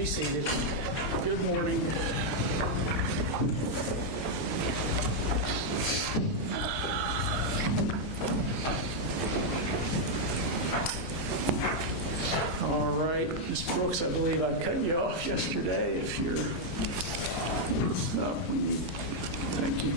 be seated. Good morning. All right, Ms. Brooks, I believe I cut you off yesterday. If you're up, thank you.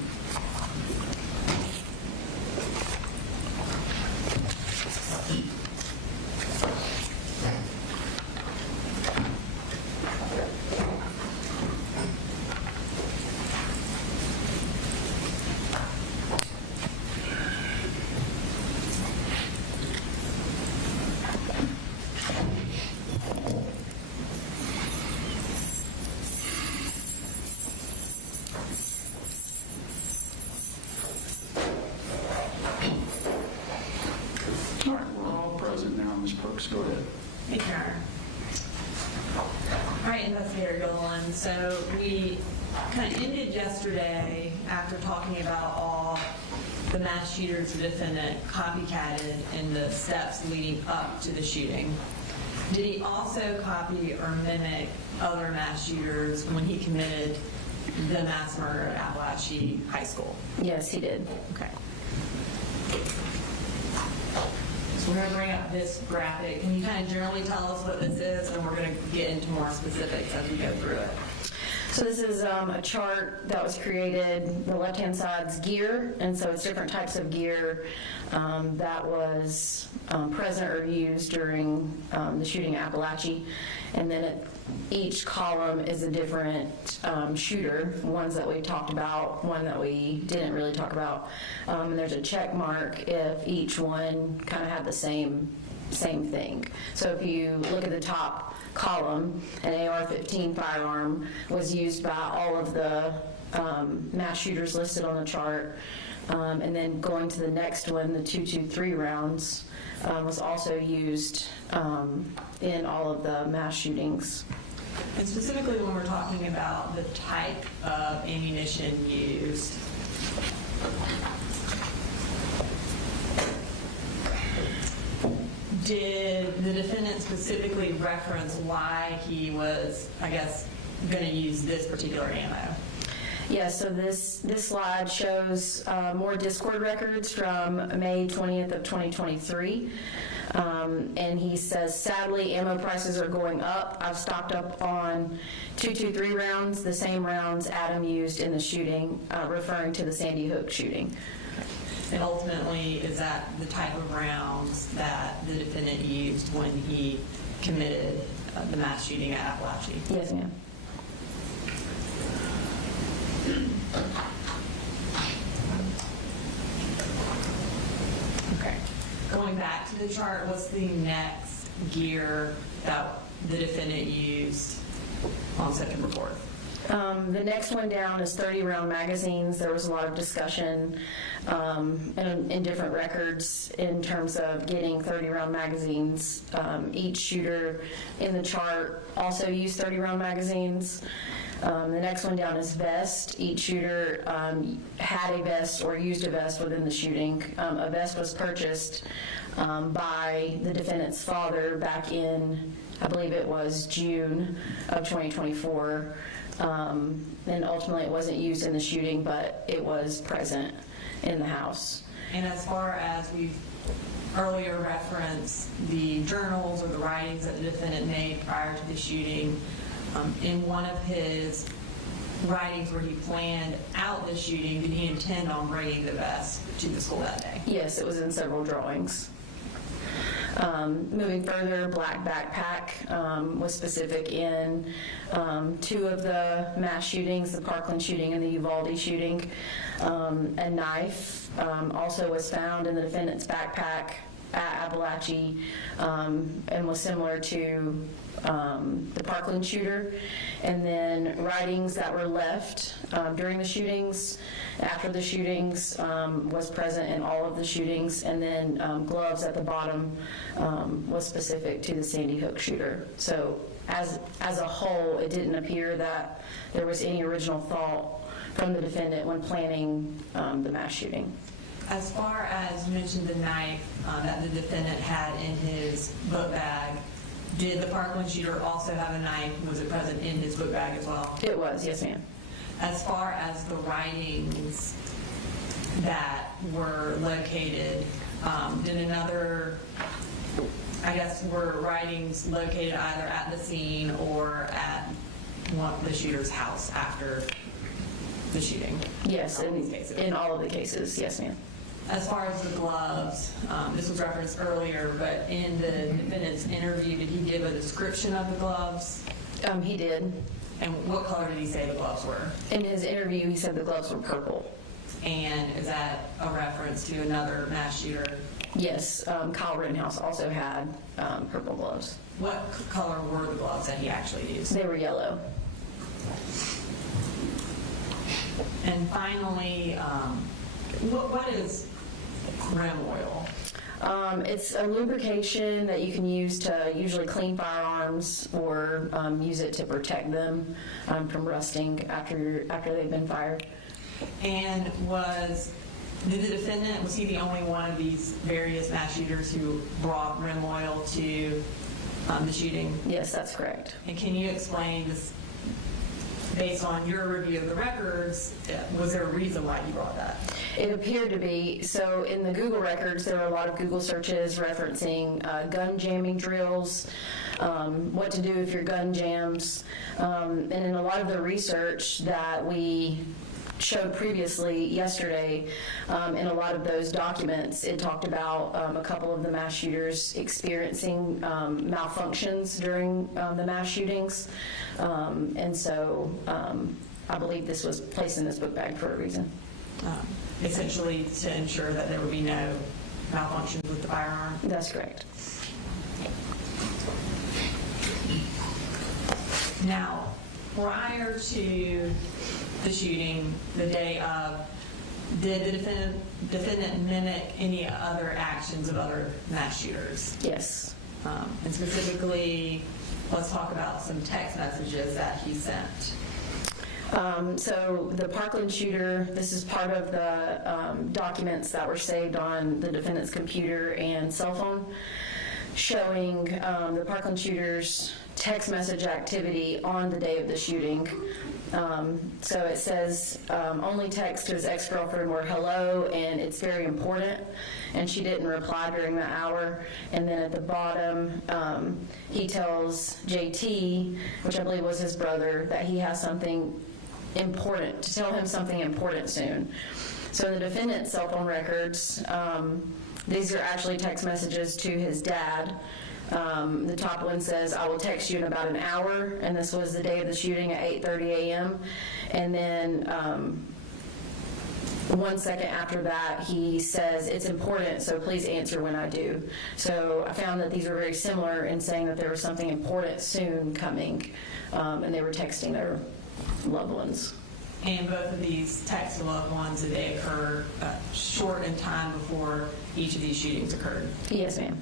All right, we're all present now. Ms. Brooks, go ahead. Thank you, Your Honor. All right, Investigator Gilliland. So we kind of ended yesterday after talking about all the mass shooters the defendant copycatted in the steps leading up to the shooting. Did he also copy or mimic other mass shooters when he committed the mass murder at Apalachee High School? Yes, he did. Okay. So we're going to bring up this graphic. Can you kind of generally tell us what this is, and we're going to get into more specifics as we go through it. So this is a chart that was created. The left-hand side's gear, and so it's different types of gear that was present or used during the shooting at Apalachee. And then each column is a different shooter, ones that we talked about, one that we didn't really talk about. And there's a check mark if each one kind of had the same thing. So if you look at the top column, an AR-15 firearm was used by all of the mass shooters listed on the chart. And then going to the next one, the .223 rounds was also used in all of the mass shootings. And specifically when we're talking about the type of ammunition used, did the defendant specifically reference why he was, I guess, going to use this particular ammo? Yeah, so this slide shows more Discord records from May 20th of 2023. And he says, sadly, ammo prices are going up. I've stocked up on .223 rounds, the same rounds Adam used in the shooting, referring to the Sandy Hook shooting. And ultimately, is that the type of rounds that the defendant used when he committed the mass shooting at Apalachee? Yes, ma'am. Okay. Going back to the chart, what's the next gear that the defendant used on September 4th? The next one down is 30-round magazines. There was a lot of discussion in different records in terms of getting 30-round magazines. Each shooter in the chart also used 30-round magazines. The next one down is vest. Each shooter had a vest or used a vest within the shooting. A vest was purchased by the defendant's father back in, I believe it was June of 2024. And ultimately it wasn't used in the shooting, but it was present in the house. And as far as we've earlier referenced the journals or the writings that the defendant made prior to the shooting, in one of his writings where he planned out the shooting, did he intend on bringing the vest to the school that day? Yes, it was in several drawings. Moving further, black backpack was specific in two of the mass shootings, the Parkland shooting and the Uvalde shooting. A knife also was found in the defendant's backpack at Apalachee and was similar to the Parkland shooter. And then writings that were left during the shootings, after the shootings, was present in all of the shootings. And then gloves at the bottom was specific to the Sandy Hook shooter. So as a whole, it didn't appear that there was any original thought from the defendant when planning the mass shooting. As far as you mentioned the knife that the defendant had in his book bag, Did the Parkland shooter also have a knife? Was it present in his book bag as well? It was, yes, ma'am. As far as the writings that were located, did another, I guess, were writings located either at the scene or at the shooter's house after the shooting? Yes, In all these cases. in all of the cases, yes, ma'am. As far as the gloves, this was referenced earlier, but in the defendant's interview, did he give a description of the gloves? He did. And what color did he say the gloves were? In his interview, he said the gloves were purple. And is that a reference to another mass shooter? Yes, Kyle Rittenhouse also had purple gloves. What color were the gloves that he actually used? They were yellow. And finally, what is rim oil? It's a lubrication that you can use to usually clean firearms or use it to protect them from rusting after they've been fired. And did the defendant, was he the only one of these various mass shooters who brought rim oil to the shooting? Yes, that's correct. And can you explain this, based on your review of the records, was there a reason why you brought that? It appeared to be. So in the Google records, there were a lot of Google searches referencing gun jamming drills, what to do if your gun jams. And in a lot of the research that we showed previously yesterday, in a lot of those documents, it talked about a couple of the mass shooters experiencing malfunctions during the mass shootings. And so I believe this was placed in this book bag for a reason. Essentially to ensure that there would be no malfunctions with the firearm? That's correct. Now, prior to the shooting, the day of, did the defendant mimic any other actions of other mass shooters? Yes. And specifically, let's talk about some text messages that he sent. So the Parkland shooter, this is part of the documents that were saved on the defendant's computer and cell phone, showing the Parkland shooter's text message activity on the day of the shooting. So it says, only text to his ex-girlfriend were hello, and it's very important, and she didn't reply during the hour. And then at the bottom, he tells JT, which I believe was his brother, that he has something important, to tell him something important soon. So in the defendant's cell phone records, these are actually text messages to his dad. The top one says, I will text you in about an hour, and this was the day of the shooting at 8:30 a.m. And then 1 second after that, he says, it's important, so please answer when I do. So I found that these were very similar in saying that there was something important soon coming, and they were texting their loved ones. And both of these texts to loved ones, did they occur short in time before each of these shootings occurred? Yes, ma'am.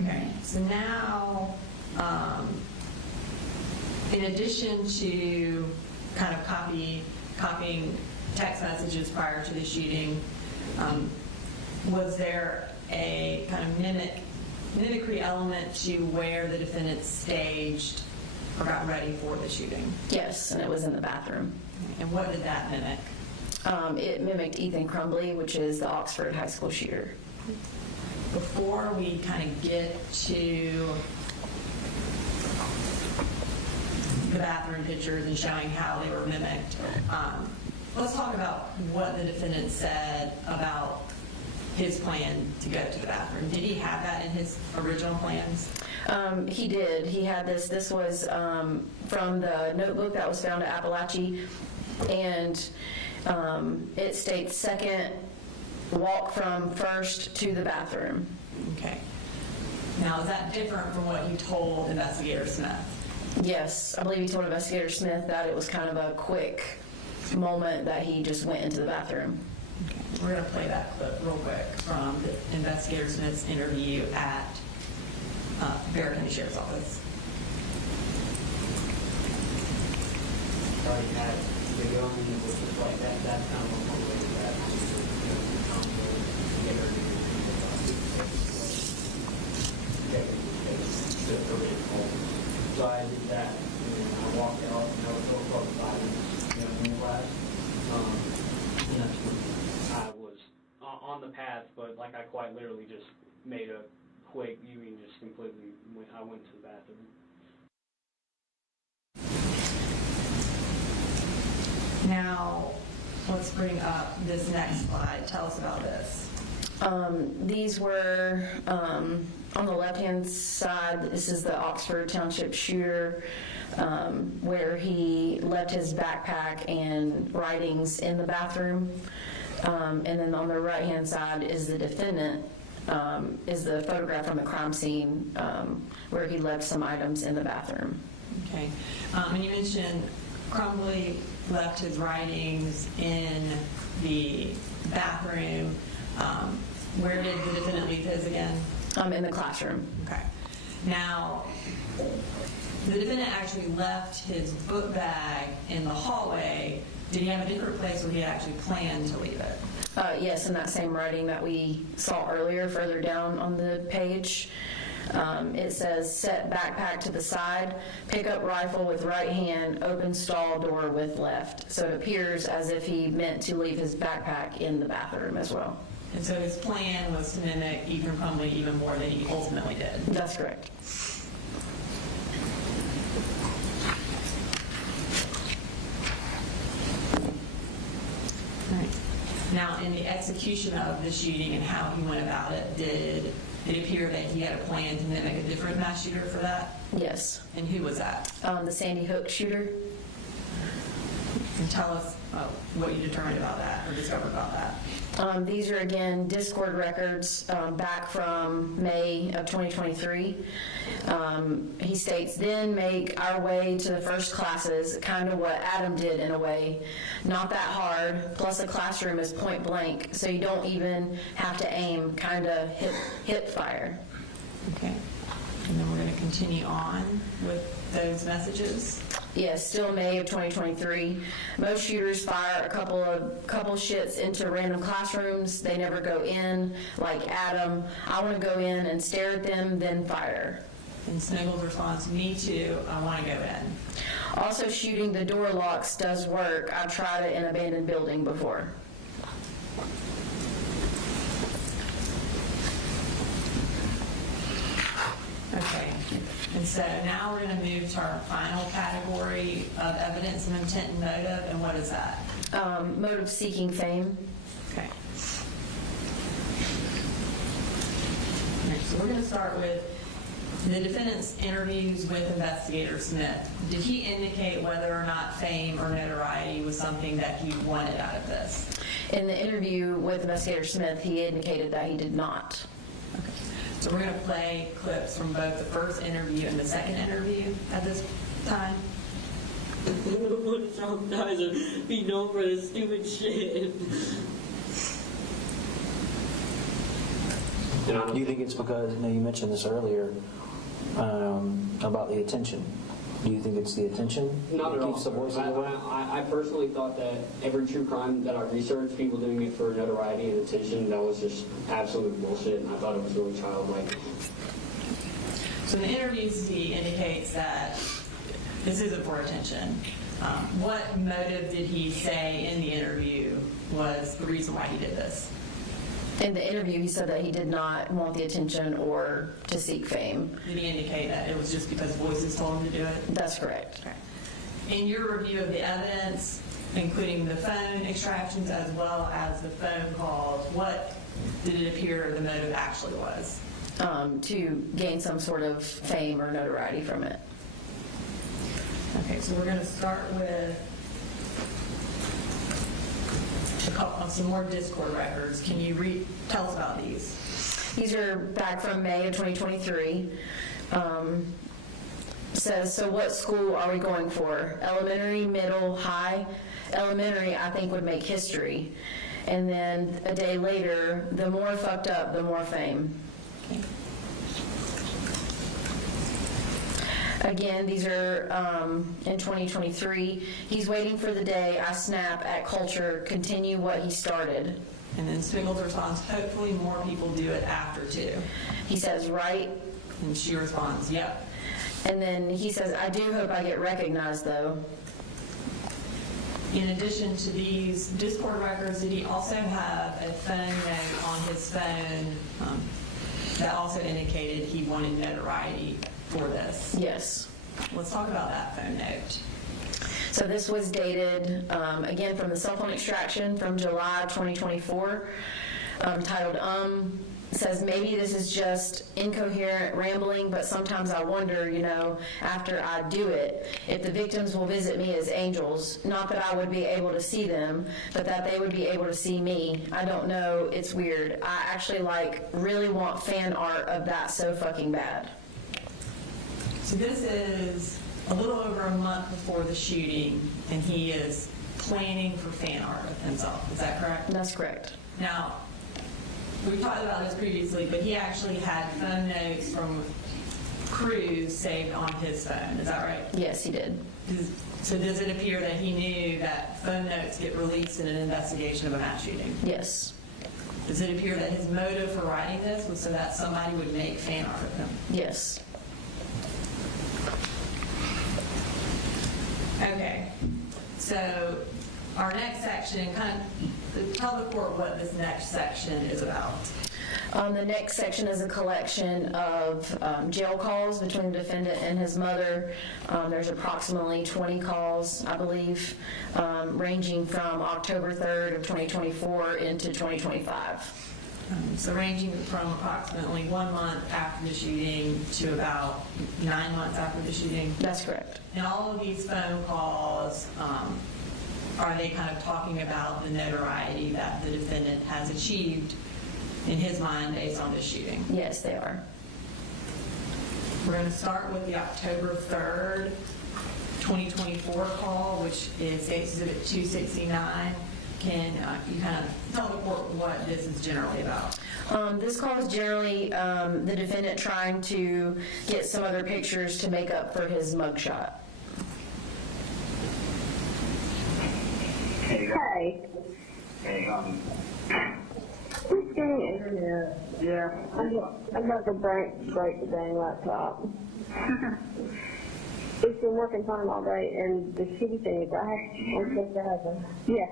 Okay, so now, in addition to kind of copying text messages prior to the shooting, was there a kind of mimicry element to where the defendant staged or got ready for the shooting? Yes, and it was in the bathroom. And what did that mimic? It mimicked Ethan Crumbly, which is the Oxford High School shooter. Before we kind of get to the bathroom pictures and showing how they were mimicked, let's talk about what the defendant said about his plan to go to the bathroom. Did he have that in his original plans? He did. He had this. This was from the notebook that was found at Apalachee, and it states second, walk from first to the bathroom. Okay. Now, is that different from what you told Investigator Smith? Yes, I believe he told Investigator Smith that it was kind of a quick moment that he just went into the bathroom. Okay. We're going to play that clip real quick from Investigator Smith's interview at Bear County Sheriff's Office. Already had the gun and it was just like that kind of a way that So I did that, and I walked out, and I was going for 5 minutes, in class. I was on the path, but like I quite literally just made a quick U-turn, just completely I went to the bathroom. Now, let's bring up this next slide. Tell us about this. These were, on the left-hand side, this is the Oxford Township shooter, where he left his backpack and writings in the bathroom. And then on the right-hand side is the defendant, is the photograph from the crime scene, where he left some items in the bathroom. Okay. And you mentioned Crumbley left his writings in the bathroom. Where did the defendant leave his again? In the classroom. Okay. Now, the defendant actually left his book bag in the hallway. Did he have a different place where he had actually planned to leave it? Yes, in that same writing that we saw earlier, further down on the page. It says, set backpack to the side, pick up rifle with right hand, open stall door with left. So it appears as if he meant to leave his backpack in the bathroom as well. And so his plan was to mimic Ethan Crumbley even more than he ultimately did. That's correct. Right. Now, in the execution of the shooting and how he went about it, did it appear that he had a plan to mimic a different mass shooter for that? Yes. And who was that? The Sandy Hook shooter. And tell us what you determined about that or discovered about that. These are, again, Discord records back from May of 2023. He states, then make our way to the first classes, kind of what Adam did in a way. Not that hard, plus the classroom is point blank, so you don't even have to aim, kind of hip fire. Okay. And then we're going to continue on with those messages. Yes, still May of 2023. Most shooters fire a couple shits into random classrooms. They never go in. Like Adam, I want to go in and stare at them, then fire. And Sniggles responds, me too, I want to go in. Also, shooting the door locks does work. I've tried it in an abandoned building before. Okay. And so now we're going to move to our final category of evidence of intent and motive. And what is that? Motive seeking fame. Okay. All right, so we're going to start with the defendant's interviews with Investigator Smith. Did he indicate whether or not fame or notoriety was something that he wanted out of this? In the interview with Investigator Smith, he indicated that he did not. Okay. So we're going to play clips from both the first interview and the second interview at this time. I don't want to traumatize or be known for this stupid shit. Do you think it's because, you mentioned this earlier, about the attention? Do you think it's the attention Not that at keeps the all. voices away? I personally thought that every true crime that I researched, people doing it for notoriety and attention, that was just absolute bullshit, and I thought it was really childlike. So in the interviews, he indicates that this isn't for attention. What motive did he say in the interview was the reason why he did this? In the interview, he said that he did not want the attention or to seek fame. Did he indicate that it was just because voices told him to do it? That's correct. Okay. In your review of the evidence, including the phone extractions as well as the phone calls, what did it appear the motive actually was? To gain some sort of fame or notoriety from it. Okay, so we're going to start with some more Discord records. Can you tell us about these? These are back from May of 2023. Says, so what school are we going for? Elementary, middle, high? Elementary, I think, would make history. And then a day later, the more fucked up, the more fame. Okay. Again, these are in 2023. He's waiting for the day I snap at culture, continue what he started. And then Spiegels responds, hopefully more people do it after too. He says, right? And she responds, yep. And then he says, I do hope I get recognized, though. In addition to these Discord records, did he also have a phone note on his phone that also indicated he wanted notoriety for this? Yes. Let's talk about that phone note. So this was dated, again, from the cell phone extraction from July 2024, titled, says, maybe this is just incoherent rambling, but sometimes I wonder, after I do it, if the victims will visit me as angels. Not that I would be able to see them, but that they would be able to see me. I don't know, it's weird. I actually, really want fan art of that so fucking bad. So this is a little over a month before the shooting, and he is planning for fan art of himself. Is that correct? That's correct. Now, we've talked about this previously, but he actually had phone notes from crews saved on his phone. Is that right? Yes, he did. So does it appear that he knew that phone notes get released in an investigation of a mass shooting? Yes. Does it appear that his motive for writing this was so that somebody would make fan art of him? Yes. Okay, so our next section, tell the court what this next section is about. The next section is a collection of jail calls between the defendant and his mother. There's approximately 20 calls, I believe, ranging from October 3rd of 2024 into 2025. So ranging from approximately 1 month after the shooting to about 9 months after the shooting. That's correct. And all of these phone calls, are they kind of talking about the notoriety that the defendant has achieved in his mind based on this shooting? Yes, they are. We're going to start with the October 3rd, 2024 call, which is Exhibit 269. Can you kind of tell the court what this is generally about? This call is generally the defendant trying to get some other pictures to make up for his mugshot. Hey. Hey, This thing is, yeah. I'm about to break the dang laptop. It's been working fine all day, and the shitty thing is I'm supposed to have a, yeah.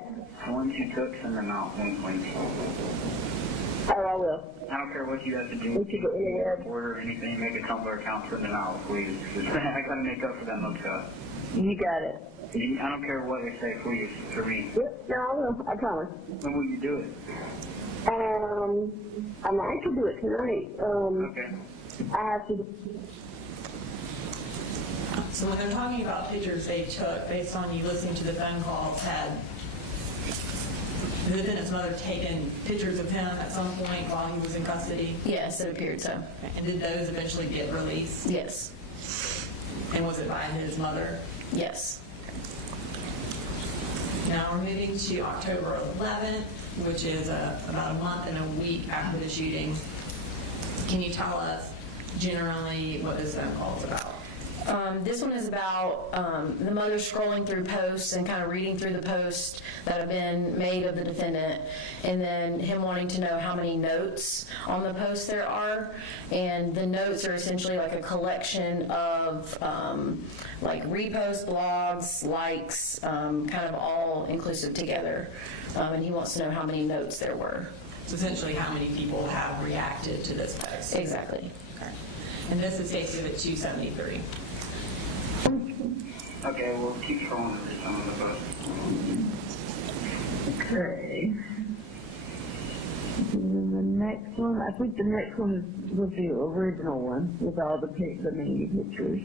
The ones you took, send them out, one point. Oh, I will. I don't care what you have to do. We should go anywhere. Report or anything, make a Tumblr account, send them out, please. 'Cause I gotta make up for that mugshot. You got it. I don't care what they say, please, for me. Yep, no, I will. I promise. When will you do it? I might could do it tonight. Okay. I have to. So when they're talking about pictures they took, based on you listening to the phone calls, had the defendant's mother taken pictures of him at some point while he was in custody? Yes, it appeared so. And did those eventually get released? Yes. And was it by his mother? Yes. Now we're moving to October 11th, which is about a month and a week after the shooting. Can you tell us generally what this phone call is about? This one is about the mother scrolling through posts and kind of reading through the posts that have been made of the defendant, and then him wanting to know how many notes on the posts there are. And the notes are essentially like a collection of like reposts, blogs, likes, kind of all inclusive together. And he wants to know how many notes there were. So essentially how many people have reacted to this post? Exactly. Okay. And this is Exhibit 273. Okay, well, keep scrolling to this on the bus. Okay. And then the next one, I think the next one was the original one with all the many pictures.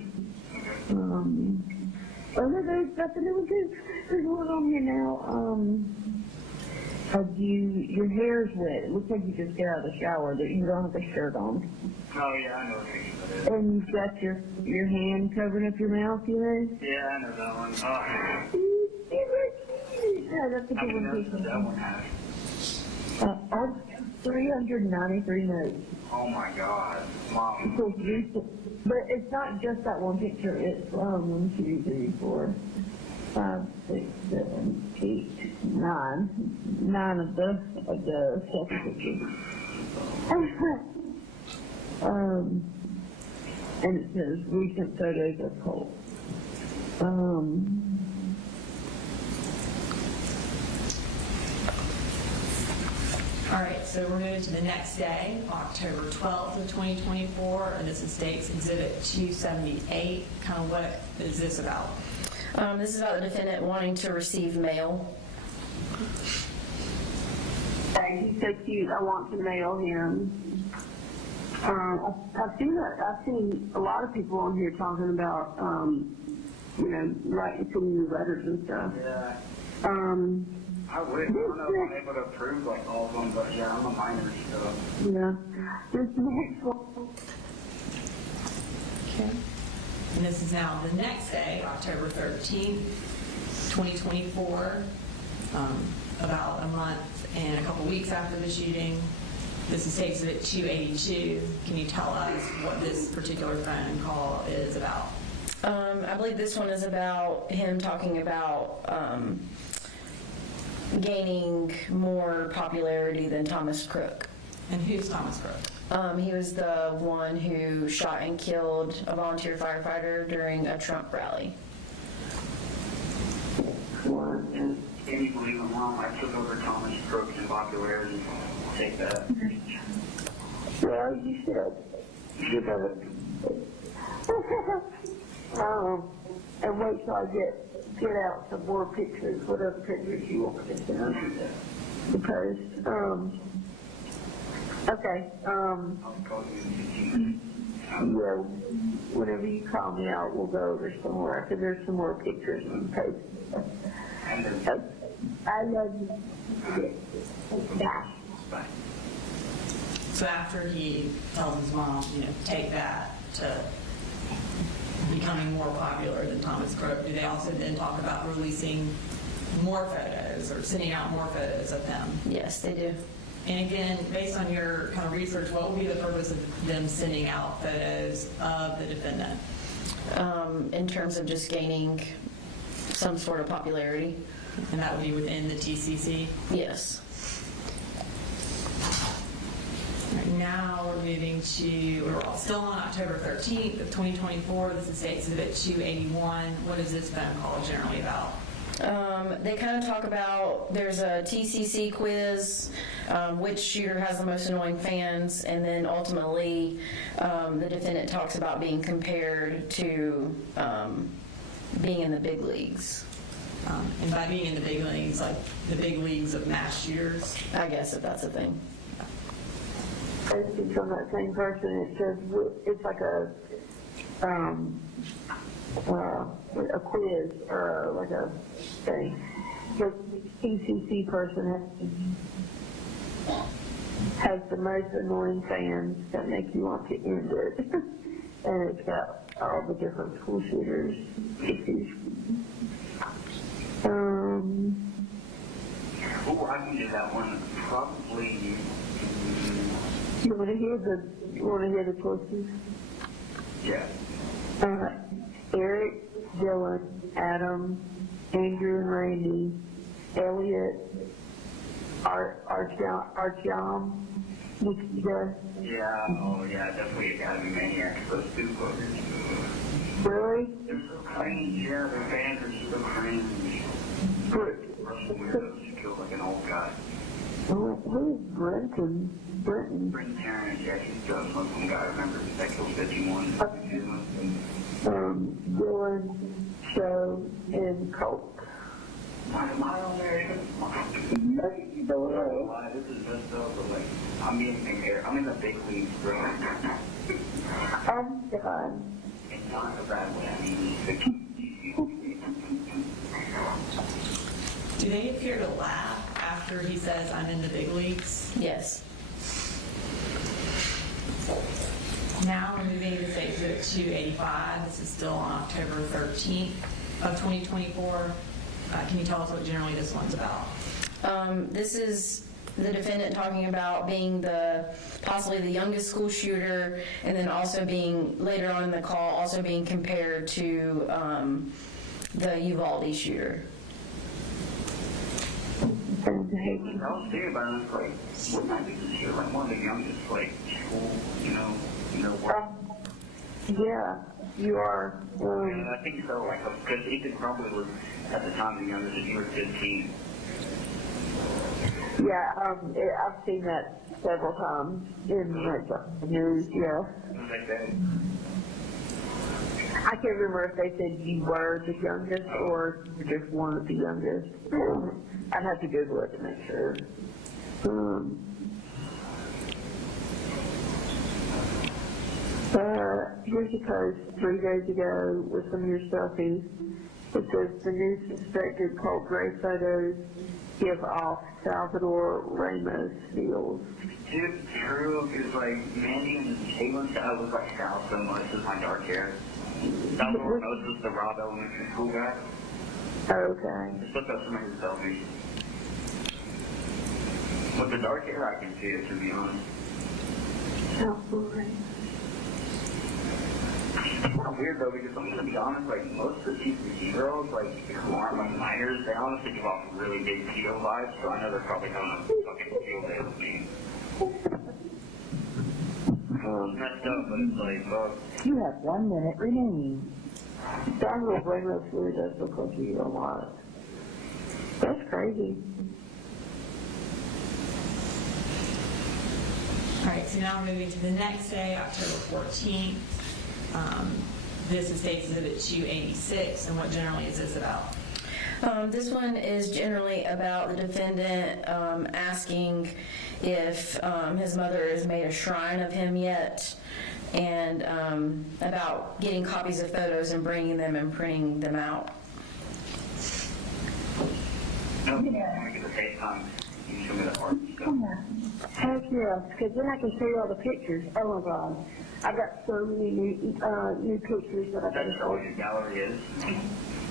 Oh no, there's nothing new one too. There's one on here now. Your hair's wet. It looks like you just got out of the shower. That you don't have a shirt on. Oh, yeah, I know what picture that is. And you've got your hand covering up your mouth, you know? Yeah, I know that one. Oh. Yeah, that's a How good many one. notes does that one have? 393 notes. Oh, my God. Mom. So but it's not just that one picture. It's 1, 2, 3, 4, 5, 6, 7, 8, 9. 9 of the selfie pictures. and it says recent photos of Colt. All right, so we're moving to the next day, October 12th of 2024, and this is State's Exhibit 278. Kind of what is this about? This is about the defendant wanting to receive mail. He's so cute. I want to mail him. I've seen a lot of people on here talking about, writing sending you letters and stuff. Yeah. I wish. I don't know if I'm able to approve like all of them, but yeah, I'm a minor, so. Yeah. This next one. Okay. And this is now the next day, October 13th, 2024, about a month and a couple weeks after the shooting. This is State's Exhibit 282. Can you tell us what this particular phone call is about? I believe this one is about him talking about gaining more popularity than Thomas Crook. And who's Thomas Crook? He was the one who shot and killed a volunteer firefighter during a Trump rally. And can you believe it, Mom? I took over Thomas Crooks in popularity. Take that. Well, you should. You better. And wait till I get out some more pictures, whatever pictures you want to send. Because, okay, I'll call you. yeah, whenever you call me out, we'll go over some more, because there's some more pictures and posts. And then, I love you. Bye. bye. So after he tells his mom, take that to becoming more popular than Thomas Crook, do they also then talk about releasing more photos or sending out more photos of him? Yes, they do. And again, based on your kind of research, what would be the purpose of them sending out photos of the defendant? In terms of just gaining some sort of popularity. And that would be within the TCC? Yes. Right now, we're moving to, we're still on October 13th of 2024. This is State Exhibit 281. What is this phone call generally about? They kind of talk about, there's a TCC quiz, which shooter has the most annoying fans, and then ultimately the defendant talks about being compared to being in the big leagues. And by being in the big leagues, like the big leagues of mass shooters. I guess if that's a thing. It's from that same person. It says it's like a quiz or like a thing. The PCC person has the most annoying fans that make you want to end it, and it's got all the different school shooters. Oh, I can do that one. Probably. You want to hear the choices? Yeah. Eric, Dylan, Adam, Andrew and Randy, Elliot, Artyom, Nikita. Yeah. Oh, yeah. Definitely Academy Maniacs. Those two fuckers. Really? They're so cringe. Yeah, their fans are so cringe. Russian weirdos who kill like an old guy. Who is Brenton? Brenton Terrence, yeah, he's a Muslim guy. I remember that killed 51. Dylan, Joe, and Colt. Why am I on there? Why? This is messed up, but like, I'm being compared. I'm in the big leagues, bro. I'm done. It's not a bad way. I mean, Do they appear to laugh after he says, I'm in the big leagues? Yes. Now we're moving to State Exhibit 285. This is still on October 13th of 2024. Can you tell us what generally this one's about? This is the defendant talking about being possibly the youngest school shooter, and then also being, later on in the call, also being compared to the Uvalde shooter. I was thinking about it, like, wouldn't I be this year, like, one of the youngest, like, school, what? Yeah, you are. And I think so, like, because Ethan probably was, at the time, the youngest, and he was 15. Yeah, I've seen that several times in like the news. Yeah. Like that. I can't remember if they said you were the youngest or you were just one of the youngest. I'd have to Google it to make sure. Here's a post 3 days ago with some of your selfies. It says the new suspected Colt Gray photos give off Salvador Ramos feels. Dude, true, because, like, Mandy and Caitlin said I look like Sal so much with my dark hair. Salvador Ramos was the Rob Elementary School guy. Okay. Just look up some of his selfies. With the dark hair, I can see it, to be honest. Salvador. It's kind of weird, though, because I'm going to be honest, like, most of the TCC girls, like, who aren't, like, minors, they honestly give off really big keto vibes, so I know they're probably having a fucking field day with me. It's messed up, but it's like, well, You have 1 minute remaining. Salvador Ramos really does look like you a lot. That's crazy. All right, so now we're moving to the next day, October 14th. This is State's Exhibit 286, and what generally is this about? This one is generally about the defendant asking if his mother has made a shrine of him yet, and about getting copies of photos and bringing them and printing them out. no, when we get the FaceTime, you can show me the art and stuff. Heck yeah, because then I can show you all the pictures. Oh my God. I've got so many new pictures that I can That's show all you. your gallery is.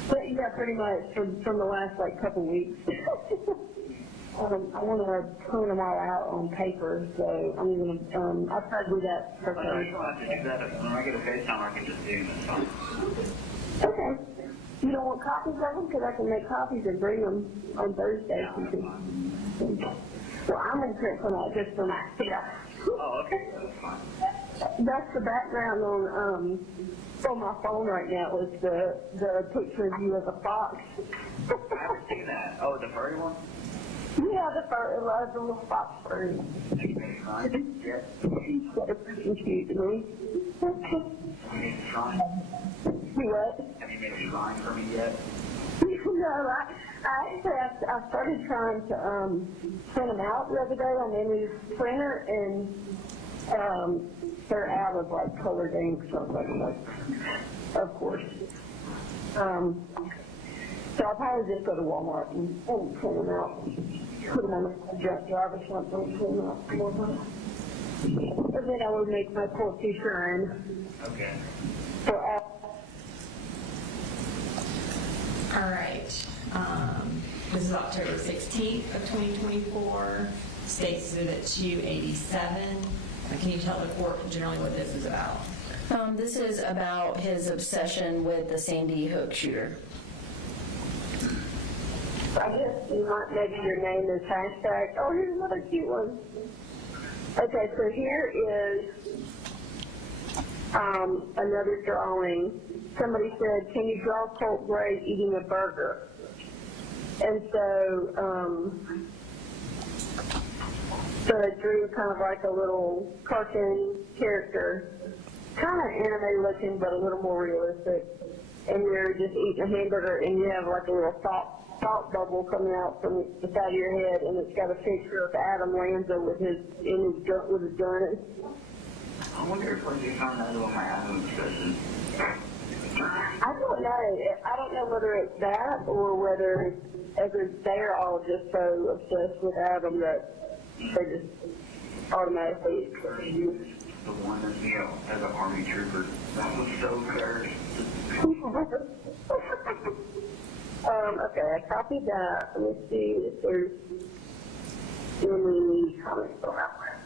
But yeah, pretty much from the last like couple weeks. I want to print them all out on paper, so I'm gonna. I'll try to do that But I first. don't have to do that. When I get a FaceTime, I can just do this. Okay. You don't want copies of them? Because I can make copies and bring them on Thursday. Well, I'm gonna print them out just for my. Yeah. Oh, okay. That's fine. That's the background on my phone right now is the picture of you as a fox. I haven't seen that. Oh, the furry one? Yeah, the little fox furry. Have you made a shrine yet? He's so freaking cute to me. Have you made a shrine? What? Have you made a shrine for me yet? No, I started trying to print them out the other day on the new printer, and they're out of like colored ink, so I'm like, of course. So I'll probably just go to Walmart and print them out, put them on a junk drive or something, print them out more time. And then I would make my poultry shrine. Okay. So All right. This is October 16th of 2024. State's Exhibit 287. Can you tell the court generally what this is about? This is about his obsession with the Sandy Hook shooter. I guess you might, maybe your name is hashtag. Oh, here's another cute one. Okay, so here is another drawing. Somebody said, can you draw Colt Gray eating a burger? And so it drew kind of like a little cartoon character, kind of anime looking, but a little more realistic. And you're just eating a hamburger, and you have like a little salt bubble coming out from the side of your head, and it's got a picture of Adam Lanza with his gun. I wonder if I found that on my Adam obsession. I don't know. I don't know whether it's that or whether they're all just so obsessed with Adam that they just automatically. The one that's, you know, as an Army trooper. That was so scary. Okay, I copied that. Let me see if there's any comments on that one.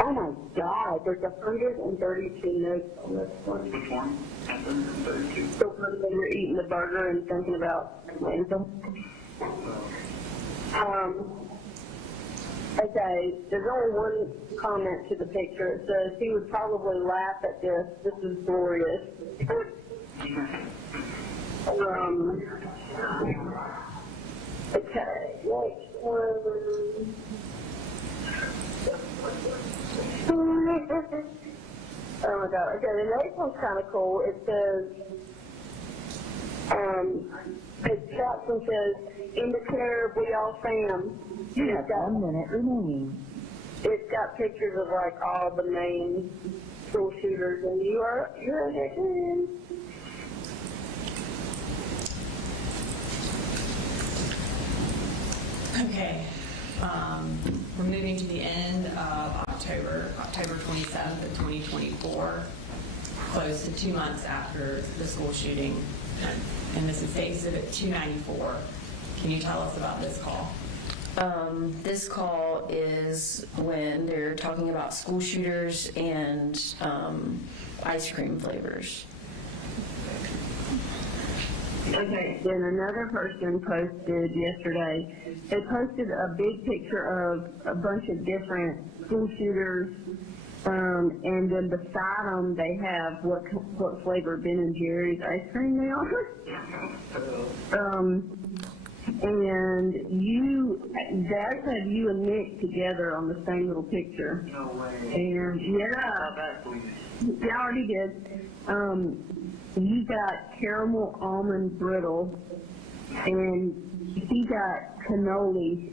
Oh my God, there's 132 notes on this one. Which one? 132. So when you're eating the burger and thinking about Lanza. Okay, there's only one comment to the picture. It says, he would probably laugh at this. This is glorious. Okay, next one. Oh my God. Okay, the next one's kind of cool. It says, it caption says, in the care we all fam. You have 1 minute remaining. It's got pictures of like all the main school shooters, and you're in there too. Okay, we're moving to the end of October 27th of 2024, close to 2 months after the school shooting. And this is Exhibit 294. Can you tell us about this call? This call is when they're talking about school shooters and ice cream flavors. Okay, then another person posted yesterday. They posted a big picture of a bunch of different school shooters, and then beside them they have what flavor Ben and Jerry's ice cream they are. And they actually have you and Nick together on the same little picture. No way. And yeah, you already did. You got caramel almond brittle, and he got cannoli.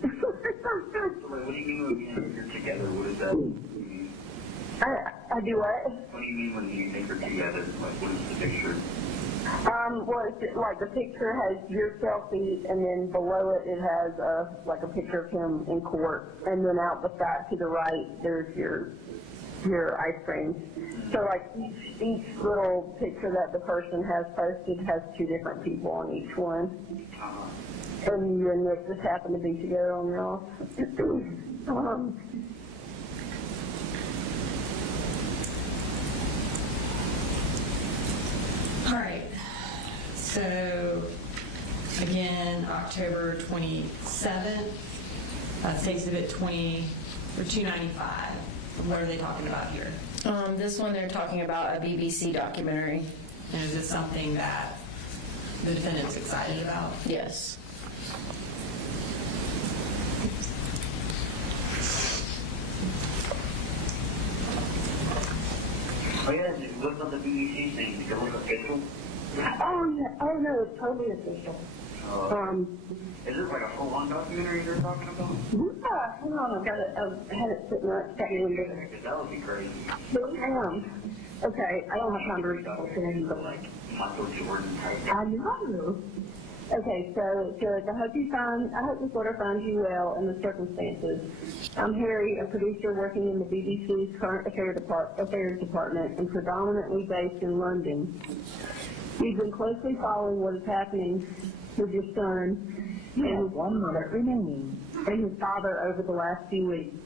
What do you mean when you're together? What does that mean? I do what? What do you mean when you think you're together? Like, what is the picture? Well, it's like the picture has your selfie, and then below it, it has like a picture of him in court, and then out the side to the right, there's your ice cream. So like each little picture that the person has posted has 2 different people on each one. And you and Nick just happen to be together on yours. All right, so again, October 27th, it's Exhibit 295. What are they talking about here? This one they're talking about a BBC documentary. And is this something that the defendant's excited about? Yes. Oh yeah, what's on the BBC thing? Did it look official? Oh yeah, oh no, it's totally official. Is this like a full-on documentary you're talking about? Yeah, hang on, I had it sitting right there. Because that would be crazy. Okay, I don't have time to read the whole thing, but Like Michael Jordan type. I know. Okay, so I hope this letter finds you well in the circumstances. I'm Harry, a producer working in the BBC's Current Affairs Department and predominantly based in London. We've been closely following what is happening with your son You have 1 minute remaining. and his father over the last few weeks.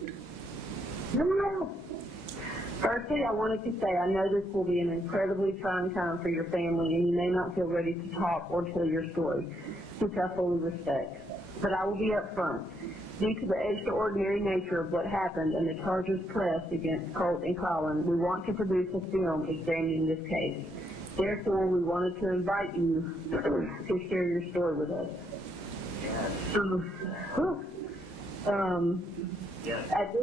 Firstly, I wanted to say I know this will be an incredibly trying time for your family, and you may not feel ready to talk or tell your story, which I fully respect. But I will be upfront. Due to the extraordinary nature of what happened and the charges pressed against Colt and Colin, we want to produce a film examining this case. Therefore, we wanted to invite you to share your story with us. At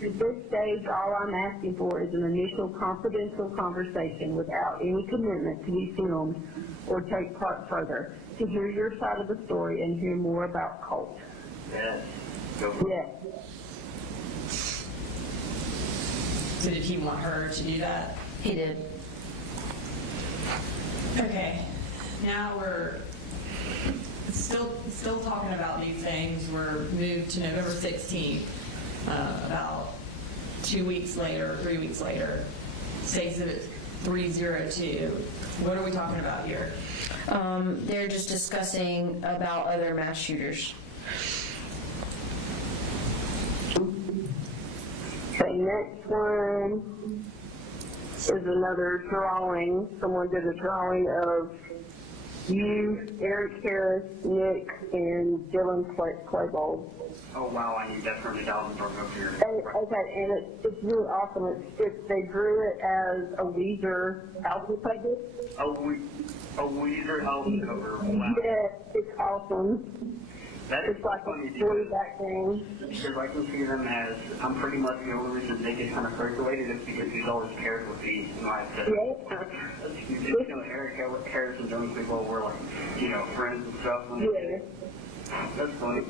this stage, all I'm asking for is an initial confidential conversation without any commitment to be filmed or take part further, to hear your side of the story and hear more about Colt. Yes. Go for it. Yes. So did he want her to do that? He did. Okay, now we're still talking about these things. We're moved to November 16th, about 2 weeks later, 3 weeks later. Exhibit 302. What are we talking about here? They're just discussing about other mass shooters. The next one is another drawing. Someone did a drawing of you, Eric Harris, Nick, and Dylan Claybold. Oh, wow, I need that printed out and brought up here. Okay, and it's really awesome. They drew it as a Weezer album cover. A Weezer album cover. Wow. Yeah, it's awesome. That is It's like funny a blue back thing. because I can see them as, I'm pretty much the only reason they get kind of circulated is because he's always paired with these. You know, Eric Harris and Jones people were like, friends and stuff. Yeah. That's funny.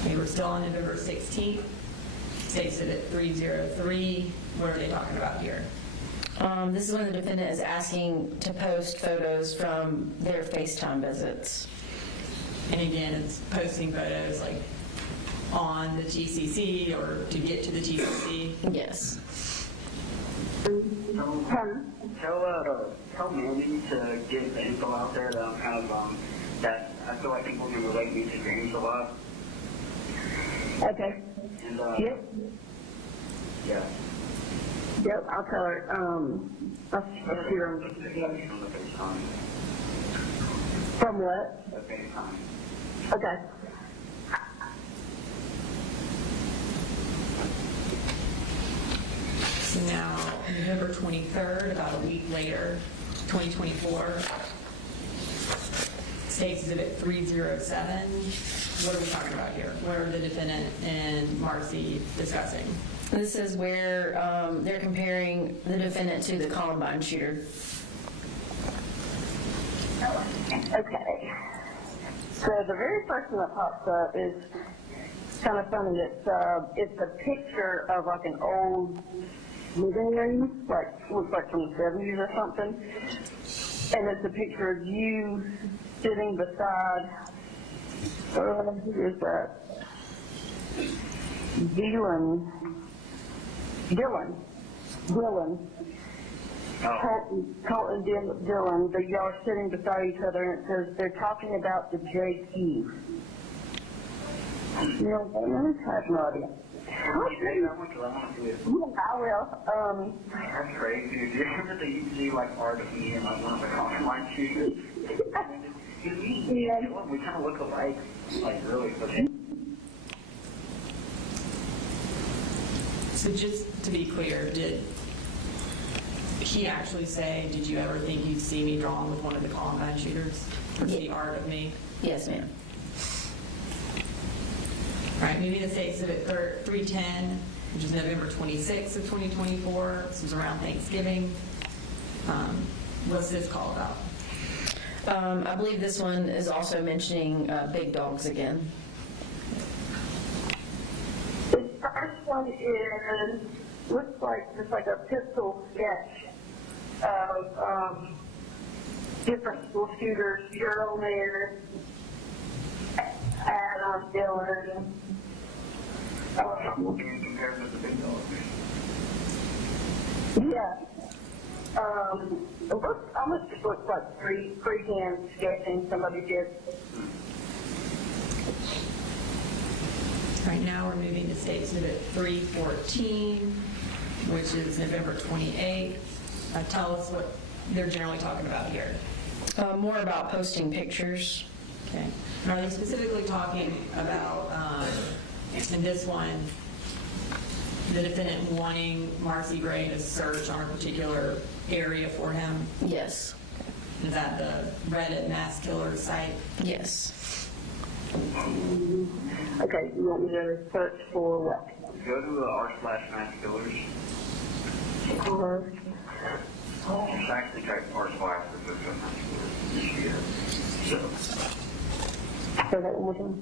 Okay, we're still on November 16th. State Exhibit 303. What are they talking about here? This is when the defendant is asking to post photos from their FaceTime visits. And again, it's posting photos like on the TCC or to get to the TCC. Yes. Tell Mandy to get the info out there that I'm kind of, that I feel like people can relate me to James a lot. Okay. And, Yep. yeah. Yep, I'll tell her. I'll shoot her. On the FaceTime. From what? The FaceTime. Okay. So now, November 23rd, about a week later, 2024, State Exhibit 307. What are we talking about here? What are the defendant and Marcy discussing? This is where they're comparing the defendant to the Columbine shooter. Okay. So the very first one that pops up is kind of funny. It's a picture of like an old living room, looks like from the 70s or something. And it's a picture of you sitting beside, who is that? Dylan. Colt and Dylan, y'all are sitting beside each other, and it says they're talking about the JQ. You know, I have no idea. Can you say that one? Because I want to see it. Yeah, I will. That's crazy. Do you remember they used to do like art of me and like one of the Columbine shooters? Yeah. We kind of look alike, like really. So just to be clear, did he actually say, did you ever think you'd see me drawn with one of the Columbine shooters? Or see art of me? Yes, ma'am. All right, moving to State Exhibit 310, which is November 26th of 2024. This was around Thanksgiving. What's this call about? I believe this one is also mentioning big dogs again. The first one is, looks like just like a pistol sketch of different school shooters, you're on there, Adam, Dylan. Compared with the big dog. Yeah. It looks, almost just looks like freehand sketching somebody did. Right now, we're moving to State Exhibit 314, which is November 28th. Tell us what they're generally talking about here. More about posting pictures. Okay. And are they specifically talking about, in this one, the defendant wanting Marcy Gray to search on a particular area for him? Yes. Is that the Reddit mass killer site? Yes. Okay, you want me to search for what? Go to r/mass killers. Or, Just actually type r/mass killers. So say that one more time.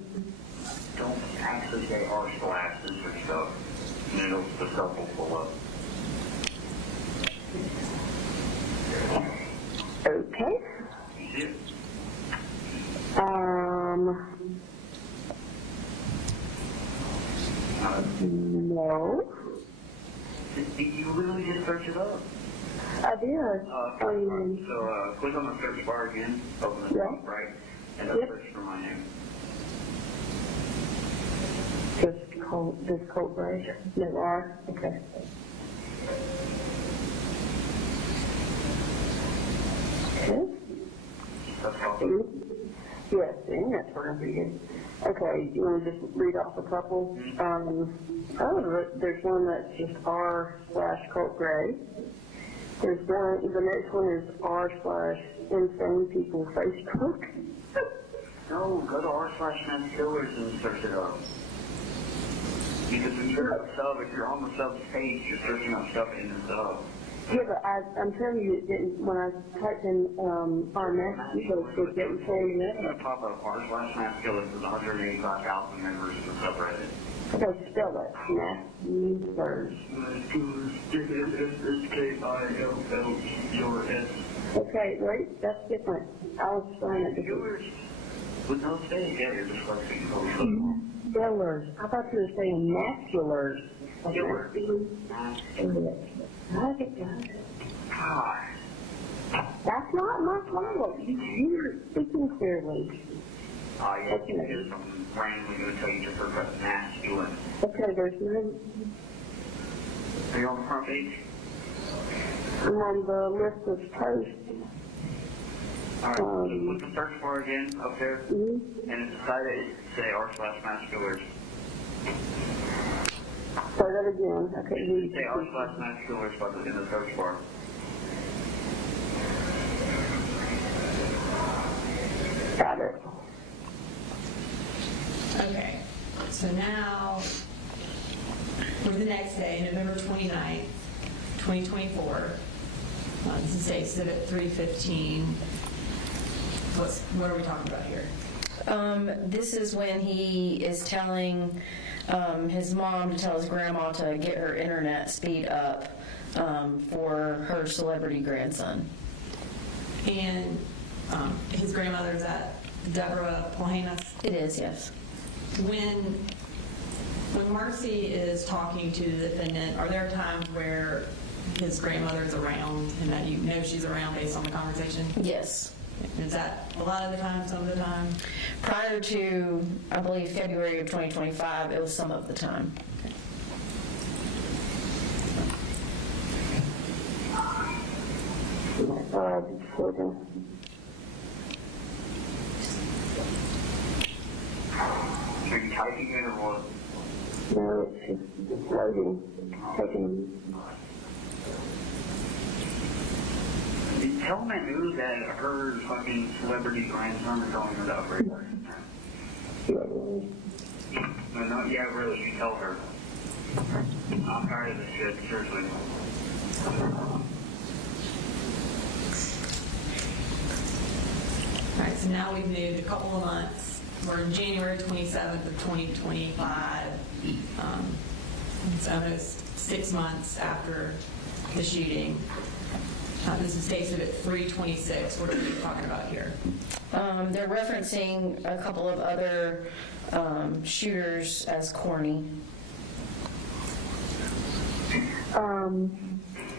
don't actually say r/this or stuff. And it'll the stuff will pull up. Okay. You see it? No. Did you literally just search it up? I did. So click on the search bar again, open the Yeah. top right, and then Yep. search for my name. Just Colt Gray. No R. Okay. we're gonna read it. Okay, you wanna just read off a couple? There's one that's just r/Colt Gray. There's one, the next one is r/insane people Facebook. No, go to r/Mass Killers and search it up. Because when you're a sub, if you're on the sub page, you're searching up stuff in the sub. Yeah, but I'm telling you, it didn't, when I typed in RMS, it didn't tell me It's that. gonna pop up r/Mass Killers with 185,000 members in the subreddit. Okay, spell it. Mass-killers. It's K-I-L-L-E-R-S. Okay, wait, that's different. I was spelling it different. Killers. With no space, yeah, you're dyslexic. Killers. I thought you were saying masculars. Like Killers. masculine. Okay, got it. God. That's not my problem. You're speaking clearly. Yeah, there's some randomly going to tell you to search up masculine. Okay, there's no, Are you on the front page? I'm on the list of posts. Alright, look the search bar again up there, Mhm. and it's decided it say r/masculars. Say that again. I couldn't hear you. Say r/masculars by in the search bar. Got it. Okay, so now, for the next day, November 29th, 2024, this is Exhibit 315. What are we talking about here? This is when he is telling his mom to tell his grandma to get her internet speed up for her celebrity grandson. And his grandmother's at Deborah Plahanas. It is, yes. When Marcy is talking to the defendant, are there times where his grandmother's around and that you know she's around based on the conversation? Yes. Is that a lot of the time, some of the time? Prior to, I believe, February of 2025, it was some of the time. Children. Are you typing it or what? No, it's just loading. Taking. Tell that news that her fucking celebrity grandson is calling her the upgrade. No, no, yeah, really, you tell her. I'm tired of this shit, seriously. All right, so now we've moved a couple of months. We're in January 27th of 2025. It's almost 6 months after the shooting. This is Exhibit 326. What are we talking about here? They're referencing a couple of other shooters as corny.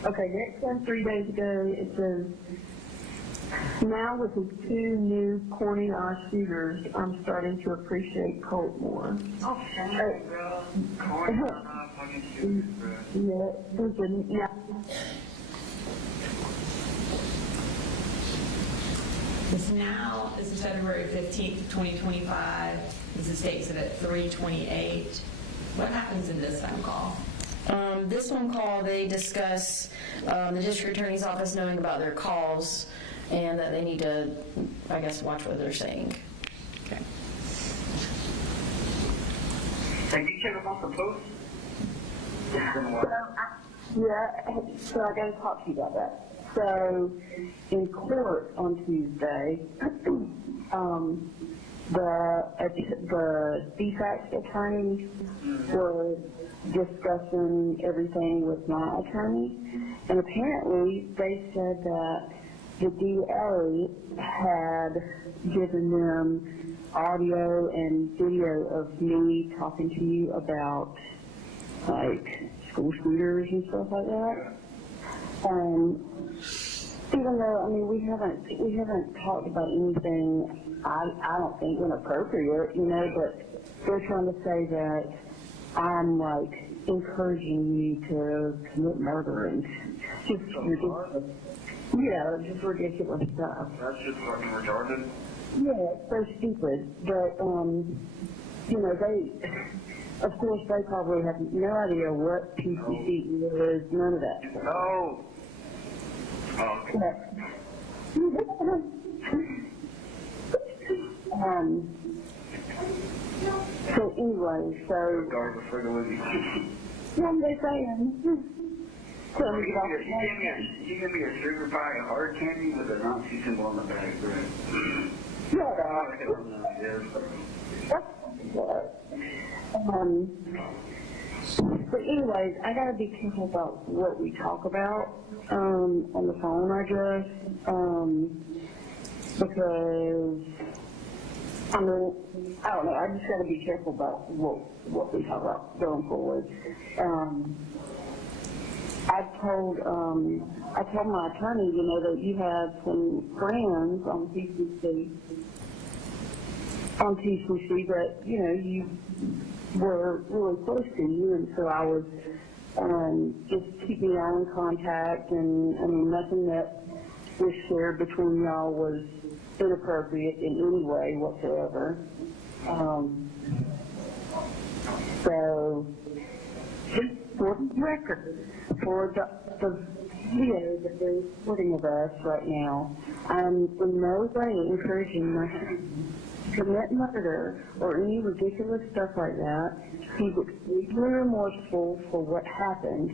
Okay, next one, 3 days ago, it says, now with his 2 new corny shooters, I'm starting to appreciate Colt more. Oh, shit, bro. Corny, I'm not fucking shooters, bro. Yeah. This is February 15th, 2025. This is Exhibit 328. What happens in this phone call? This phone call, they discuss the district attorney's office knowing about their calls and that they need to, I guess, watch what they're saying. Okay. Hey, you check off the post? It's been a while. Yeah, so I got to talk to you about that. So, in court on Tuesday, the defense attorneys were discussing everything with my attorney, and apparently they said that the DA had given them audio and video of me talking to you about, like, school shooters and stuff like that. Even though, I mean, we haven't talked about anything, I don't think inappropriate, you know, but they're trying to say that I'm, like, encouraging you to commit murder and just ridiculous. Yeah, just ridiculous stuff. That's just fucking retarded. Yeah, it's so stupid, but, you know, of course, they probably have no idea what PCC is, none of that. No. Oh, okay. So anyway, so, Regardless, we're going to what am I saying? Tell me about You give me a sugar pie and hard candy with a Nazi symbol on the back, right? Shut up. But anyways, I gotta be careful about what we talk about, on the phone, I guess, because, I mean, I don't know, I just gotta be careful about what we talk about going forward. I told my attorney, you know, that you had some friends on TCC that, you know, you were really close to you, and so I was just keeping y'all in contact, and I mean, nothing that was shared between y'all was inappropriate in any way whatsoever. So, just for the record, for the video that they're recording of us right now, I'm in no way encouraging my son to commit murder or any ridiculous stuff like that. He's extremely remorseful for what happened,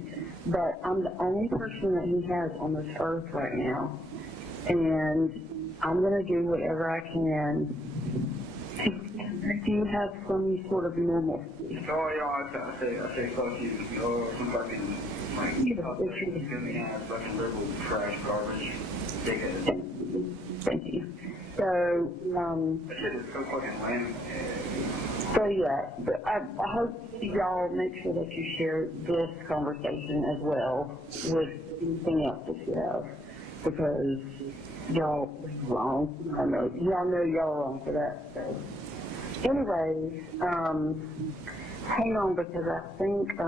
but I'm the only person that he has on this earth right now, and I'm going to do whatever I can to have some sort of normal. Oh, yeah, I say fuck you. Oh, some fucking, like, give me a fucking liberal trash garbage. Dickhead. Thank you. So, That shit is so fucking lame. so yeah, but I hope y'all make sure that you share this conversation as well with anything else that you have, because y'all are wrong. Y'all know y'all are wrong for that. So, anyways, hang on, because I think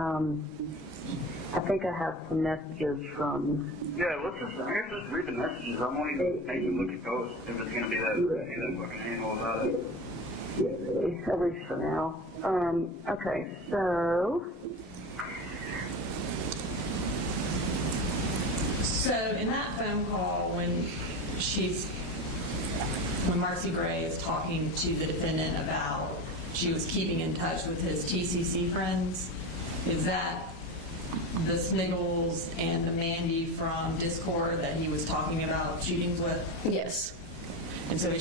I have some messages from. Yeah, I guess just read the messages. I won't even make you look at those if it's gonna be that fucking handle about it. Yeah, at least for now. Okay, so. So in that phone call, when Marcy Gray is talking to the defendant about she was keeping in touch with his TCC friends, is that the Sniggles and the Mandy from Discord that he was talking about shootings with? Yes. And so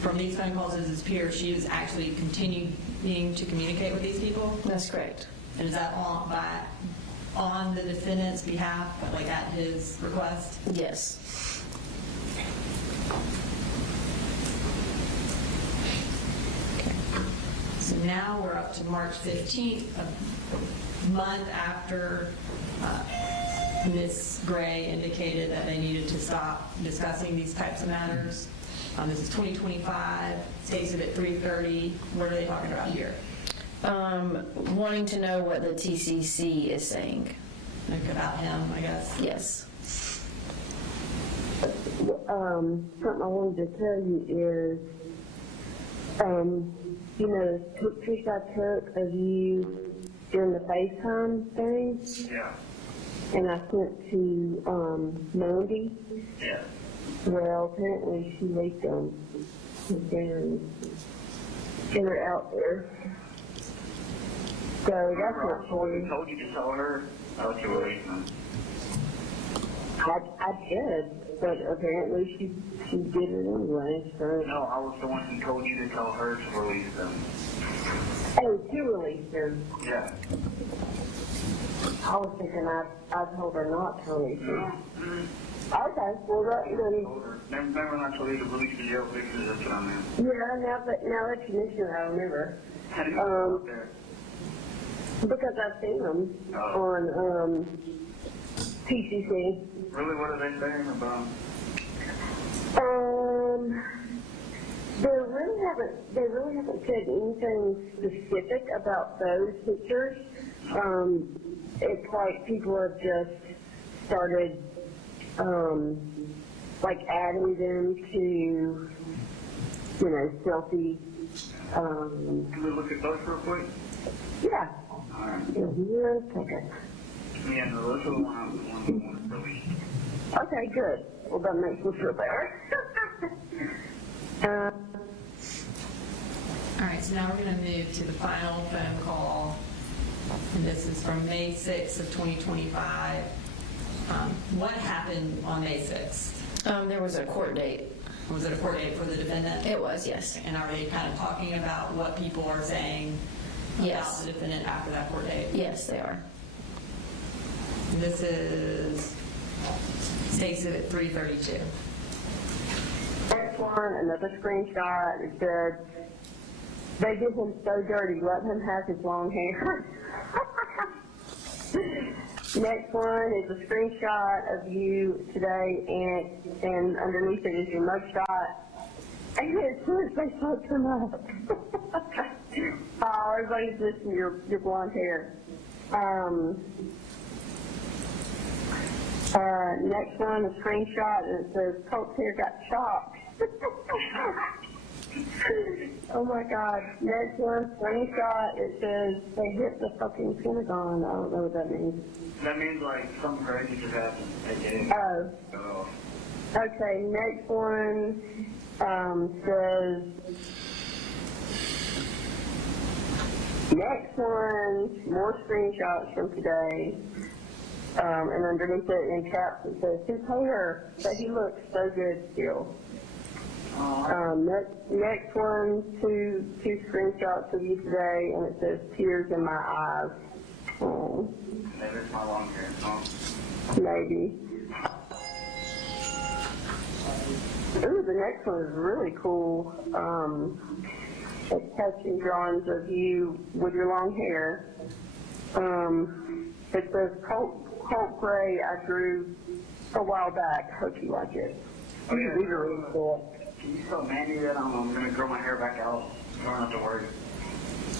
from these phone calls as his peer, she is actually continuing to communicate with these people? That's correct. And is that on the defendant's behalf, like at his request? Yes. So now we're up to March 15th, a month after Ms. Gray indicated that they needed to stop discussing these types of matters. This is 2025, stays at 3:30. What are they talking about here? Wanting to know what the TCC is saying. Like about him, I guess. Yes. Something I wanted to tell you is, you know, the pictures I took of you during the FaceTime thing, Yeah. and I sent to Mandy. Yeah. Well, apparently she leaked them and they're out there. So that's not I true. told you to tell her. I was too late. I did, but apparently she did it anyway. So. No, I was the one who told you to tell her to release them. Oh, to release them. Yeah. I was thinking I told her not to release them. Okay, well that then. Remember when I told you to release the jail pictures? That's what I meant. Yeah, now that you mention it, I remember. How do you go out there? Because I've seen them on PCC. Really, what are they saying about? They really haven't said anything specific about those pictures. It's like people have just started like adding them to stealthy. Can we look at those real quick? Yeah. Alright. Here, okay. Yeah, no, those are the one released. Okay, good. Well, that makes me feel better. All right, so now we're going to move to the final phone call. And this is from May 6th of 2025. What happened on May 6th? There was a court date. Was it a court date for the defendant? It was, yes. And are they kind of talking about what people are saying about Yes. the defendant after that court date? Yes, they are. This is States at 332. Next one, another screenshot. It said, they did him so dirty, let him have his long hair. Next one is a screenshot of you today, and underneath it is your mugshot. And as soon as they fucked him up. Oh, everybody's listening to your blonde hair. Next one, a screenshot, and it says, Colt's hair got chopped. Oh my God. Next one, screenshot, it says, they hit the fucking Pentagon. I don't know what that means. That means like something crazy just happened. Oh. So, Okay, next one says, next one, more screenshots from today. And underneath it in caps it says, his hair, but he looks so good still. Next one, two screenshots of you today, and it says, tears in my eyes. Oh, maybe it's my long hair. Huh? maybe. Ooh, the next one is really cool. It's catching drawings of you with your long hair. It says, Colt Gray, I drew a while back. Hope you like it. Oh, yeah. These are really cool. Can you tell Mandy that I'm going to grow my hair back out? You don't have to worry.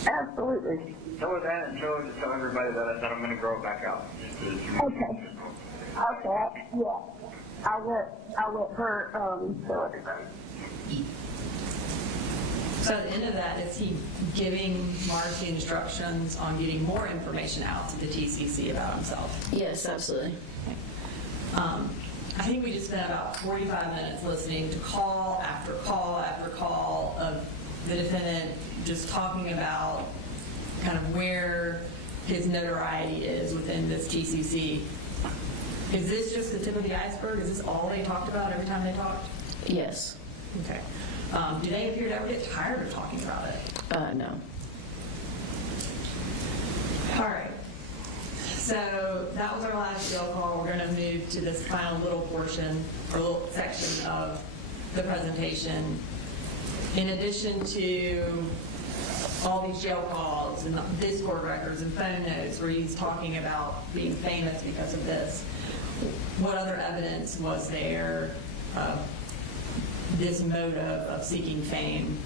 Absolutely. Tell her that and tell everybody that I'm going to grow it back out. Okay. Okay. Yeah. I'll let her tell everybody. So at the end of that, is he giving Marcy instructions on getting more information out to the TCC about himself? Yes, absolutely. I think we just spent about 45 minutes listening to call after call after call of the defendant just talking about kind of where his notoriety is within this TCC. Is this just the tip of the iceberg? Is this all they talked about every time they talked? Yes. Okay. Do they appear to ever get tired of talking about it? No. All right. So that was our last jail call. We're going to move to this final little portion or little section of the presentation. In addition to all these jail calls and Discord records and phone notes where he's talking about being famous because of this, what other evidence was there of this motive of seeking fame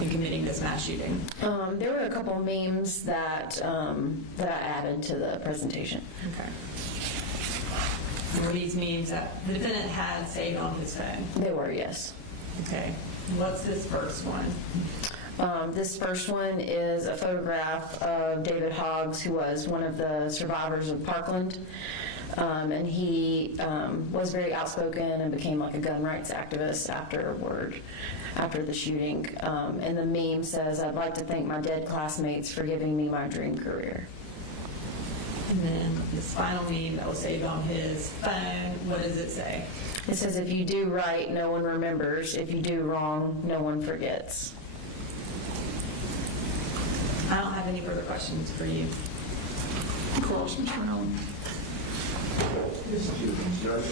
and committing this mass shooting? There were a couple of memes that I added to the presentation. Okay. Were these memes that the defendant had saved on his phone? They were, yes. Okay. What's this first one? This first one is a photograph of David Hoggs, who was one of the survivors of Parkland. And he was very outspoken and became like a gun rights activist after the shooting. And the meme says, "I'd like to thank my dead classmates for giving me my dream career." And then this final meme that was saved on his phone, what does it say? It says, "If you do right, no one remembers. If you do wrong, no one forgets." I don't have any further questions for you. Cross, Mr. Allen. Excuse me, Judge.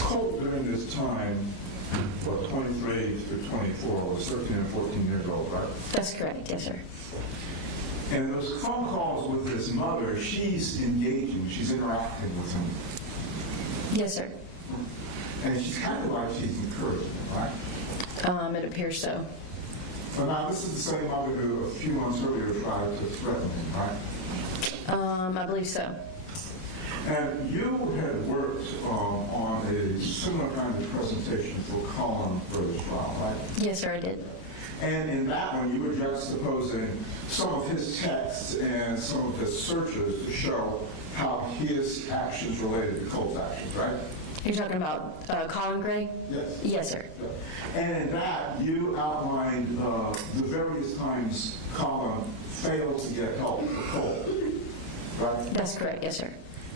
Colt, during this time, 23 through 24, was 13 and 14 years old, right? That's correct, yes, sir. And those phone calls with his mother, she's engaging, she's interacting with him. Yes, sir. And she's kind of like she's encouraging him, right? It appears so. But now, this is the same mother who a few months earlier tried to threaten him, right? I believe so. And you had worked on a similar kind of presentation for Colin for this trial, right? Yes, sir, I did. And in that one, you were juxtaposing some of his texts and some of his searches to show how his actions related to Colt's actions, right? You're talking about Colt Gray? Yes. Yes, sir. And in that, you outlined the various times Colin failed to get help for Colt, right? That's correct, yes, sir.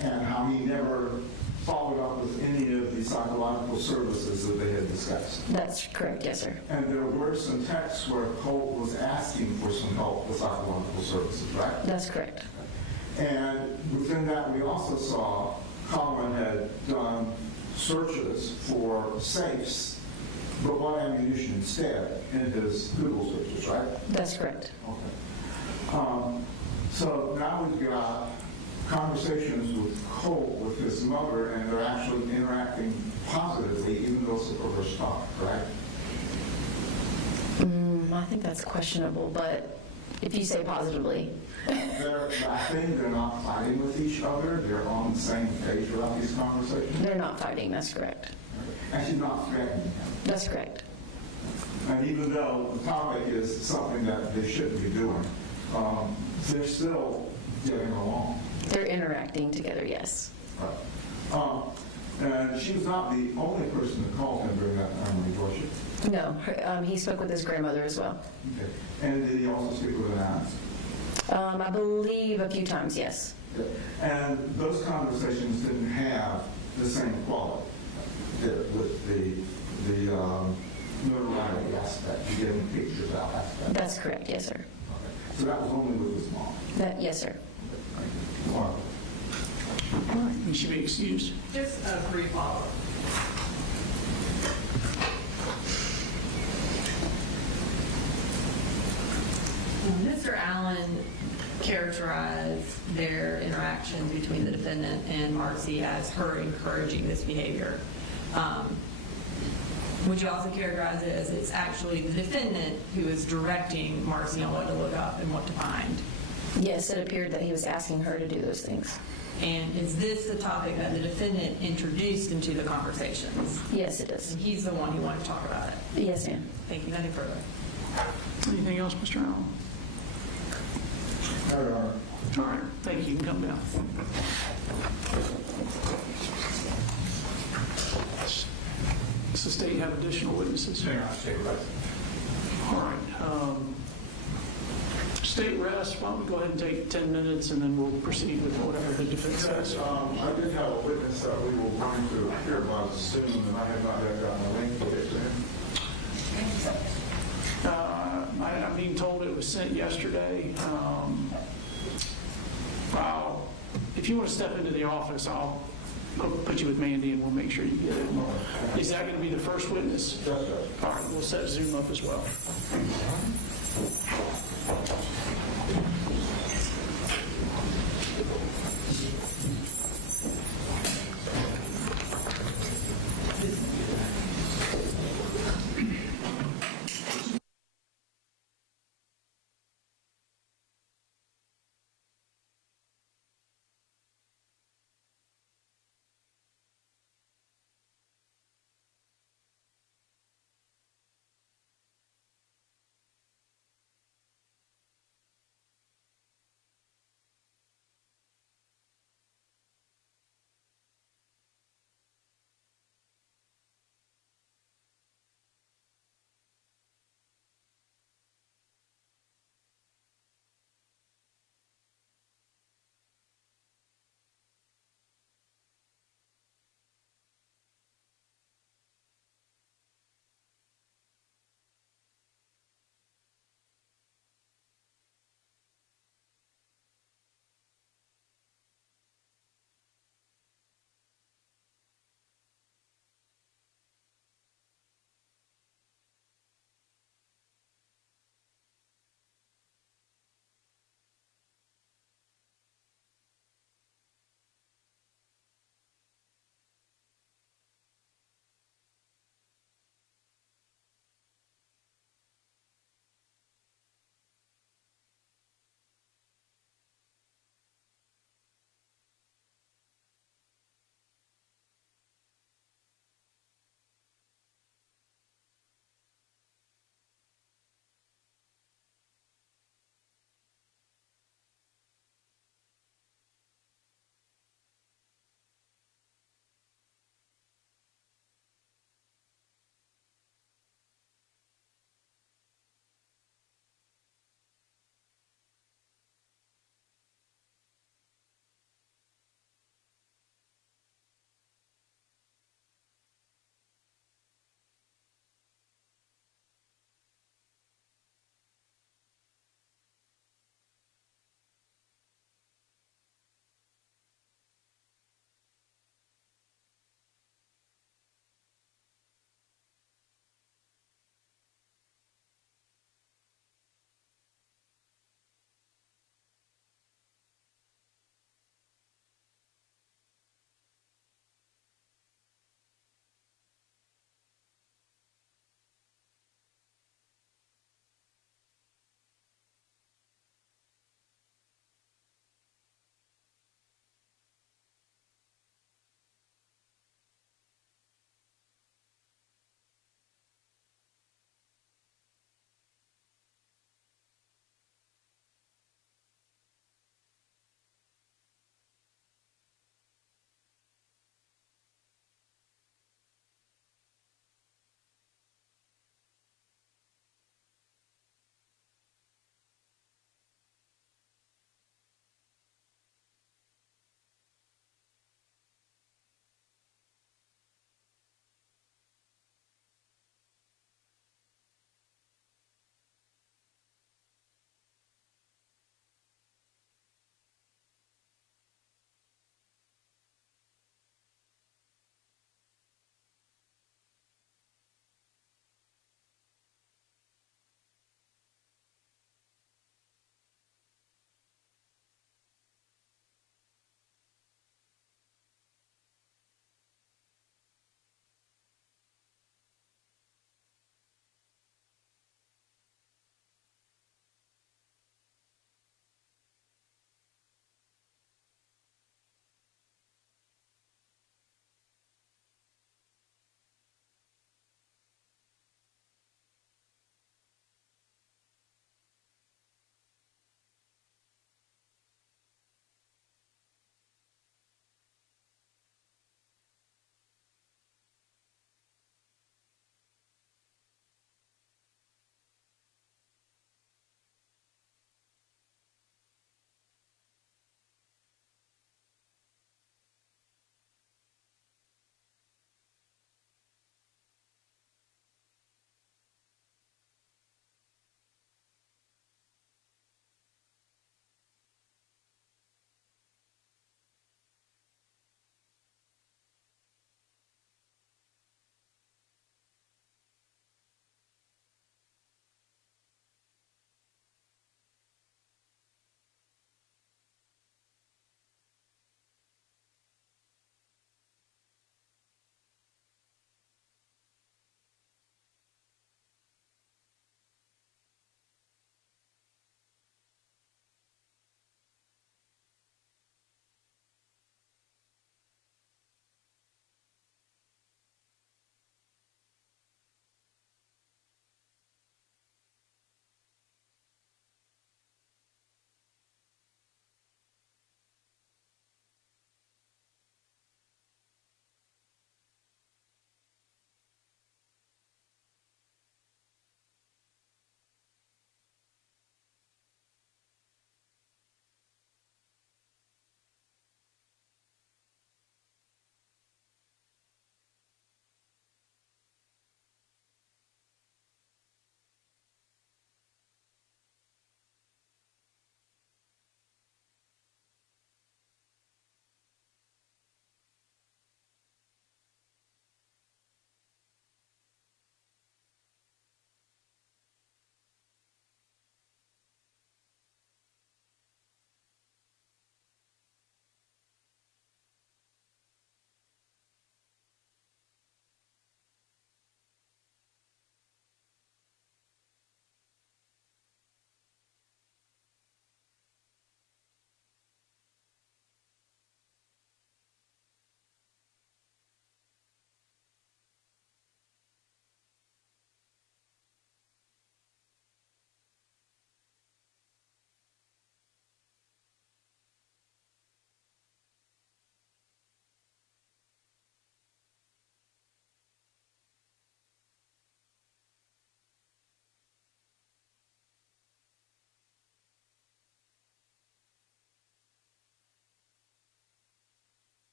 And how he never followed up with any of the psychological services that they had discussed. That's correct, yes, sir. And there were some texts where Colt was asking for some help with psychological services, right? That's correct. And within that, we also saw Colin had done searches for safes, but bought ammunition instead in his Google searches, right? That's correct. Okay. So now we've got conversations with Colt, with his mother, and they're actually interacting positively, even though it's the first talk, right? I think that's questionable, but if you say positively. They're laughing, they're not fighting with each other, they're on the same page about these conversations. They're not fighting, that's correct. And she's not threatening him. That's correct. And even though the topic is something that they shouldn't be doing, they're still getting along. They're interacting together, yes. Right. And she was not the only person that called him during that time, was she? No, he spoke with his grandmother as well. Okay. And did he also speak with an aunt? I believe a few times, yes. And those conversations didn't have the same quality with the notoriety aspect, the getting pictures out aspect. That's correct, yes, sir. Okay. So that was only with his mom. Yes, sir. All right. You should be excused. Just a brief follow-up. Mr. Allen characterized their interaction between the defendant and Marcy as her encouraging this behavior. Would you also characterize it as it's actually the defendant who is directing Marcy on what to look up and what to find? Yes, it appeared that he was asking her to do those things. And is this the topic that the defendant introduced into the conversations? Yes, it is. And he's the one who wanted to talk about it? Yes, ma'am. Thank you. Nothing further. Anything else, Mr. Allen? No, Your Honor. All right, thank you. You can come down. Does the state have additional witnesses? Hang on, state right. All right. State rest, why don't we go ahead and take 10 minutes and then we'll proceed with whatever the defense says. I did have a witness that we were going to hear about soon, and I have not yet gotten a link to get to him. I'm being told it was sent yesterday. If you want to step into the office, I'll put you with Mandy and we'll make sure you get it. Is that going to be the first witness? Yes, sir. All right, we'll set Zoom up as well.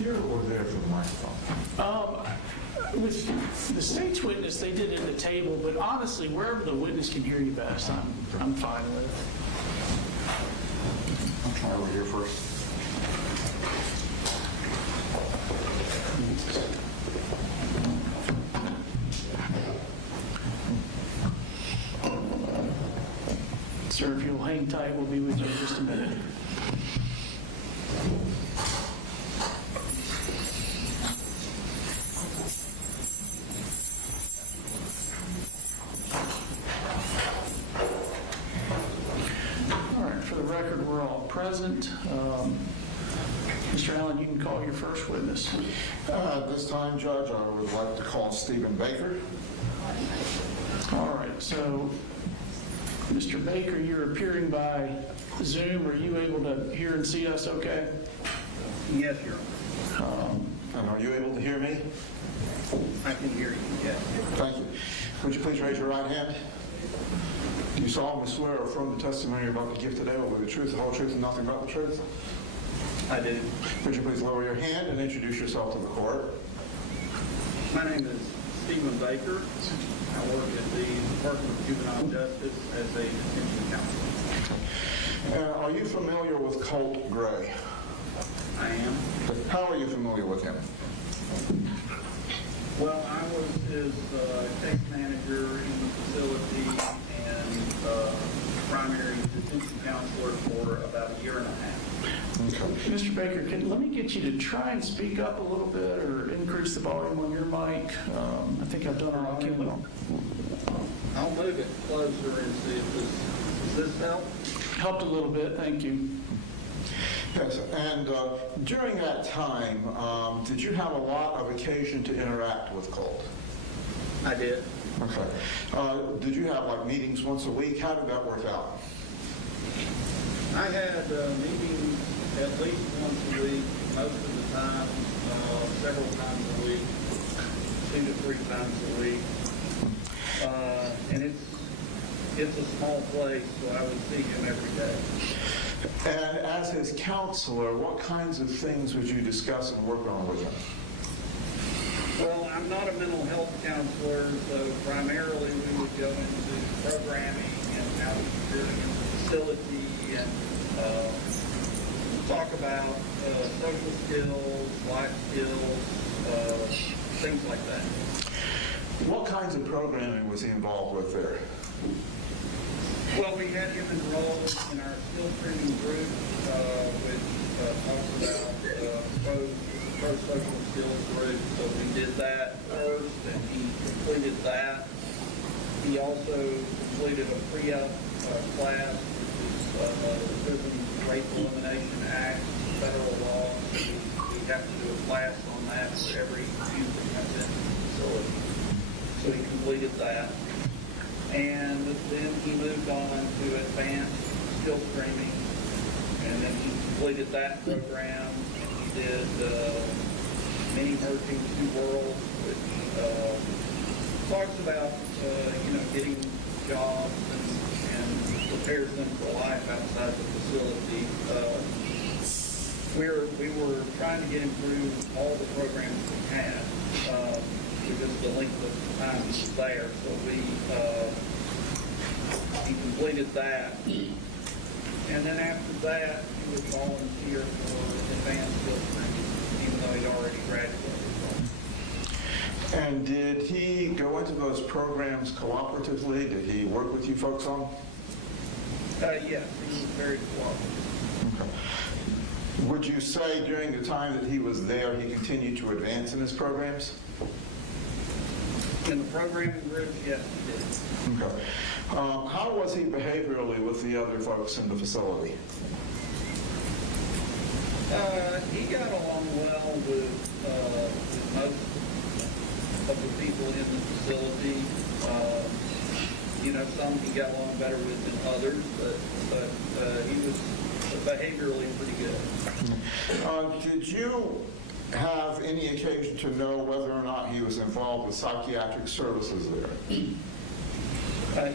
here or there for the microphone? With the state's witness, they did it at the table, but honestly, wherever the witness can hear you best, I'm fine with. I'll try over here first. Sir, if you'll hang tight, we'll be with you in just a minute. All right, for the record, we're all present. Mr. Allen, you can call your first witness. At this time, Judge, I would like to call Stephen Baker. All right, so Mr. Baker, you're appearing by Zoom. Are you able to hear and see us okay? Yes, Your Honor. And are you able to hear me? I can hear you, yes. Thank you. Would you please raise your right hand? Do you solemnly swear or affirm the testimony you're about to give today will be the truth, the whole truth, and nothing but the truth? I do. Would you please lower your hand and introduce yourself to the court? My name is Stephen Baker. I work at the Department of Juvenile Justice as a detention counselor. Are you familiar with Colt Gray? I am. How are you familiar with him? Well, I was his case manager in the facility and primary detention counselor for about a year and a half. Okay. Mr. Baker, let me get you to try and speak up a little bit or increase the volume on your mic. I think I've done all I can. I'll move it closer and see if does this help? Helped a little bit, thank you. Yes, and during that time, did you have a lot of occasion to interact with Colt? I did. Okay. Did you have like meetings once a week? How did that work out? I had meetings at least once a week, most of the time, several times a week, 2 to 3 times a week. And it's a small place, so I would see him every day. And as his counselor, what kinds of things would you discuss and work on with him? Well, I'm not a mental health counselor, so primarily we would go into programming and how he's doing in the facility and talk about social skills, life skills, things like that. What kinds of programming was he involved with there? Well, we had him enrolled in our skill training group, which talks about pro-social skills group. So we did that first, and he completed that. He also completed a pre-up class, which is the Prison Rape Elimination Act, federal law. We have to do a class on that for every youth that comes into the facility. So he completed that. And then he moved on to advanced skill training, and then he completed that program, and he did Mini Merging Two Worlds, which talks about, getting jobs and prepares them for life outside the facility. We were trying to get him through all the programs we had. Because the length of time was there, so he completed that, and then after that he would volunteer for advanced skill training, even though he'd already graduated. And did he go into those programs cooperatively? Did he work with you folks on? Yes, he was very cooperative. Okay. Would you say during the time that he was there, he continued to advance in his programs? In the programming group, yes, he did. Okay. How was he behaviorally with the other folks in the facility? He got along well with most of the people in the facility. Some he got along better with than others, but he was behaviorally pretty good. Did you have any occasion to know whether or not he was involved with psychiatric services there?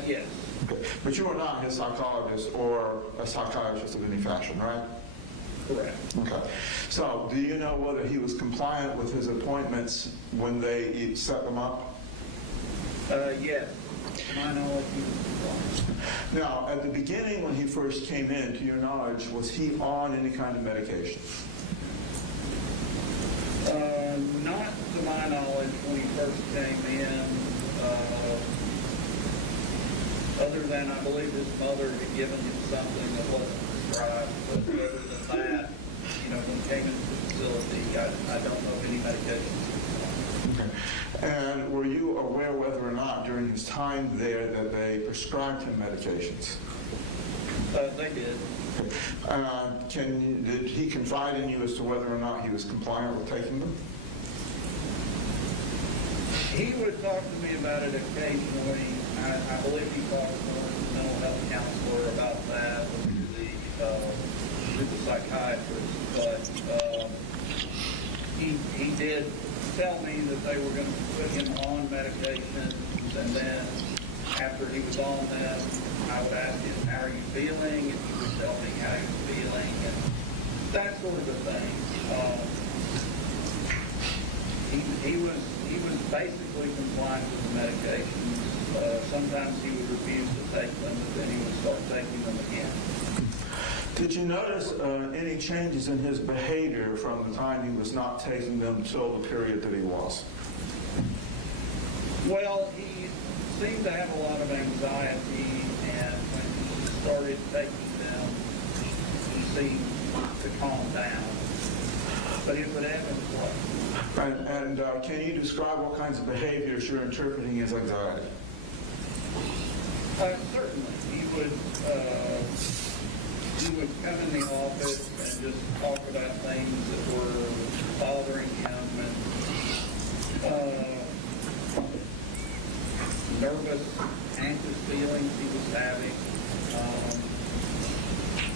Yes. Okay. But you were not his psychologist or a psychiatrist of any fashion, right? Correct. Okay. So, do you know whether he was compliant with his appointments when they set them up? Yes. To my knowledge, he was compliant. Now, at the beginning, when he first came in, to your knowledge, was he on any kind of medication? Not to my knowledge when he first came in, other than I believe his mother had given him something that wasn't prescribed. But other than that, when he came into the facility, I don't know of any medications. Okay. And were you aware whether or not during his time there that they prescribed him medications? They did. Did he confide in you as to whether or not he was compliant with taking them? He would talk to me about it occasionally. I believe he talked to the mental health counselor about that, to the psychiatrist. But he did tell me that they were going to put him on medication, and then after he was on them, I would ask him, how are you feeling? And he would tell me how he was feeling, and that sort of a thing. He was basically compliant with the medications. Sometimes he would refuse to take them, but then he would start taking them again. Did you notice any changes in his behavior from the time he was not taking them till the period that he was? Well, he seemed to have a lot of anxiety, and when he started taking them, he seemed to calm down. But it would ebb and flow. And can you describe what kinds of behaviors you're interpreting as anxiety? Certainly. He would come in the office and just talk about things that were bothering him, and nervous, anxious feelings he was having.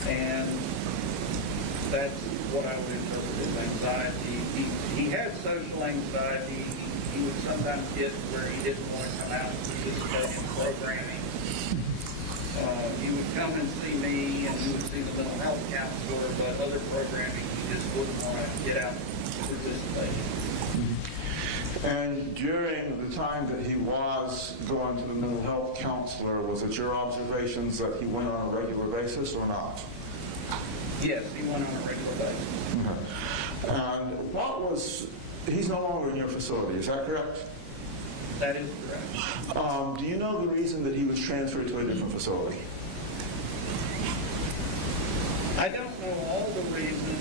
And that's what I would interpret as anxiety. He had social anxiety. He would sometimes get where he didn't want to come out and participate in programming. He would come and see me, and he would see the mental health counselor, but other programming he just wouldn't want to get out and participate in. And during the time that he was going to the mental health counselor, was it your observations that he went on a regular basis or not? Yes, he went on a regular basis. Okay. And he's no longer in your facility, is that correct? That is correct. Do you know the reason that he was transferred to a different facility? I don't know all the reasons.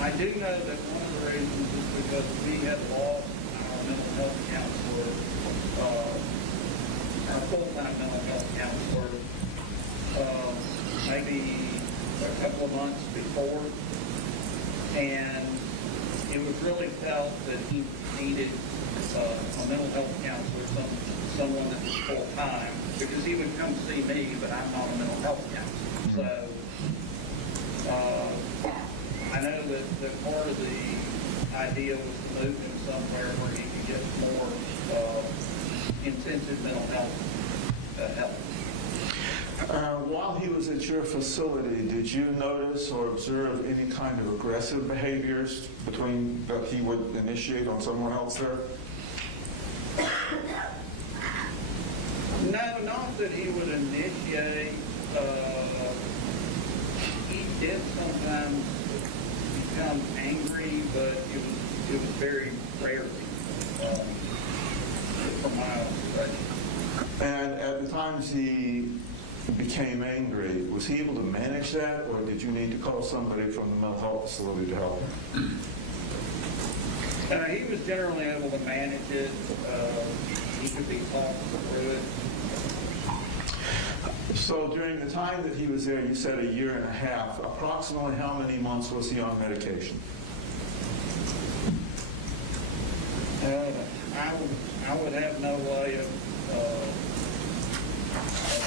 I do know that one of the reasons is because we had lost our mental health counselor, our full-time mental health counselor, maybe a couple of months before, and it was really felt that he needed a mental health counselor, someone that was full-time, because he would come see me, but I'm not a mental health counselor. So I know that part of the idea was to move him somewhere where he could get more intensive mental health help. While he was at your facility, did you notice or observe any kind of aggressive behaviors that he would initiate on someone else there? No, not that he would initiate. He did sometimes become angry, but it was very rarely, from my observation. And at the times he became angry, was he able to manage that, or did you need to call somebody from the mental health facility to help him? He was generally able to manage it. He could be talked through it. So during the time that he was there, you said 1.5 years, approximately how many months was he on medication? I would have no way of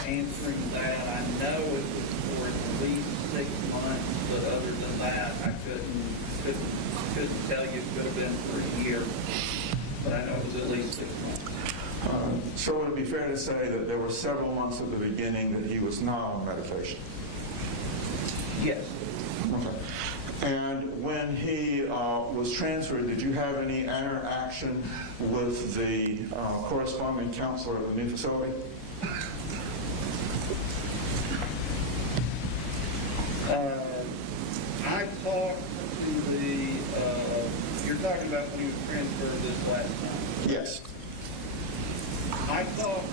answering that. I know it was for at least 6 months, but other than that, I couldn't tell you. It could have been for 1 year, but I know it was at least 6 months. So would it be fair to say that there were several months at the beginning that he was not on medication? Yes. Okay. And when he was transferred, did you have any interaction with the corresponding counselor of the new facility? I talked to the, you're talking about when he was transferred this last time. Yes. I talked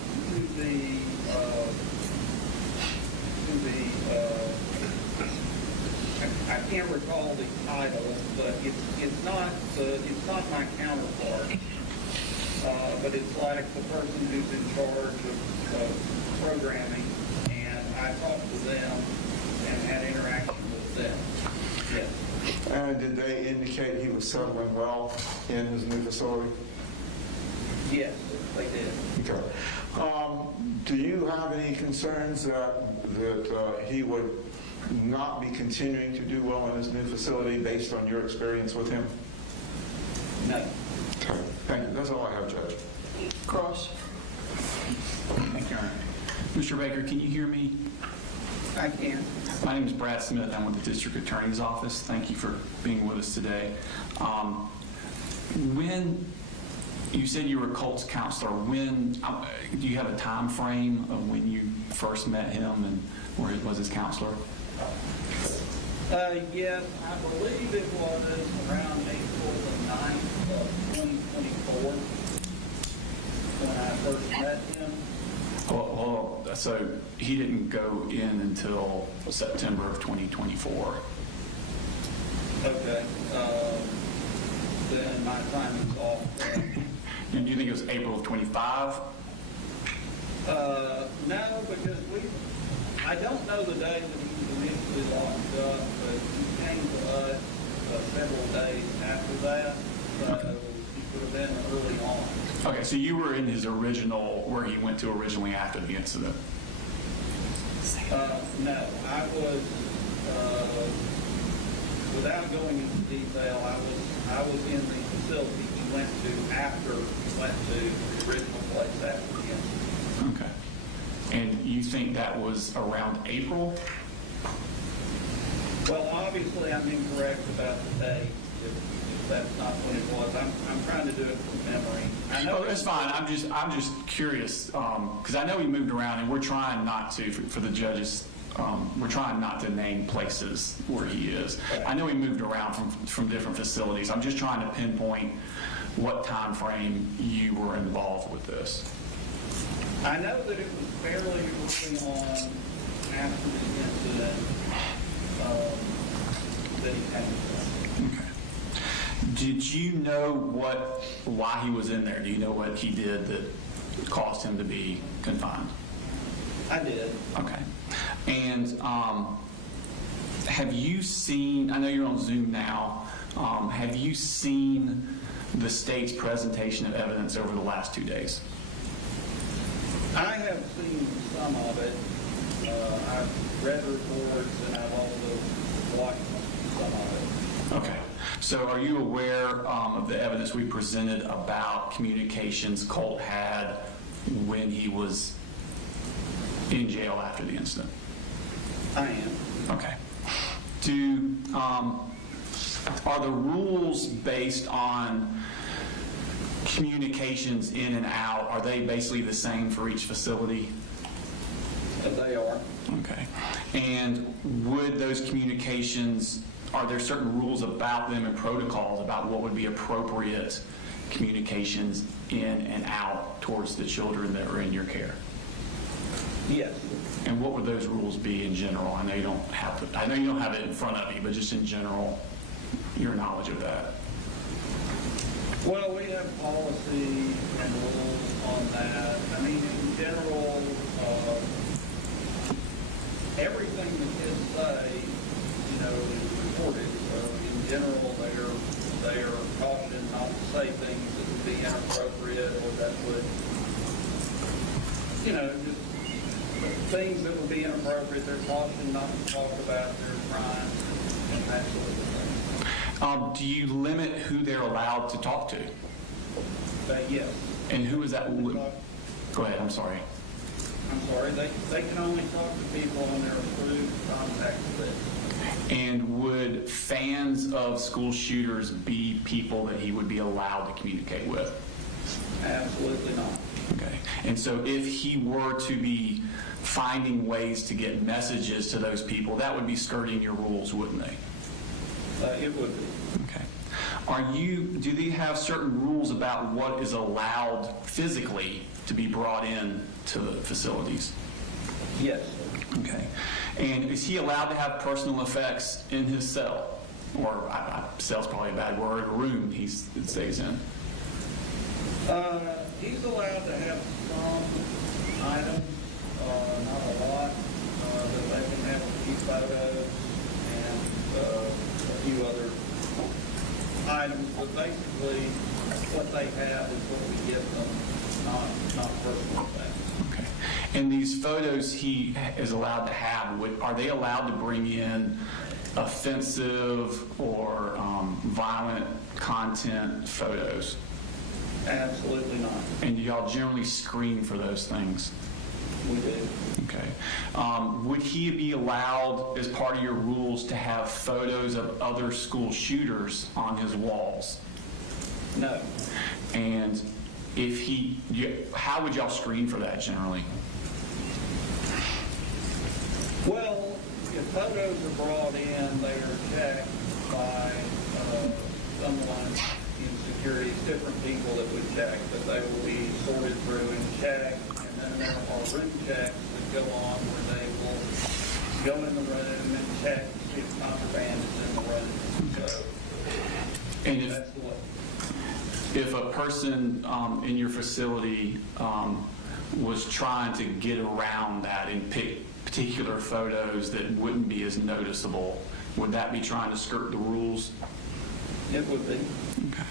to I can't recall the title, but it's not my counterpart. But it's like the person who's in charge of programming, and I talked to them and had interaction with them. Yes. And did they indicate he was settling well in his new facility? Yes, they did. Okay. Do you have any concerns that he would not be continuing to do well in his new facility based on your experience with him? No. Okay. Thank you. That's all I have, Judge. Cross. Thank you, Your Honor. Mr. Baker, can you hear me? I can. My name is Brad Smith. I'm with the District Attorney's Office. Thank you for being with us today. When you said you were Colt's counselor, when do you have a time frame of when you first met him and where he was his counselor? Yes, I believe it was around April the 9th of 2024 when I first met him. Well, so he didn't go in until September of 2024. Okay. Then my time is off. And do you think it was April of 25? No, because I don't know the day that he was initially locked up, but he came to us several days after that, so he could have been early on. Okay, so you were in his original, where he went to originally after the incident. No, I was, without going into detail, I was in the facility he went to after he went to the original place after the incident. Okay. And you think that was around April? Well, obviously, I'm incorrect about the date, if that's not when it was. I'm trying to do it from memory. I know Oh, that's fine. I'm just curious, because I know he moved around, and we're trying not to, for the judges, we're trying not to name places where he is. I know he moved around from different facilities. I'm just trying to pinpoint what time frame you were involved with this. I know that it was fairly early on after the incident that he came to. Okay. Did you know why he was in there? Do you know what he did that caused him to be confined? I did. Okay. And have you seen, I know you're on Zoom now, have you seen the state's presentation of evidence over the last 2 days? I have seen some of it. I've read reports and I've also watched some of it. Okay. So are you aware of the evidence we presented about communications Colt had when he was in jail after the incident? I am. Okay. Are the rules based on communications in and out, are they basically the same for each facility? They are. Okay. And would those communications, are there certain rules about them and protocols about what would be appropriate communications in and out towards the children that are in your care? Yes. And what would those rules be in general? I know you don't have it in front of you, but just in general, your knowledge of that. Well, we have policy and rules on that. I mean, in general, everything the kids say, is recorded. So in general, they are cautioned not to say things that would be inappropriate or that would, just things that would be inappropriate. They're cautioned not to talk about their crimes and that sort of thing. Do you limit who they're allowed to talk to? Yes. And who is that? Go ahead, I'm sorry. I'm sorry, they can only talk to people on their approved contact list. And would fans of school shooters be people that he would be allowed to communicate with? Absolutely not. Okay. And so if he were to be finding ways to get messages to those people, that would be skirting your rules, wouldn't they? It would be. Okay. Do they have certain rules about what is allowed physically to be brought in to the facilities? Yes. Okay. And is he allowed to have personal effects in his cell? Or, cell's probably a bad word, room he stays in? He's allowed to have some items, not a lot, that they can have a few photos and a few other items, but basically what they have is what we give them, not personal things. Okay. And these photos he is allowed to have, are they allowed to bring in offensive or violent content photos? Absolutely not. And do y'all generally screen for those things? We do. Okay. Would he be allowed, as part of your rules, to have photos of other school shooters on his walls? No. And how would y'all screen for that generally? Well, if photos are brought in, they are checked by someone in security, different people that would check, but they will be sorted through and checked, and then there are room checks that go on where they will go in the room and check if contraband is in the room. So And that's the way. if a person in your facility was trying to get around that and pick particular photos that wouldn't be as noticeable, would that be trying to skirt the rules? It would be. Okay.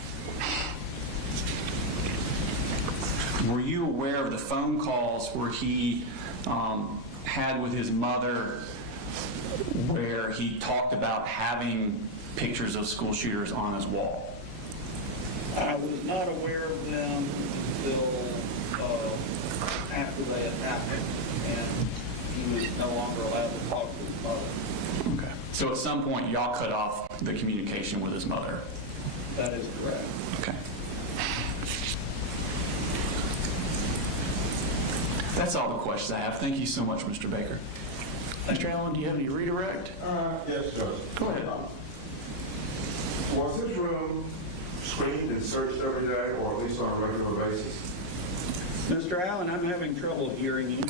Were you aware of the phone calls where he had with his mother where he talked about having pictures of school shooters on his wall? I was not aware of them until after they had happened, and he was no longer allowed to talk to his mother. Okay. So at some point, y'all cut off the communication with his mother? That is correct. Okay. That's all the questions I have. Thank you so much, Mr. Baker. Mr. Allen, do you have any redirect? Yes, Judge. Go ahead. Was this room screened and searched every day, or at least on a regular basis? Mr. Allen, I'm having trouble hearing you.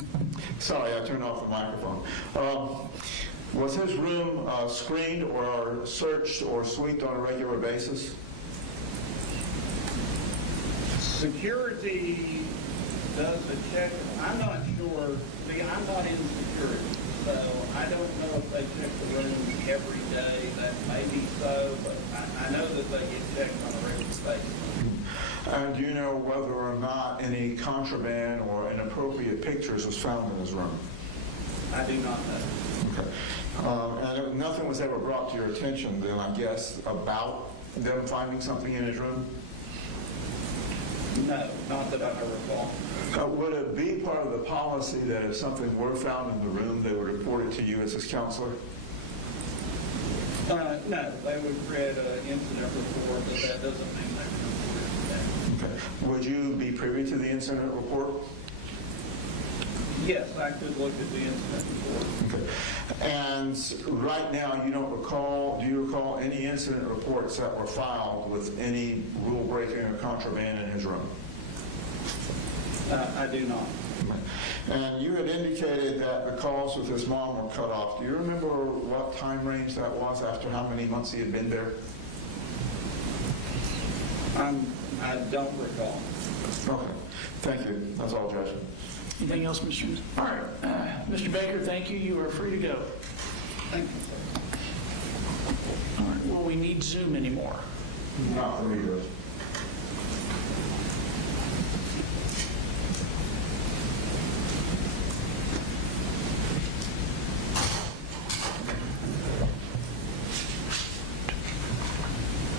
Sorry, I turned off the microphone. Was his room screened or searched or swept on a regular basis? Security does a check. I'm not sure. See, I'm not in security, so I don't know if they check the room every day. That may be so, but I know that they get checked on a regular basis. And do you know whether or not any contraband or inappropriate pictures was found in his room? I do not know. Okay. And nothing was ever brought to your attention then, I guess, about them finding something in his room? No, not that I recall. Would it be part of the policy that if something were found in the room, they would report it to you as his counselor? No, they would create an incident report, but that doesn't mean they would report it to them. Okay. Would you be privy to the incident report? Yes, I could look at the incident report. Okay. And right now, you don't recall, do you recall any incident reports that were filed with any rule breaking or contraband in his room? I do not. And you had indicated that the calls with his mom were cut off. Do you remember what time range that was, after how many months he had been there? I don't recall. Okay. Thank you. That's all, Judge. Anything else, Mr. Jones? All right. Mr. Baker, thank you. You are free to go. Thank you, sir. All right. Will we need Zoom anymore? Not for me, Judge.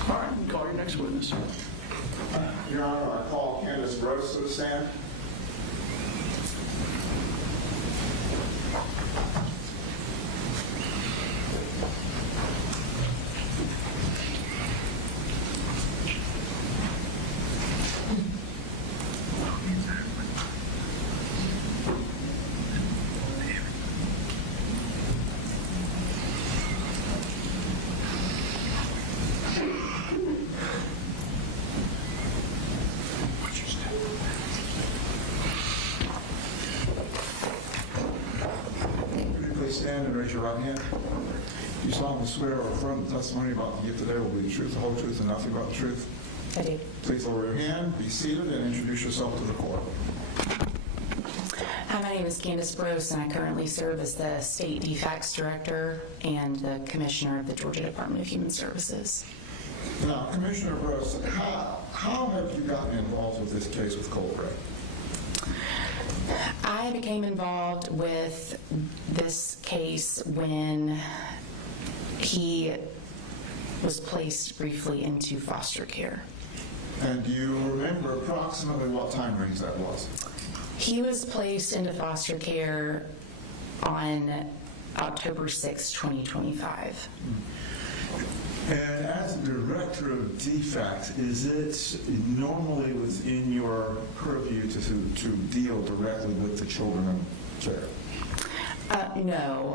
All right. You can call your next witness. Your Honor, I call Candace Gross to the stand. please stand and raise your right hand. Do you solemnly swear or affirm the testimony you're about to give today will be the truth, the whole truth, and nothing but the truth? I do. Please lower your hand, be seated, and introduce yourself to the court. Hi, my name is Candace Brose, and I currently serve as the State DFACS Director and the Commissioner of the Georgia Department of Human Services. Now, Commissioner Brose, how have you gotten involved with this case with Colt Gray? I became involved with this case when he was placed briefly into foster care. And do you remember approximately what time range that was? He was placed into foster care on October 6, 2025. And as Director of DFACS, is it normally within your purview to deal directly with the children in care? No,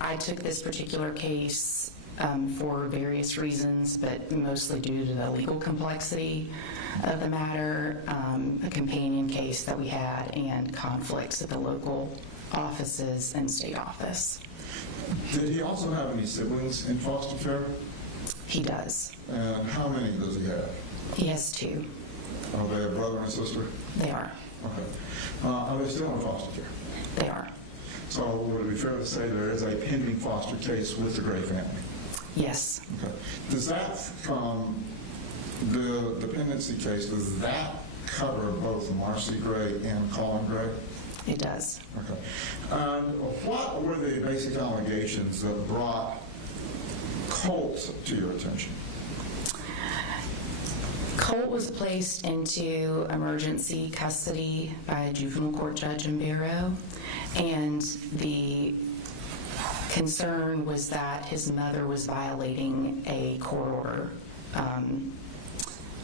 I took this particular case for various reasons, but mostly due to the legal complexity of the matter, a companion case that we had, and conflicts at the local offices and state office. Did he also have any siblings in foster care? He does. And how many does he have? He has 2. Are they a brother and sister? They are. Okay. Are they still in foster care? They are. So would it be fair to say there is a pending foster case with the Gray family? Yes. Okay. Does that, the dependency case, does that cover both Marcy Gray and Colin Gray? It does. Okay. And what were the basic allegations that brought Colt to your attention? Colt was placed into emergency custody by a juvenile court judge in Barrow, and the concern was that his mother was violating a court order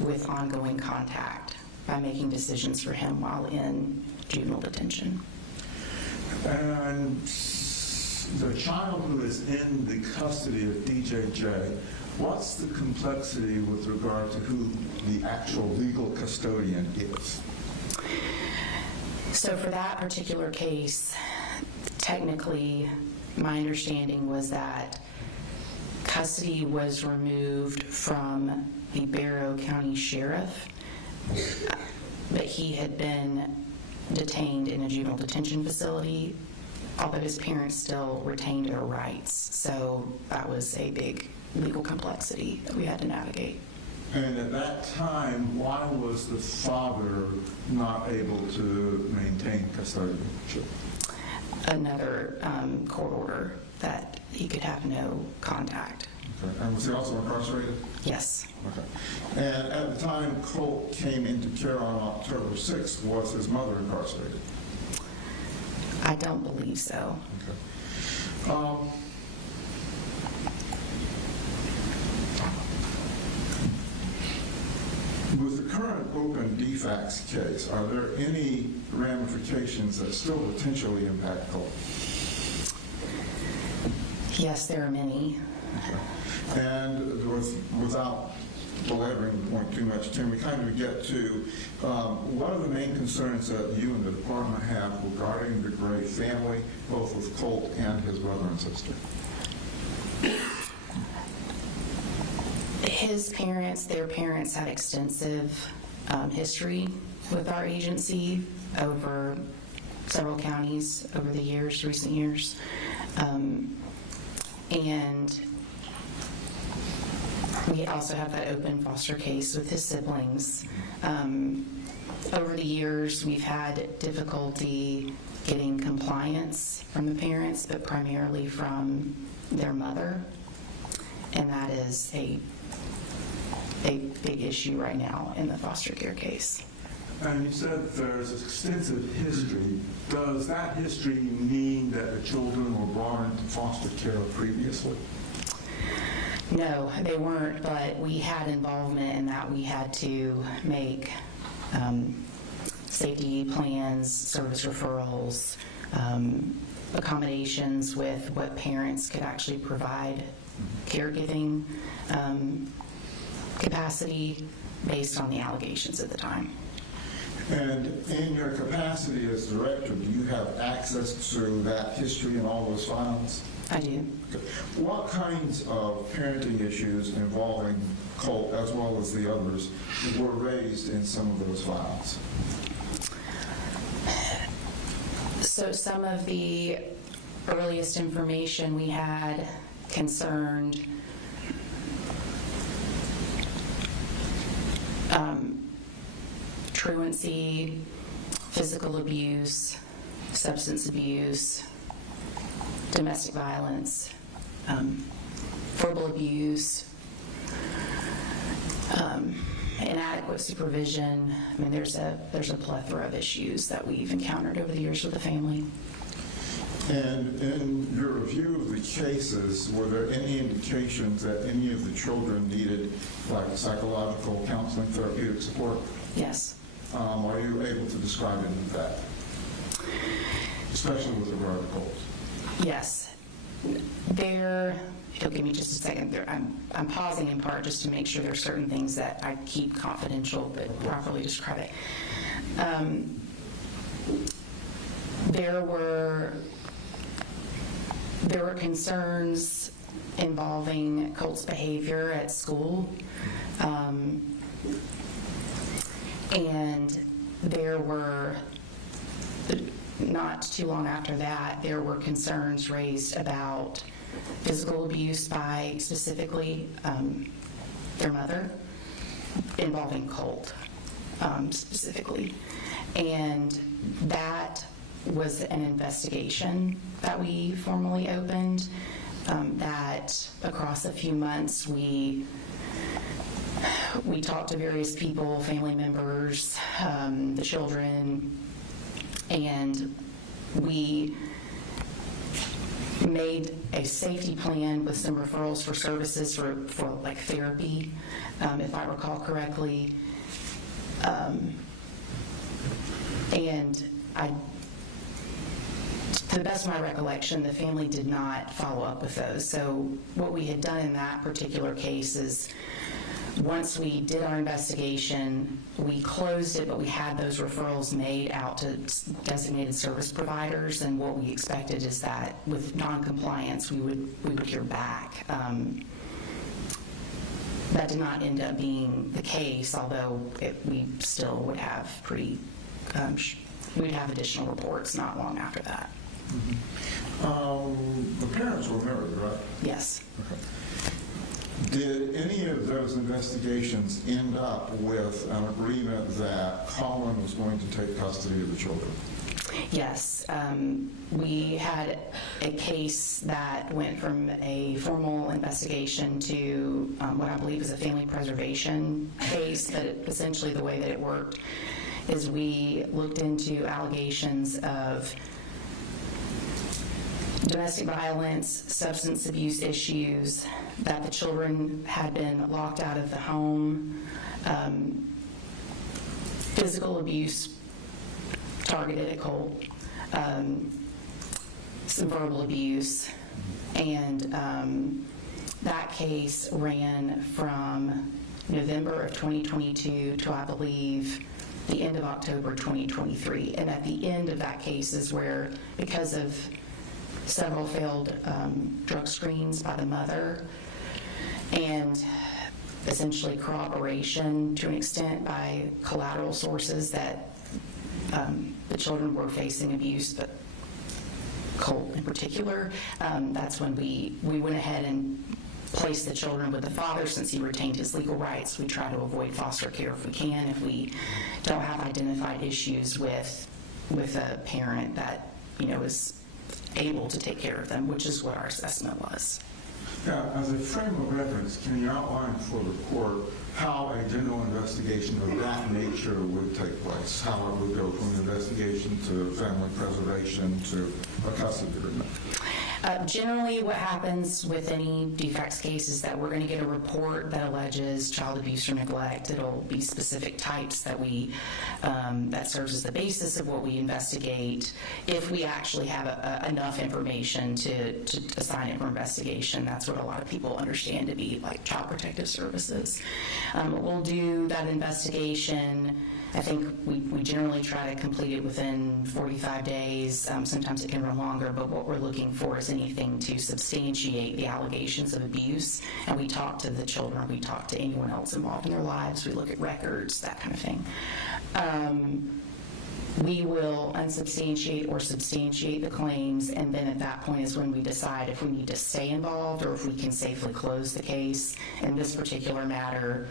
with ongoing contact by making decisions for him while in juvenile detention. And the child who is in the custody of DJJ, what's the complexity with regard to who the actual legal custodian is? So for that particular case, technically, my understanding was that custody was removed from the Barrow County Sheriff, but he had been detained in a juvenile detention facility, although his parents still retained their rights. So that was a big legal complexity that we had to navigate. And at that time, why was the father not able to maintain custodianship? Another court order that he could have no contact. Okay. And was he also incarcerated? Yes. Okay. And at the time Colt came into care on October 6th, was his mother incarcerated? I don't believe so. Okay. With the current open DFACS case, are there any ramifications that still potentially impact Colt? Yes, there are many. Okay. And without belaboring the point too much, can we kind of get to what are the main concerns that you and the department have regarding the Gray family, both with Colt and his brother and sister? Their parents had extensive history with our agency over several counties over the years, recent years. And we also have that open foster case with his siblings. Over the years, we've had difficulty getting compliance from the parents, but primarily from their mother. And that is a big issue right now in the foster care case. And you said there's extensive history. Does that history mean that the children were brought into foster care previously? No, they weren't, but we had involvement in that. We had to make safety plans, service referrals, accommodations with what parents could actually provide, caregiving capacity based on the allegations at the time. And in your capacity as director, do you have access to that history and all those files? I do. Okay. What kinds of parenting issues involving Colt, as well as the others, were raised in some of those files? So some of the earliest information we had concerned truancy, physical abuse, substance abuse, domestic violence, verbal abuse, inadequate supervision. I mean, there's a plethora of issues that we've encountered over the years with the family. And in your review of the cases, were there any indications that any of the children needed like psychological counseling, therapeutic support? Yes. Are you able to describe any of that, especially with regard to Colt? Yes. There, it'll give me just a second. There, I'm pausing in part just to make sure there are certain things that I keep confidential but properly describe it. There were concerns involving Colt's behavior at school. And there were, not too long after that, there were concerns raised about physical abuse by specifically their mother, involving Colt specifically. And that was an investigation that we formally opened, that across a few months we talked to various people, family members, the children, and we made a safety plan with some referrals for services for like therapy, if I recall correctly. And to the best of my recollection, the family did not follow up with those. So what we had done in that particular case is, once we did our investigation, we closed it, but we had those referrals made out to designated service providers, and what we expected is that with non-compliance, we would hear back. That did not end up being the case, although we still would have we'd have additional reports not long after that. Mm-hmm. The parents were married, right? Yes. Okay. Did any of those investigations end up with an agreement that Colin was going to take custody of the children? Yes. We had a case that went from a formal investigation to what I believe is a family preservation case, but essentially the way that it worked is we looked into allegations of domestic violence, substance abuse issues, that the children had been locked out of the home, physical abuse targeted at Colt, some verbal abuse, and that case ran from November of 2022 to, I believe, the end of October 2023. And at the end of that case is where, because of several failed drug screens by the mother, and essentially corroboration to an extent by collateral sources that the children were facing abuse, but Colt in particular, that's when we went ahead and placed the children with the father since he retained his legal rights. We try to avoid foster care if we can, if we don't have identified issues with a parent that, is able to take care of them, which is what our assessment was. Now, as a frame of reference, can you outline for the court how a general investigation of that nature would take place? How it would go from investigation to family preservation to a custody agreement? Generally, what happens with any defects case is that we're going to get a report that alleges child abuse or neglect. It'll be specific types that that serves as the basis of what we investigate. If we actually have enough information to assign it for investigation, that's what a lot of people understand to be like Child Protective Services. We'll do that investigation. I think we generally try to complete it within 45 days. Sometimes it can run longer, but what we're looking for is anything to substantiate the allegations of abuse. And we talk to the children, we talk to anyone else involved in their lives, we look at records, that kind of thing. We will unsubstantiate or substantiate the claims, and then at that point is when we decide if we need to stay involved or if we can safely close the case. In this particular matter,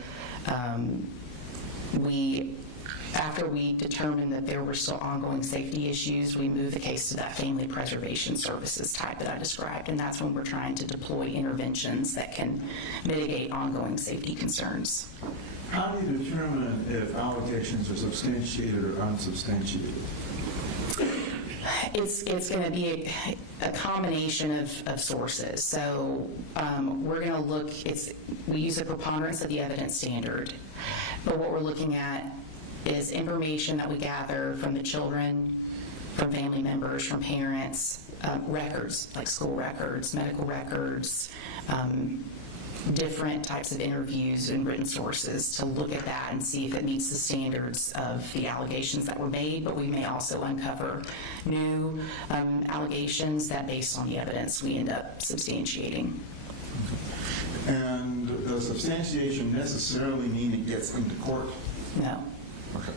after we determined that there were still ongoing safety issues, we moved the case to that family preservation services type that I described, and that's when we're trying to deploy interventions that can mitigate ongoing safety concerns. How do you determine if allegations are substantiated or unsubstantiated? It's going to be a combination of sources. So we're going to look, we use a preponderance of the evidence standard, but what we're looking at is information that we gather from the children, from family members, from parents, records, like school records, medical records, different types of interviews and written sources to look at that and see if it meets the standards of the allegations that were made, but we may also uncover new allegations that, based on the evidence, we end up substantiating. And does substantiation necessarily mean it gets into court? No. Okay.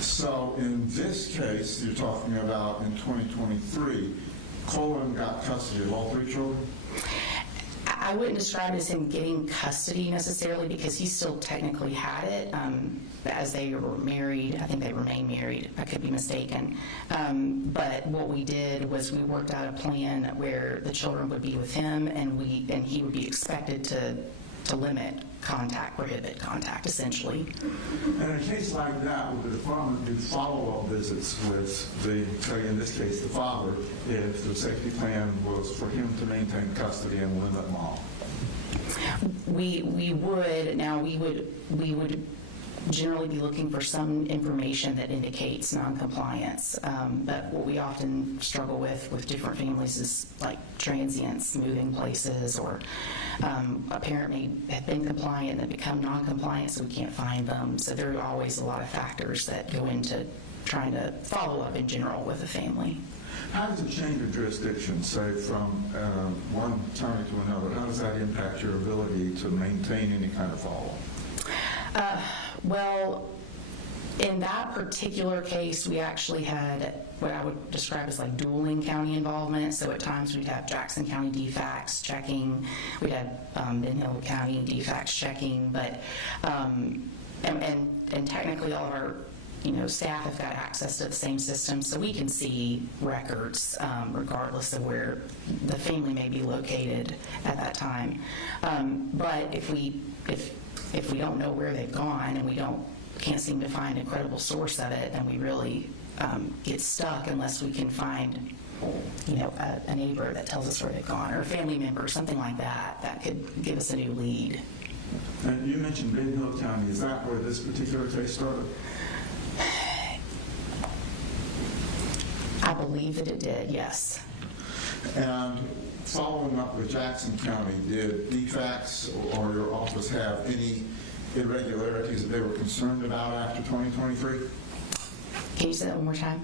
So in this case, you're talking about in 2023, Colin got custody of all 3 children? I wouldn't describe it as him getting custody necessarily because he still technically had it as they were married. I think they remain married. I could be mistaken. But what we did was we worked out a plan where the children would be with him and he would be expected to limit contact, prohibit contact, essentially. And in a case like that, would the department do follow-up visits with say in this case, the father, if the safety plan was for him to maintain custody and limit mom? We would. Now, we would generally be looking for some information that indicates noncompliance. But what we often struggle with different families is like transients, moving places, or a parent may have been compliant and become non-compliant, so we can't find them. So there are always a lot of factors that go into trying to follow up in general with a family. How does it change your jurisdiction, say, from one county to another? How does that impact your ability to maintain any kind of follow-up? Well, in that particular case, we actually had what I would describe as like dueling county involvement. So at times we'd have Jackson County DFACS checking, we'd have Ben Hill County DFACS checking, but and technically all of our staff have got access to the same system, so we can see records regardless of where the family may be located at that time. But if we don't know where they've gone and we can't seem to find a credible source of it, then we really get stuck unless we can find a neighbor that tells us where they've gone, or a family member, something like that could give us a new lead. And you mentioned Ben Hill County. Is that where this particular case started? I believe that it did, yes. And following up with Jackson County, did DFACS or your office have any irregularities that they were concerned about after 2023? Can you say that one more time?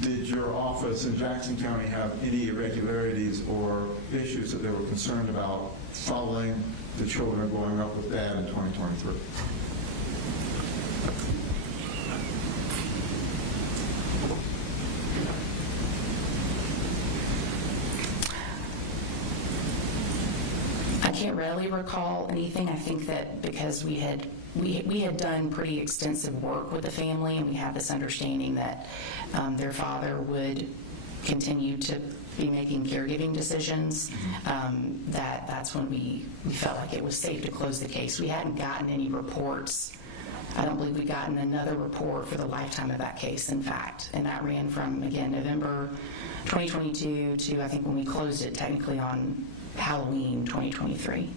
Did your office in Jackson County have any irregularities or issues that they were concerned about following the children growing up with Dad in 2023? I can't really recall anything. I think that because we had done pretty extensive work with the family, and we had this understanding that their father would continue to be making caregiving decisions, that's when we felt like it was safe to close the case. We hadn't gotten any reports. I don't believe we'd gotten another report for the lifetime of that case, in fact, and that ran from, again, November 2022 to, I think, when we closed it technically on Halloween 2023.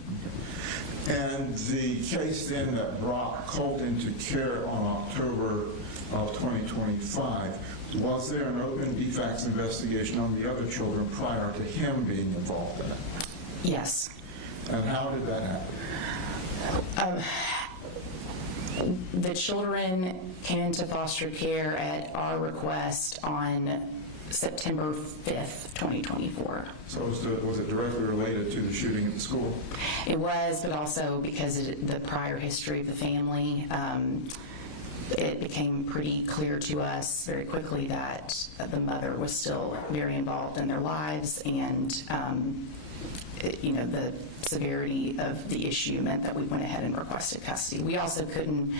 And the case then that brought Colt into care on October of 2025, was there an open defects investigation on the other children prior to him being involved in it? Yes. And how did that happen? The children came into foster care at our request on September 5th, 2024. So was it directly related to the shooting at the school? It was, but also because of the prior history of the family, it became pretty clear to us very quickly that the mother was still very involved in their lives, and the severity of the issue meant that we went ahead and requested custody. We also couldn't,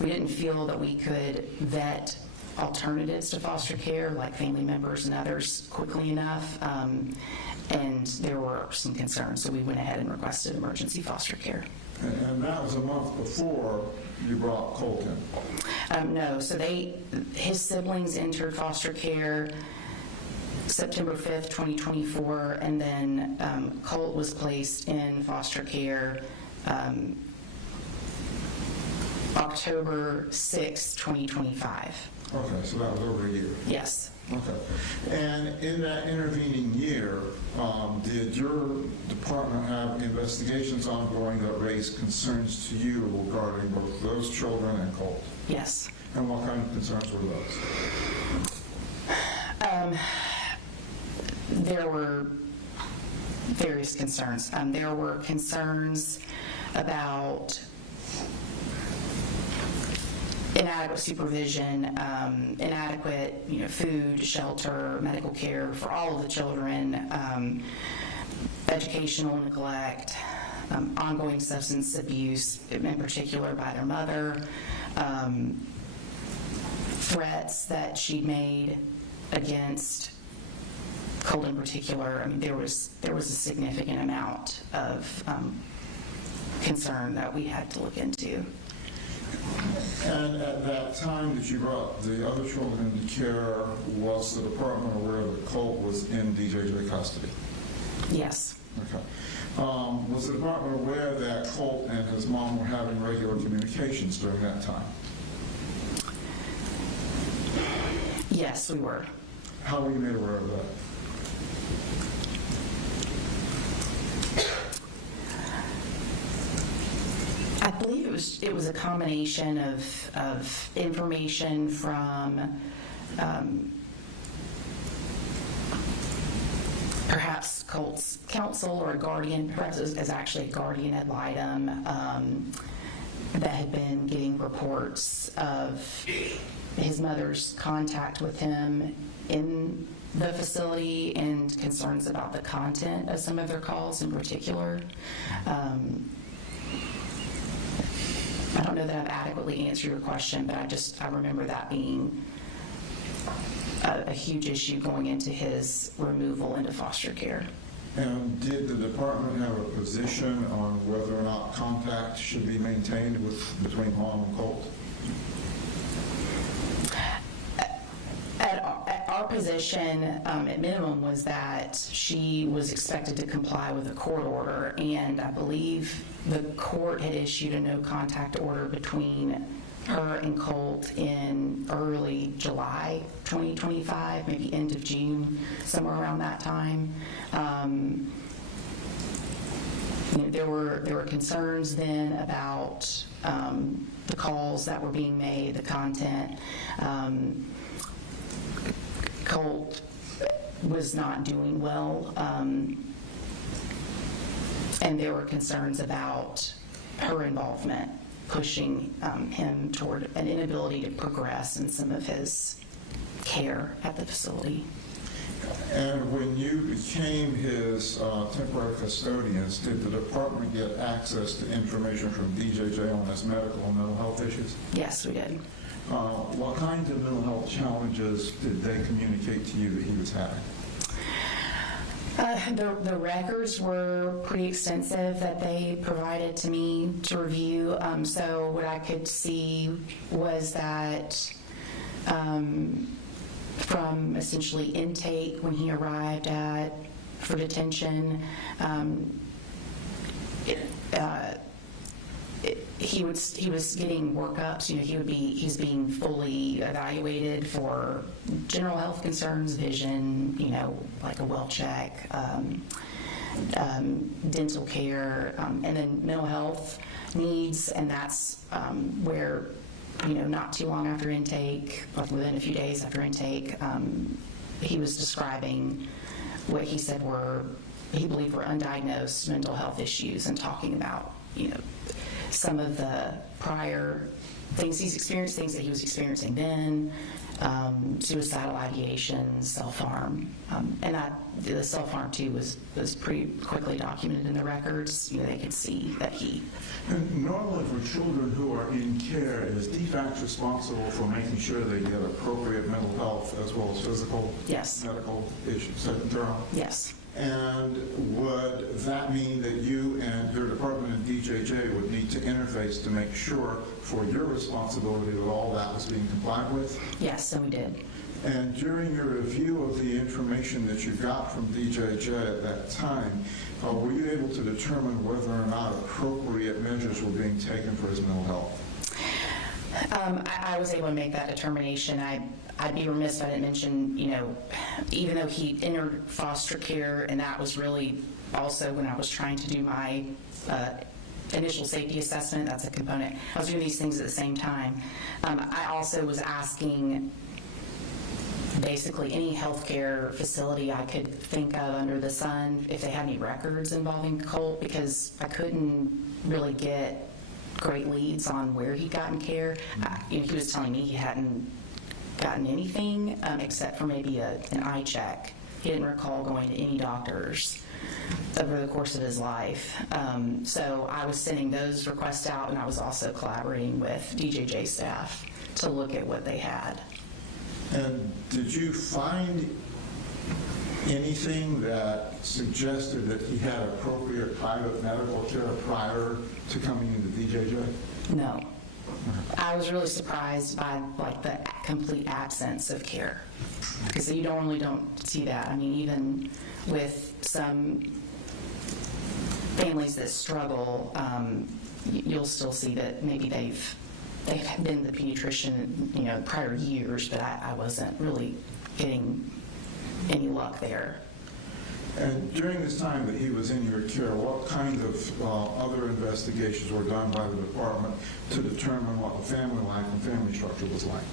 we didn't feel that we could vet alternatives to foster care, like family members and others, quickly enough, and there were some concerns, so we went ahead and requested emergency foster care. And that was a month before you brought Colt in? No, so his siblings entered foster care September 5th, 2024, and then Colt was placed in foster care October 6th, 2025. Okay, so that was over a year. Yes. Okay. And in that intervening year, did your department have investigations ongoing that raised concerns to you regarding both those children and Colt? Yes. And what kind of concerns were those? There were various concerns. There were concerns about inadequate supervision, inadequate, food, shelter, medical care for all of the children, educational neglect, ongoing substance abuse, in particular by their mother, threats that she made against Colt in particular. I mean, there was a significant amount of concern that we had to look into. And at that time that you brought the other children into care, was the department aware that Colt was in DJJ custody? Yes. Okay. Was the department aware that Colt and his mom were having regular communications during that time? Yes, we were. How were you made aware of that? I believe it was a combination of information from perhaps Colt's counsel or a guardian, perhaps it was actually a guardian ad litem that had been getting reports of his mother's contact with him in the facility and concerns about the content of some of their calls in particular. I don't know that I've adequately answered your question, but I remember that being a huge issue going into his removal into foster care. And did the department have a position on whether or not contact should be maintained between mom and Colt? Our position, at minimum, was that she was expected to comply with a court order, and I believe the court had issued a no contact order between her and Colt in early July 2025, maybe end of June, somewhere around that time. There were concerns then about the calls that were being made, the content. Colt was not doing well, and there were concerns about her involvement, pushing him toward an inability to progress in some of his care at the facility. And when you became his temporary custodians, did the department get access to information from DJJ on his medical and mental health issues? Yes, we did. What kinds of mental health challenges did they communicate to you that he was having? The records were pretty extensive that they provided to me to review. So what I could see was that from essentially intake when he arrived for detention. He was getting workups. He's being fully evaluated for general health concerns, vision, like a well check, dental care, and then mental health needs. And that's where, not too long after intake, like within a few days after intake, he was describing what he said he believed were undiagnosed mental health issues, and talking about, some of the prior things he's experienced, things that he was experiencing then, suicidal ideation, self-harm. And the self-harm, too, was pretty quickly documented in the records. They could see that he... And normally for children who are in care, is DFACS responsible for making sure they get appropriate mental health as well as physical, Yes. medical issues, internal? Yes. And would that mean that you and your department and DJJ would need to interface to make sure for your responsibility that all that was being complied with? Yes, and we did. And during your review of the information that you got from DJJ at that time, were you able to determine whether or not appropriate measures were being taken for his mental health? I was able to make that determination. I'd be remiss if I didn't mention, even though he entered foster care, and that was really also when I was trying to do my initial safety assessment, that's a component. I was doing these things at the same time. I also was asking basically any healthcare facility I could think of under the sun if they had any records involving Colt, because I couldn't really get great leads on where he'd gotten care. He was telling me he hadn't gotten anything except for maybe an eye check. He didn't recall going to any doctors over the course of his life. So I was sending those requests out, and I was also collaborating with DJJ staff to look at what they had. And did you find anything that suggested that he had appropriate private medical care prior to coming into DJJ? No. I was really surprised by the complete absence of care, because you normally don't see that. I mean, even with some families that struggle, you'll still see that maybe they've been the pediatrician, prior years, but I wasn't really getting any luck there. And during this time that he was in your care, what kind of other investigations were done by the department to determine what the family life and family structure was like?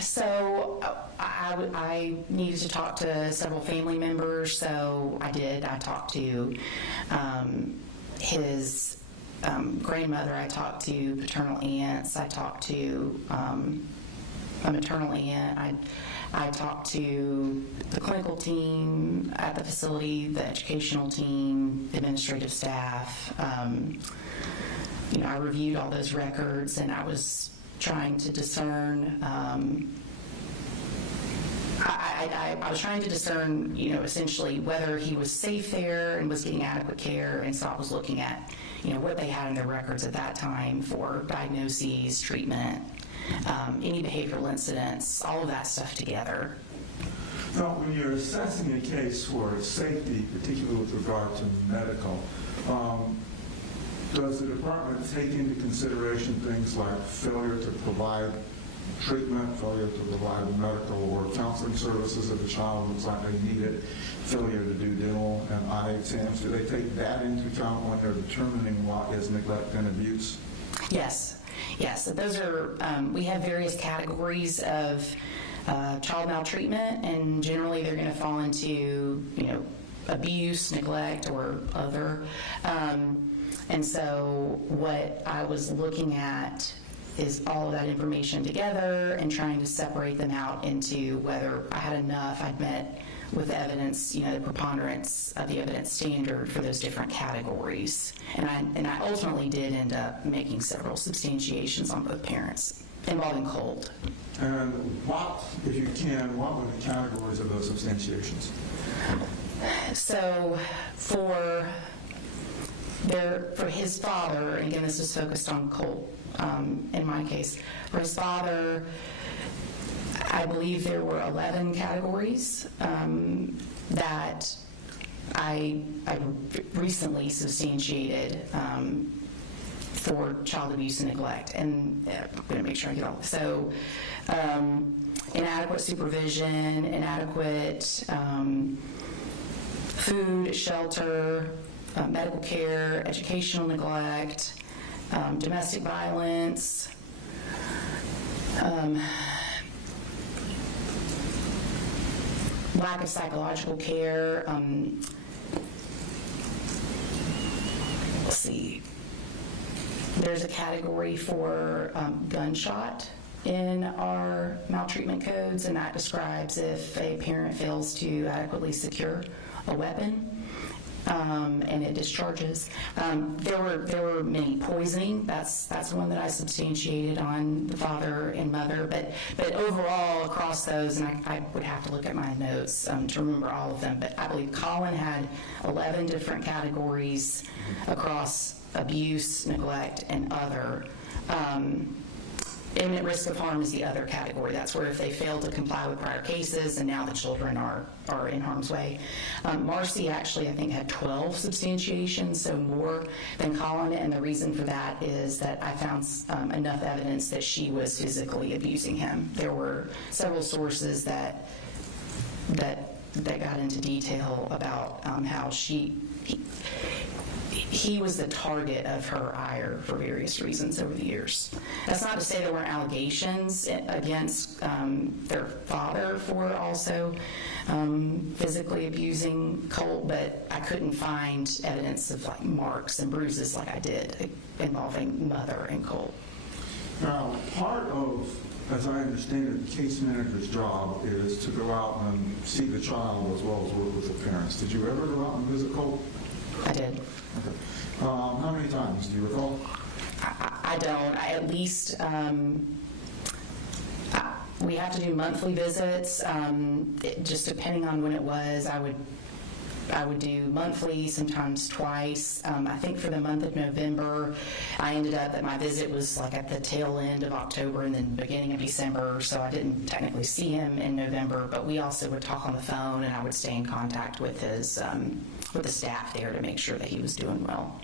So I needed to talk to several family members, so I did. I talked to his grandmother, I talked to paternal aunts, I talked to a maternal aunt, I talked to the clinical team at the facility, the educational team, the administrative staff. I reviewed all those records, and I was trying to discern. I was trying to discern, essentially whether he was safe there and was getting adequate care, and so I was looking at, what they had in their records at that time for diagnoses, treatment, any behavioral incidents, all of that stuff together. Now, when you're assessing a case for safety, particularly with regard to medical, does the department take into consideration things like failure to provide treatment, failure to provide medical or counseling services if a child looks like they need it, failure to do dental and eye exams? Do they take that into account when they're determining what is neglect and abuse? Yes. Those are, we have various categories of child maltreatment, and generally they're going to fall into, abuse, neglect, or other. And so what I was looking at is all of that information together and trying to separate them out into whether I had enough, I'd met with the evidence, the preponderance of the evidence standard for those different categories. And I ultimately did end up making several substantiations on both parents involving Colt. And what, if you can, what were the categories of those substantiations? So for his father, and again, this is focused on Colt in my case, for his father, I believe there were 11 categories that I recently substantiated for child abuse and neglect. And I'm going to make sure I get all. So inadequate supervision, inadequate food, shelter, medical care, educational neglect, domestic violence, lack of psychological care. Let's see. There's a category for gunshot in our maltreatment codes, and that describes if a parent fails to adequately secure a weapon. And it discharges. There were many poisoning. That's one that I substantiated on the father and mother. But overall, across those, and I would have to look at my notes to remember all of them. But I believe Colin had 11 different categories across abuse, neglect, and other. Imminent risk of harm is the other category. That's where if they fail to comply with prior cases and now the children are in harm's way. Marcy actually, I think, had 12 substantiations, so more than Colin, and the reason for that is that I found enough evidence that she was physically abusing him. There were several sources that got into detail about how he was the target of her ire for various reasons over the years. That's not to say there weren't allegations against their father for also physically abusing Colt, but I couldn't find evidence of like marks and bruises like I did involving mother and Colt. Now, part of, as I understand it, the case manager's job is to go out and see the child as well as work with the parents. Did you ever go out and visit Colt? I did. Okay. How many times? Do you recall? I don't. At least we have to do monthly visits. Just depending on when it was, I would do monthly, sometimes twice. I think for the month of November, I ended up that my visit was like at the tail end of October and then beginning of December, so I didn't technically see him in November, but we also would talk on the phone and I would stay in contact with with the staff there to make sure that he was doing well.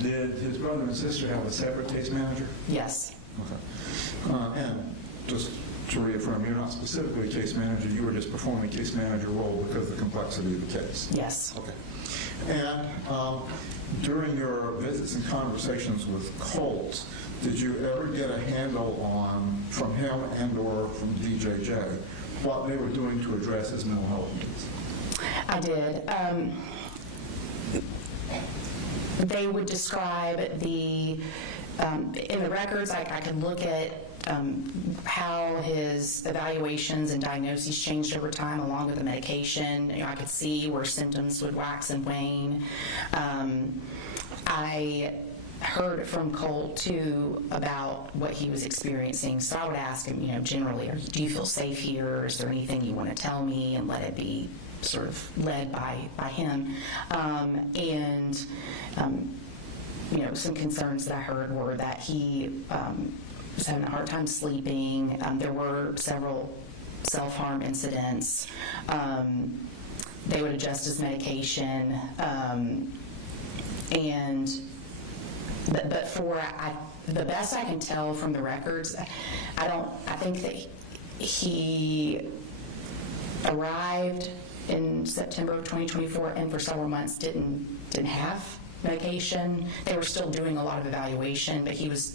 Did his brother and sister have a separate case manager? Yes. Okay. And just to reaffirm, you're not specifically a case manager, you were just performing a case manager role because of the complexity of the case? Yes. Okay. And during your visits and conversations with Colt, did you ever get a handle on, from him and or from DJJ, what they were doing to address his mental health needs? I did. They would describe in the records, I could look at how his evaluations and diagnoses changed over time along with the medication. I could see where symptoms would wax and wane. I heard from Colt too about what he was experiencing, so I would ask him, generally, do you feel safe here? Is there anything you want to tell me? And let it be sort of led by him. Some concerns that I heard were that he was having a hard time sleeping. There were several self-harm incidents. They would adjust his medication. But for the best I can tell from the records, I think that he arrived in September of 2024 and for several months didn't have medication. They were still doing a lot of evaluation, but he was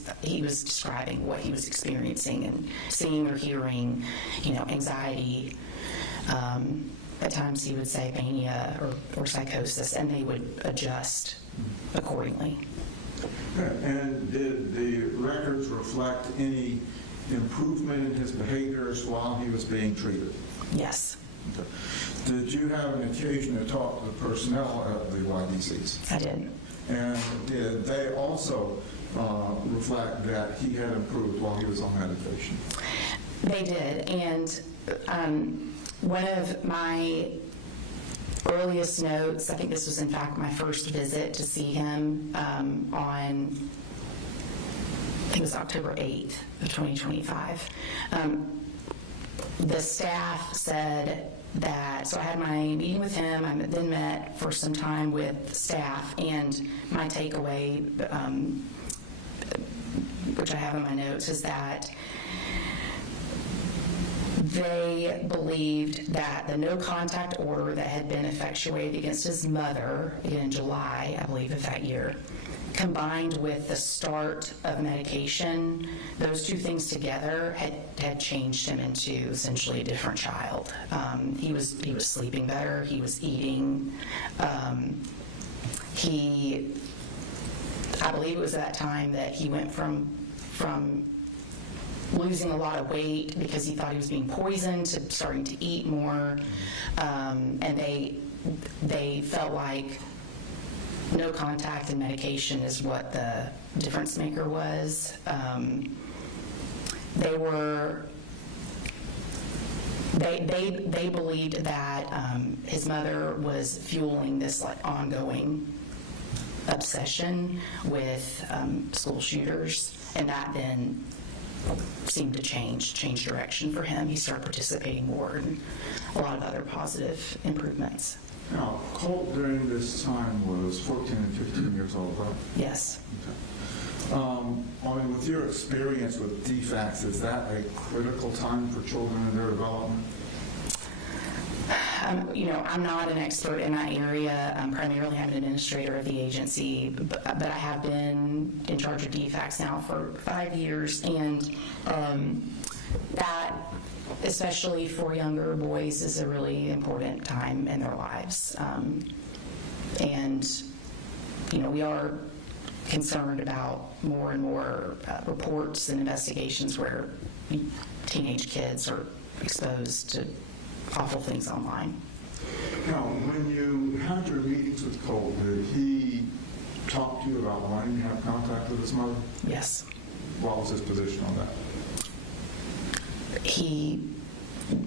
describing what he was experiencing and seeing or hearing, anxiety. At times he would say mania or psychosis, and they would adjust accordingly. And did the records reflect any improvement in his behaviors while he was being treated? Yes. Okay. Did you have an occasion to talk to the personnel at the YDCs? I did. And did they also reflect that he had improved while he was on medication? They did. And one of my earliest notes, I think this was in fact my first visit to see him I think it was October 8th of 2025. the staff said that, so I had my meeting with him, I then met for some time with staff, and my takeaway, which I have in my notes, is that they believed that the no contact order that had been effectuated against his mother in July, I believe, of that year, combined with the start of medication, those two things together had changed him into essentially a different child. He was sleeping better. He was eating. I believe it was at that time that he went from losing a lot of weight because he thought he was being poisoned to starting to eat more, and they felt like no contact and medication is what the difference maker was. They believed that his mother was fueling this like ongoing obsession with school shooters, and that then seemed to change direction for him. He started participating more in a lot of other positive improvements. Now, Colt during this time was 14 and 15 years old, right? Yes. Okay. I mean, with your experience with DFACS, is that a critical time for children in their development? I'm not an expert in that area. Primarily, I'm an administrator of the agency, but I have been in charge of DFACS now for 5 years, and that, especially for younger boys, is a really important time in their lives. And we are concerned about more and more reports and investigations where teenage kids are exposed to awful things online. Now, when you had your meetings with Colt, did he talk to you about wanting to have contact with his mother? Yes. What was his position on that? He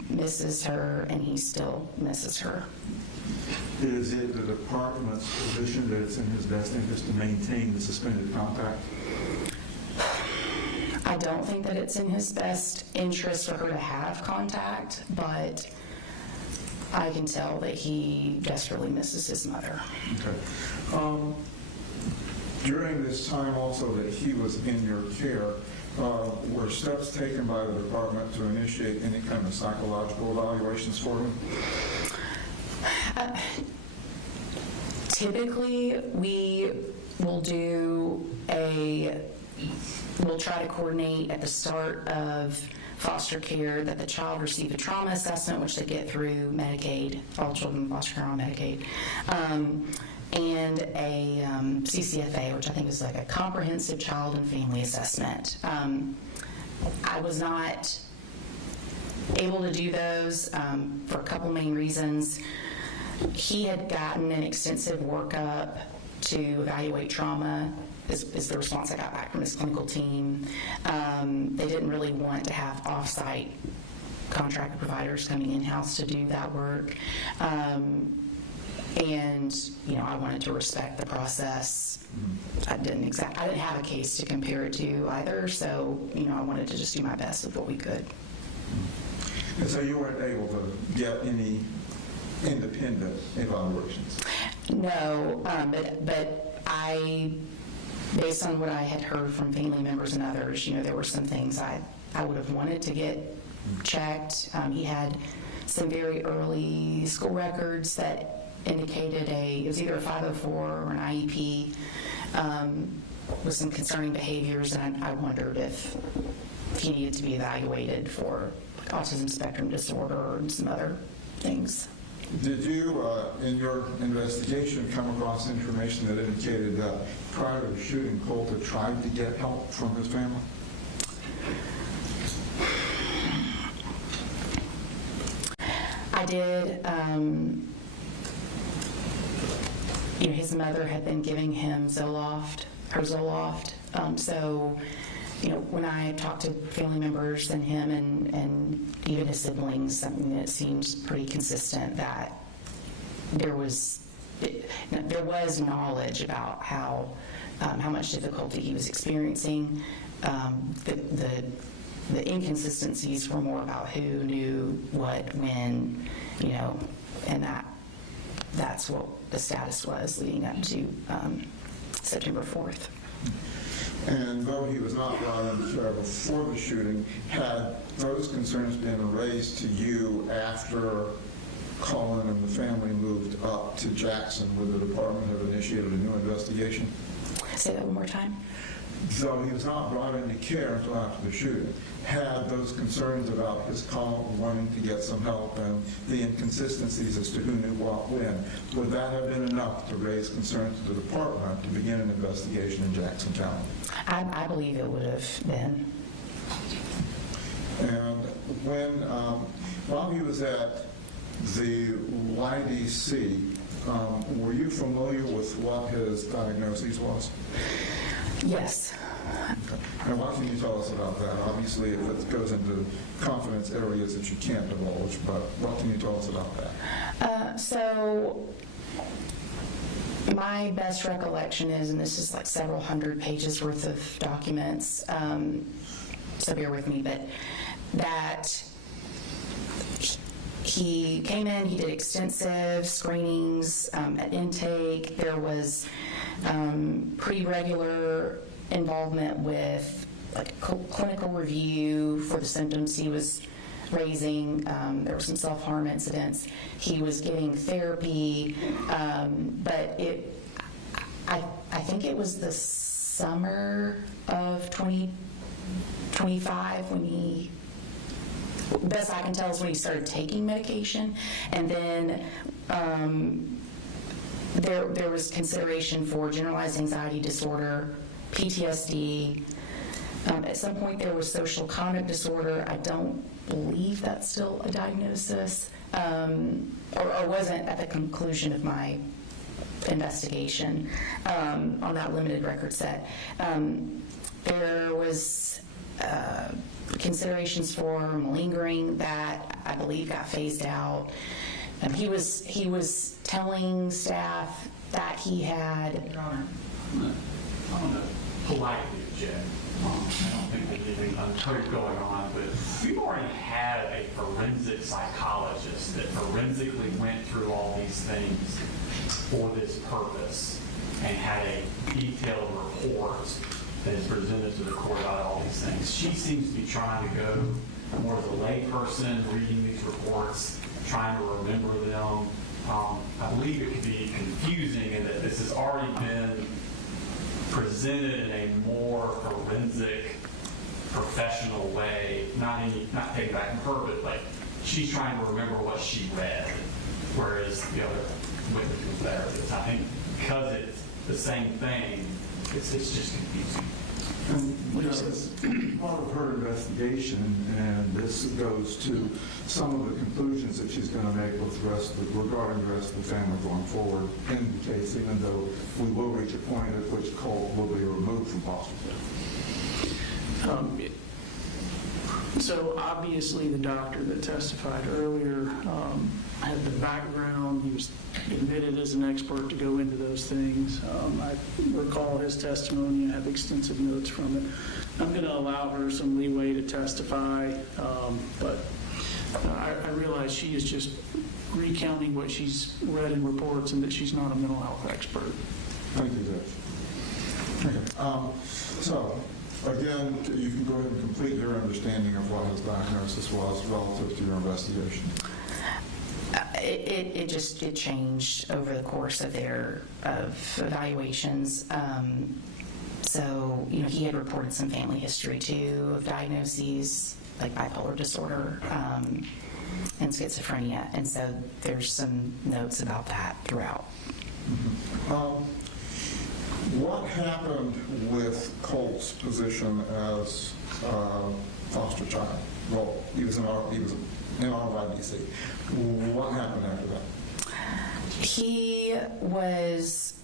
misses her, and he still misses her. Is it the department's position that it's in his best interest to maintain the suspended contact? I don't think that it's in his best interest for her to have contact, but I can tell that he desperately misses his mother. Okay. During this time also that he was in your care, were steps taken by the department to initiate any kind of psychological evaluations for him? Typically, we'll try to coordinate at the start of foster care that the child receive a trauma assessment, which they get through Medicaid, all children in foster care are on Medicaid, and a CCFA, which I think is like a comprehensive child and family assessment. I was not able to do those for a couple main reasons. He had gotten an extensive workup to evaluate trauma, is the response I got back from his clinical team. They didn't really want to have off-site contracted providers coming in-house to do that work. And I wanted to respect the process. I didn't have a case to compare it to either, so I wanted to just do my best with what we could. And so you weren't able to get any independent evaluations? No, but based on what I had heard from family members and others, there were some things I would have wanted to get checked. He had some very early school records that indicated it was either a 504 or an IEP with some concerning behaviors, and I wondered if he needed to be evaluated for autism spectrum disorder and some other things. Did you, in your investigation, come across information that indicated that prior to shooting, Colt had tried to get help from his family? I did. His mother had been giving him Zoloft. So, when I talked to family members and him and even his siblings, something that seems pretty consistent, that there was knowledge about how much difficulty he was experiencing. The the inconsistencies were more about who knew what, when, and that's what the status was leading up to September 4th. And though he was not brought into trial before the shooting, had those concerns been raised to you after Colin and the family moved up to Jackson? Would the department have initiated a new investigation? Say that one more time. Though he was not brought into care until after the shooting, had those concerns about his call wanting to get some help and the inconsistencies as to who knew what when, would that have been enough to raise concerns to the department to begin an investigation in Jackson County? I believe it would have been. And when, while he was at the YDC, were you familiar with what his diagnosis was? Yes. Okay. And what can you tell us about that? Obviously, if it goes into confidence areas that you can't divulge, but what can you tell us about that? So my best recollection is, and this is like several hundred pages worth of documents, so bear with me, but that he came in, he did extensive screenings at intake. There was pretty regular involvement with like a clinical review for the symptoms he was raising. There were some self-harm incidents. He was getting therapy, but I think it was the summer of 2025 when he, best I can tell is when he started taking medication. And then there was consideration for generalized anxiety disorder, PTSD. At some point there was social conduct disorder. I don't believe that's still a diagnosis, or wasn't at the conclusion of my investigation on that limited record set. There was considerations for malingering that I believe got phased out. He was telling staff that he had. Your Honor, I don't know, politely object. I don't think there's anything untoward going on, but we've already had a forensic psychologist that forensically went through all these things for this purpose and had a detailed report that is presented to the court about all these things. She seems to be trying to go more as a lay person reading these reports, trying to remember them. I believe it could be confusing in that this has already been presented in a more forensic, professional way, not taken back from her, but like she's trying to remember what she read, whereas the other witness was there. I think because it's the same thing, it's just confusing. And as part of her investigation, and this goes to some of the conclusions that she's going to make with regarding the rest of the family going forward in the case, even though we will reach a point at which Colt will be removed from foster care. So obviously the doctor that testified earlier had the background. He was admitted as an expert to go into those things. I recall his testimony. I have extensive notes from it. I'm going to allow her some leeway to testify, but I realize she is just recounting what she's read in reports and that she's not a mental health expert. Thank you, Judge. Okay. So, again, you can go ahead and complete your understanding of what his diagnosis was relative to your investigation. It changed over the course of their evaluations. So he had reported some family history too of diagnoses like bipolar disorder and schizophrenia, and so there's some notes about that throughout. Mm-hmm. What happened with Colt's position as foster child? Well, he was in RYDC. What happened after that? He was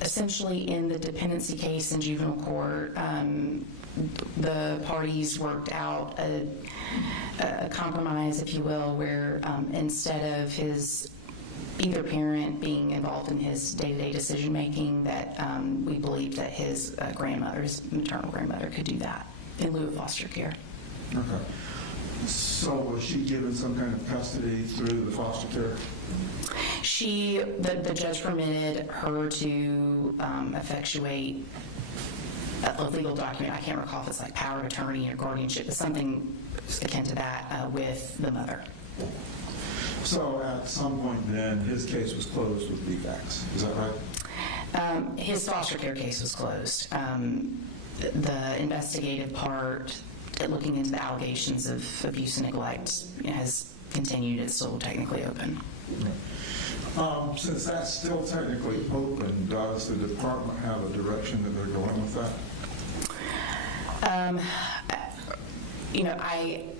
essentially in the dependency case in juvenile court. The parties worked out a compromise, if you will, where instead of his either parent being involved in his day-to-day decision-making, that we believed that his grandmother, his maternal grandmother, could do that. in lieu of foster care. Okay. So was she given some kind of custody through the foster care? The judge permitted her to effectuate a legal document. I can't recall if it's like power of attorney or guardianship, but something akin to that with the mother. So at some point then, his case was closed with defects. Is that right? His foster care case was closed. The investigative part, looking into the allegations of abuse and neglect, has continued. It's still technically open. Right. Since that's still technically open, does the department have a direction that they're going with that?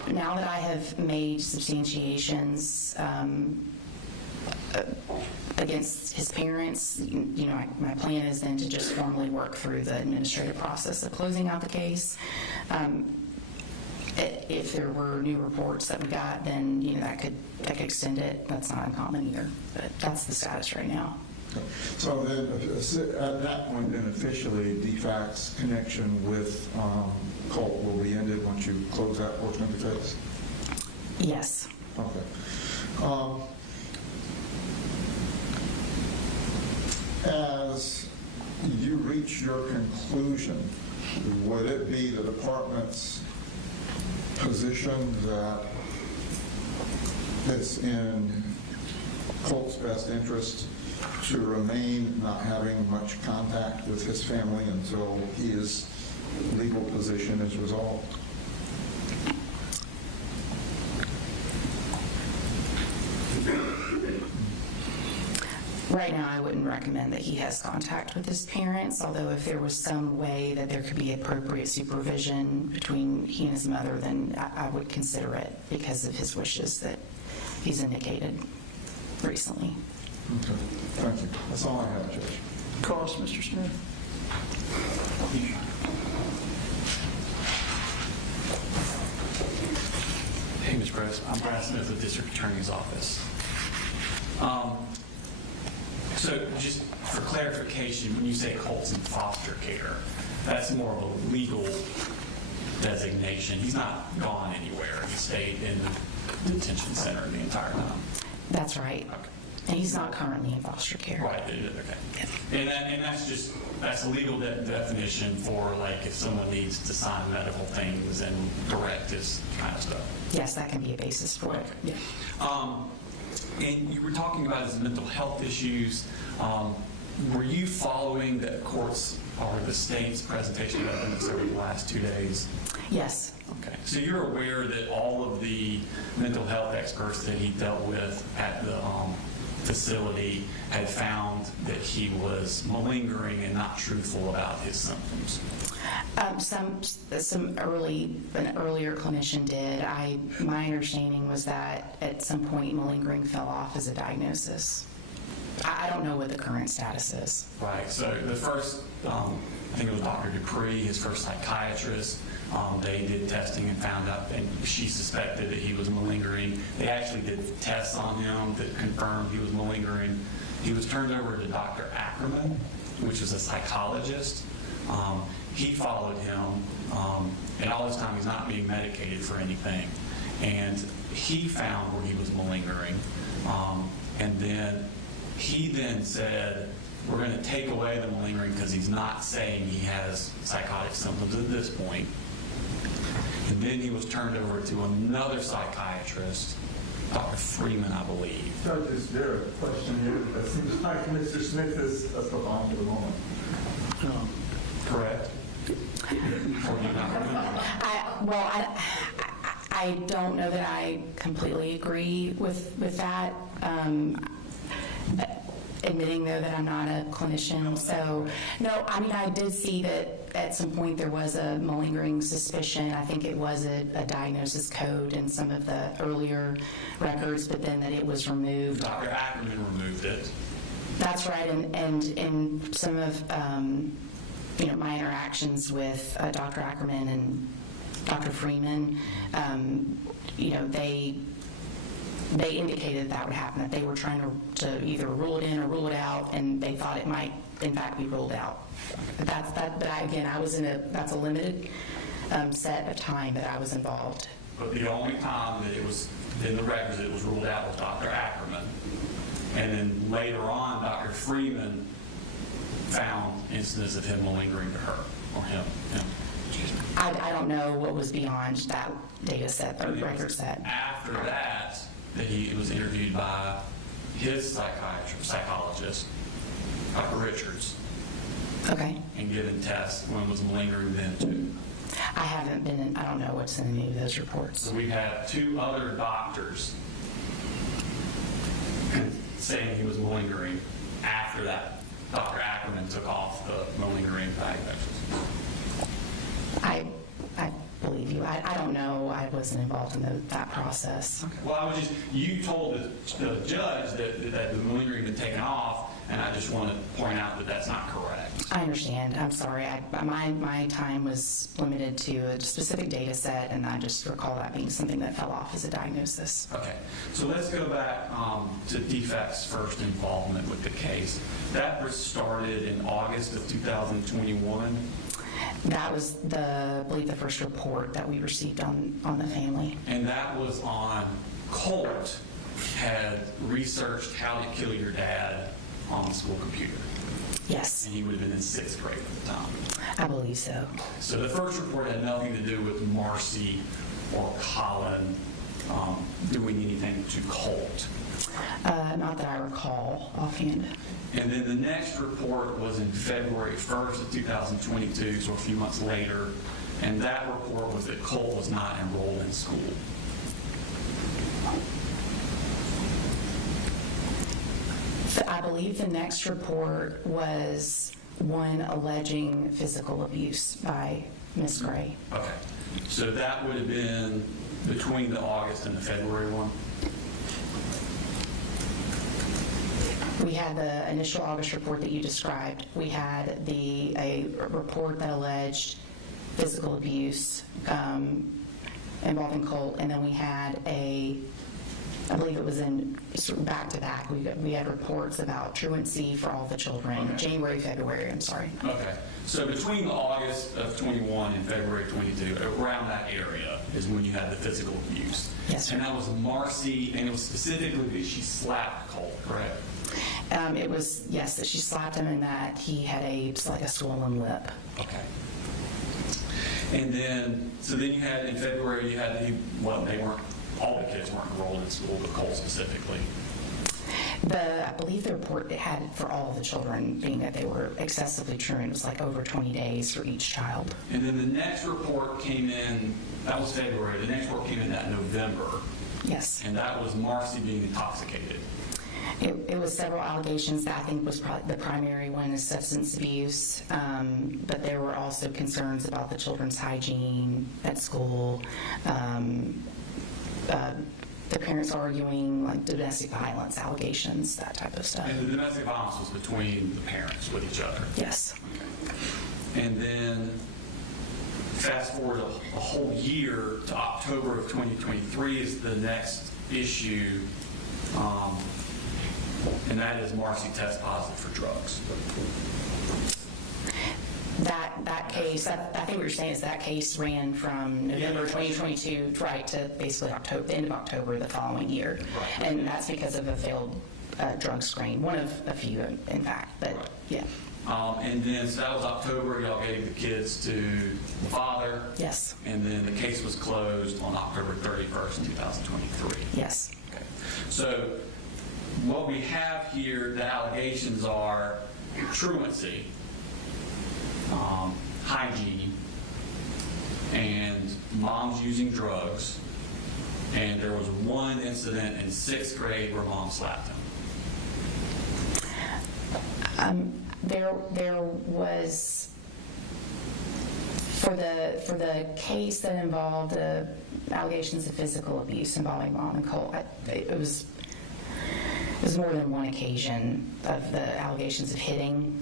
Now that I have made substantiations against his parents, my plan is then to just formally work through the administrative process of closing out the case. If there were new reports that we got, then that could extend it. That's not uncommon either, but that's the status right now. Okay. So then, at that point, then officially, DFAC's connection with Colt will be ended once you close that portion of the case? Yes. Okay. As you reach your conclusion, would it be the department's position that it's in Colt's best interest to remain not having much contact with his family until his legal position is resolved? Right now, I wouldn't recommend that he has contact with his parents, although if there was some way that there could be appropriate supervision between he and his mother, then I would consider it because of his wishes that he's indicated recently. Okay, thank you. That's all I have, Judge. Cross, Mr. Smith. Hey, Mr. Press. I'm Brad Smith with the District Attorney's Office. So just for clarification, when you say Colt's in foster care, that's more of a legal designation. He's not gone anywhere. He stayed in the detention center the entire time. That's right. Okay. And he's not currently in foster care. Right. Okay. And that's a legal definition for like if someone needs to sign medical things and direct this kind of stuff. Yes, that can be a basis for it. Okay. Yeah. And you were talking about his mental health issues. Were you following the court's or the state's presentation of evidence over the last 2 days? Yes. Okay. So you're aware that all of the mental health experts that he dealt with at the facility had found that he was malingering and not truthful about his symptoms? An earlier clinician did. My understanding was that at some point malingering fell off as a diagnosis. I don't know what the current status is. Right. So the first, I think it was Dr. Dupree, his first psychiatrist. They did testing and found out, and she suspected that he was malingering. They actually did tests on him that confirmed he was malingering. He was turned over to Dr. Ackerman, which is a psychologist. He followed him, and all this time he's not being medicated for anything. And he found where he was malingering, and then he then said, we're going to take away the malingering because he's not saying he has psychotic symptoms at this point. And then he was turned over to another psychiatrist, Dr. Freeman, I believe. Judge, is there a question here? It seems like Mr. Smith is put on for the moment. Correct? Or do you not remember? I don't know that I completely agree with that. Admitting, though, that I'm not a clinician. So, no, I mean, I did see that at some point there was a malingering suspicion. I think it was a diagnosis code in some of the earlier records, but then that it was removed. Dr. Ackerman removed it. That's right, and in some of my interactions with Dr. Ackerman and Dr. Freeman, they indicated that would happen, that they were trying to either rule it in or rule it out, and they thought it might, in fact, be ruled out. But I was that's a limited set of time that I was involved. But the only time that it was in the records that it was ruled out was Dr. Ackerman. And then later on, Dr. Freeman found instances of him malingering to her, or him. I don't know what was beyond that data set or record set. After that he was interviewed by his psychologist, Dr. Richards, Okay. and given tests when was malingering then too. I haven't been in, I don't know what's in any of those reports. So we have 2 other doctors saying he was malingering after that Dr. Ackerman took off the malingering diagnosis. I believe you. I don't know. I wasn't involved in that process. Well, you told the judge that the malingering had been taken off, and I just want to point out that that's not correct. I understand. I'm sorry. My time was limited to a specific data set, and I just recall that being something that fell off as a diagnosis. Okay, so let's go back to Defect's first involvement with the case. That was started in August of 2021. That was I believe the first report that we received on the family. And that was on Colt had researched how to kill your dad on the school computer. Yes. And he would have been in 6th grade at the time. I believe so. So the first report had nothing to do with Marcy or Colin doing anything to Colt. Not that I recall offhand. And then the next report was in February 1st of 2022, so a few months later, and that report was that Colt was not enrolled in school. I believe the next report was one alleging physical abuse by Ms. Gray. Okay, so that would have been between the August and the February one? We had the initial August report that you described. We had a report that alleged physical abuse involving Colt, and then we had I believe it was in back to back. We had reports about truancy for all the children. Okay. January, February, I'm sorry. Okay, so between the August of 21 and February 22, around that area is when you had the physical abuse. Yes, sir. And that was Marcy, and it was specifically that she slapped Colt, correct? It was, yes, that she slapped him and that he had a swollen lip. Okay. And then, so then you had, in February, you had, all the kids weren't enrolled in school, but Colt specifically. I believe the report it had for all of the children being that they were excessively truant. It was like over 20 days for each child. And then the next report came in, that was February, the next report came in that November. Yes. And that was Marcy being intoxicated. It was several allegations. That I think was probably the primary one is substance abuse, but there were also concerns about the children's hygiene at school. The parents arguing like domestic violence allegations, that type of stuff. And the domestic violence was between the parents with each other. Yes. Okay. And then fast forward a whole year to October of 2023 is the next issue, and that is Marcy test positive for drugs. That case, I think what you're saying is that case ran from November 2022 right to basically October, the end of October the following year. Right. And that's because of a failed drug screen, one of a few in fact, but Right. yeah. And then, so that was October, y'all gave the kids to the father. Yes. And then the case was closed on October 31st, 2023. Yes. Okay. So what we have here, the allegations are truancy, hygiene, and mom's using drugs, and there was one incident in 6th grade where mom slapped him. There was for the case that involved allegations of physical abuse involving mom and Colt. It was more than one occasion of the allegations of hitting,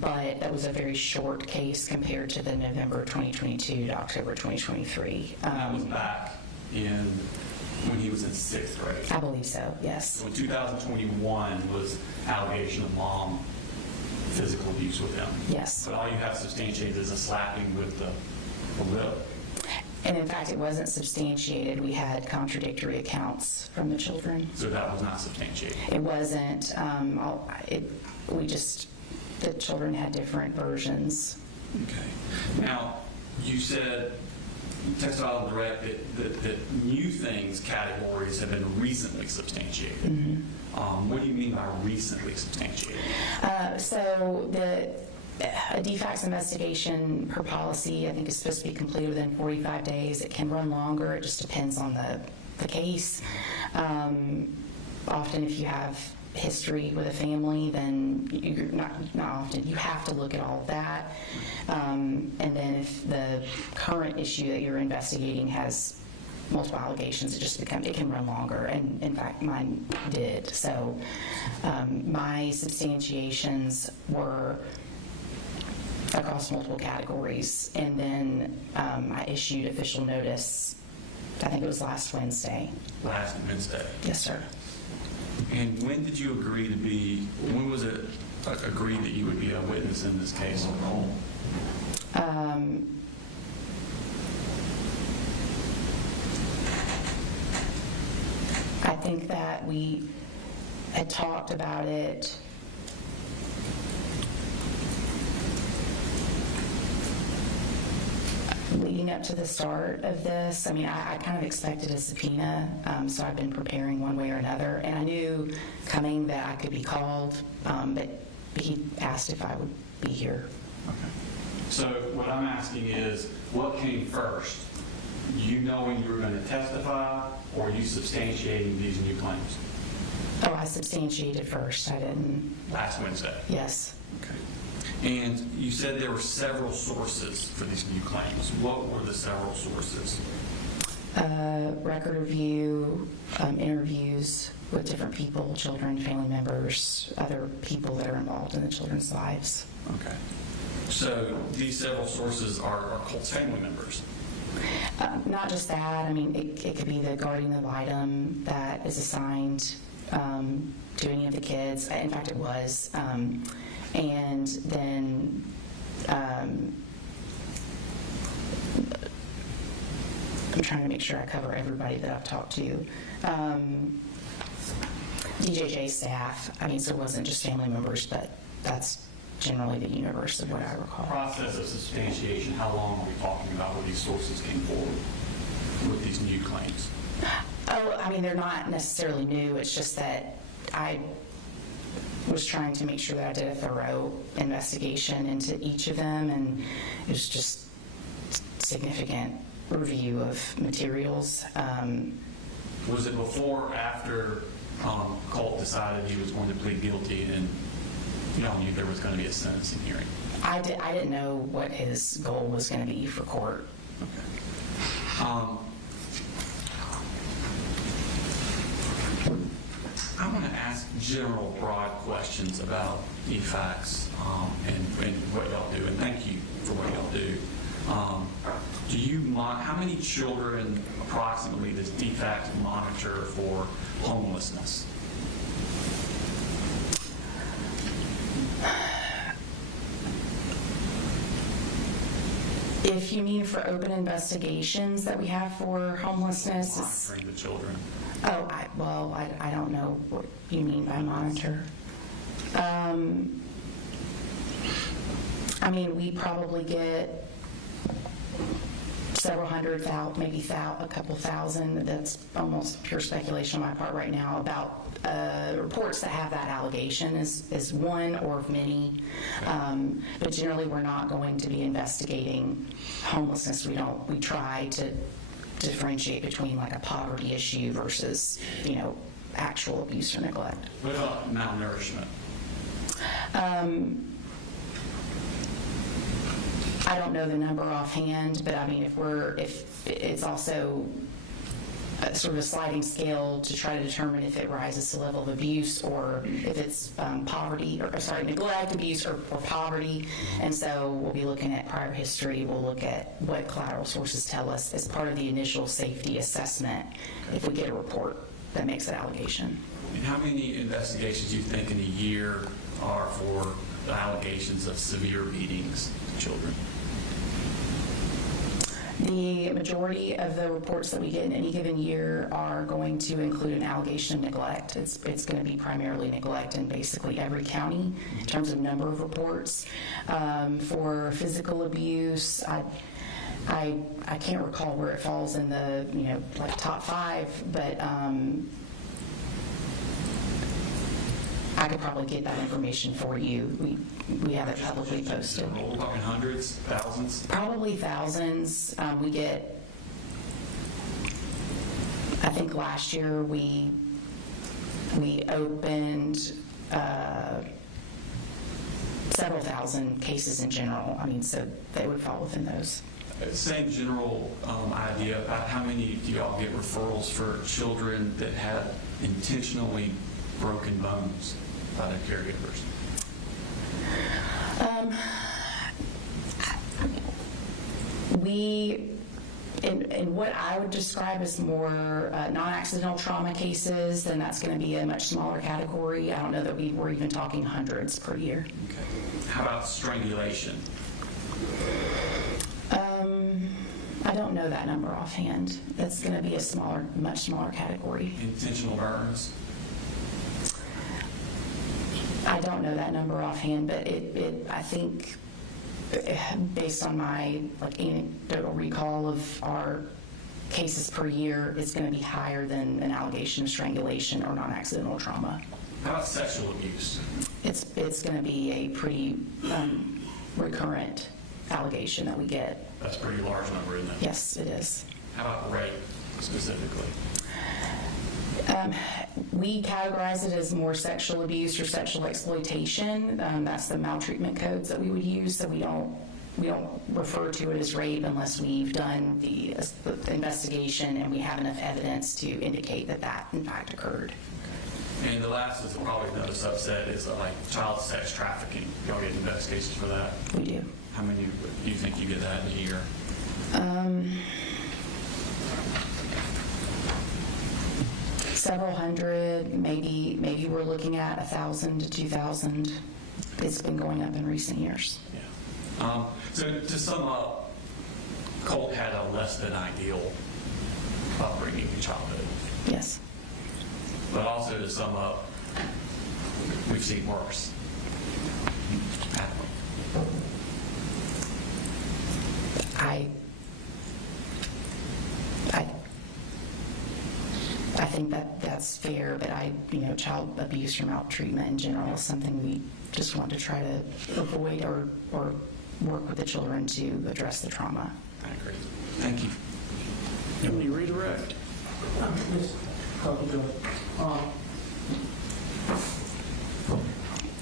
but that was a very short case compared to the November 2022 to October 2023. That was back when he was in 6th grade. I believe so, yes. So in 2021 was allegation of mom physical abuse with him. Yes. But all you have substantiated is a slapping with the Well, And in fact, it wasn't substantiated. We had contradictory accounts from the children. so that was not substantiated. It wasn't, the children had different versions. Okay. Now, you said, you testified on direct that new things categories have been recently substantiated. Mm-hmm. What do you mean by recently substantiated? So a DFACS investigation per policy, I think, is supposed to be completed within 45 days. It can run longer. It just depends on the case. Often, if you have history with a family, then you're not often, you have to look at all of that. And then if the current issue that you're investigating has multiple allegations, it can run longer. And in fact, mine did. So my substantiations were across multiple categories. And then I issued official notice, I think it was last Wednesday. Last Wednesday. Yes, sir. And when did you agree when was it agreed that you would be a witness in this case? I think that we had talked about it leading up to the start of this. I mean, I kind of expected a subpoena, so I've been preparing one way or another. And I knew coming that I could be called, but he asked if I would be here. Okay. So what I'm asking is, what came first? You knowing you were going to testify, or you substantiating these new claims? Oh, I substantiated first. I didn't. Last Wednesday? Yes. Okay. And you said there were several sources for these new claims. What were the several sources? Record review, interviews with different people, children, family members, other people that are involved in the children's lives. Okay. So these several sources are Colt's family members? Not just that. I mean, it could be the guardian ad litem that is assigned to any of the kids. In fact, it was. And then I'm trying to make sure I cover everybody that I've talked to. DJJ staff, I mean, so it wasn't just family members, but that's generally the universe of what I recall. Process of substantiation, how long are we talking about where these sources came forward with these new claims? Oh, I mean, they're not necessarily new. It's just that I was trying to make sure that I did a thorough investigation into each of them, and it was just significant review of materials. Was it before or after Colt decided he was going to plead guilty and y'all knew there was going to be a sentencing hearing? I didn't know what his goal was going to be for court. Okay. I want to ask general, broad questions about DFACS and what y'all do, and thank you for what y'all do. How many children approximately does DFACS monitor for homelessness? If you mean for open investigations that we have for homelessness, Monitoring the children. oh, I don't know what you mean by monitor. I mean, we probably get several hundred thousand, maybe a couple thousand. That's almost pure speculation on my part right now about reports that have that allegation is one or many. But generally, we're not going to be investigating homelessness. We try to differentiate between like a poverty issue versus, actual abuse or neglect. What about malnourishment? I don't know the number offhand, but I mean, if it's also sort of a sliding scale to try to determine if it rises to level of abuse or if it's neglect, abuse, or poverty. And so we'll be looking at prior history. We'll look at what collateral sources tell us as part of the initial safety assessment if we get a report that makes an allegation. And how many investigations do you think in a year are for the allegations of severe beatings of children? The majority of the reports that we get in any given year are going to include an allegation of neglect. It's going to be primarily neglect in basically every county in terms of number of reports. For physical abuse, I can't recall where it falls in the like top 5, but I could probably get that information for you. We have it publicly posted. We're talking hundreds, thousands? Probably thousands. We get, I think last year we opened several thousand cases in general. I mean, so they would fall within those. Same general idea about how many do y'all get referrals for children that had intentionally broken bones by their caregivers? In what I would describe as more non-accidental trauma cases, then that's going to be a much smaller category. I don't know that we're even talking hundreds per year. Okay. How about strangulation? I don't know that number offhand. That's going to be a much smaller category. Intentional burns? I don't know that number offhand, but I think based on my anecdotal recall of our cases per year, it's going to be higher than an allegation of strangulation or non-accidental trauma. How about sexual abuse? It's going to be a pretty recurrent allegation that we get. That's a pretty large number, isn't it? Yes, it is. How about rape specifically? We categorize it as more sexual abuse or sexual exploitation. That's the maltreatment codes that we would use. So we don't refer to it as rape unless we've done the investigation and we have enough evidence to indicate that in fact occurred. And the last is probably another subset is like child sex trafficking. Y'all get investigations for that? We do. How many do you think you get that in a year? Several hundred, maybe we're looking at 1,000 to 2,000. It's been going up in recent years. Yeah. So to sum up, Colt had a less than ideal upbringing in childhood. Yes. But also to sum up, we've seen worse. I think that's fair, but child abuse or maltreatment in general is something we just want to try to avoid or work with the children to address the trauma. I agree. Thank you. Let me redirect.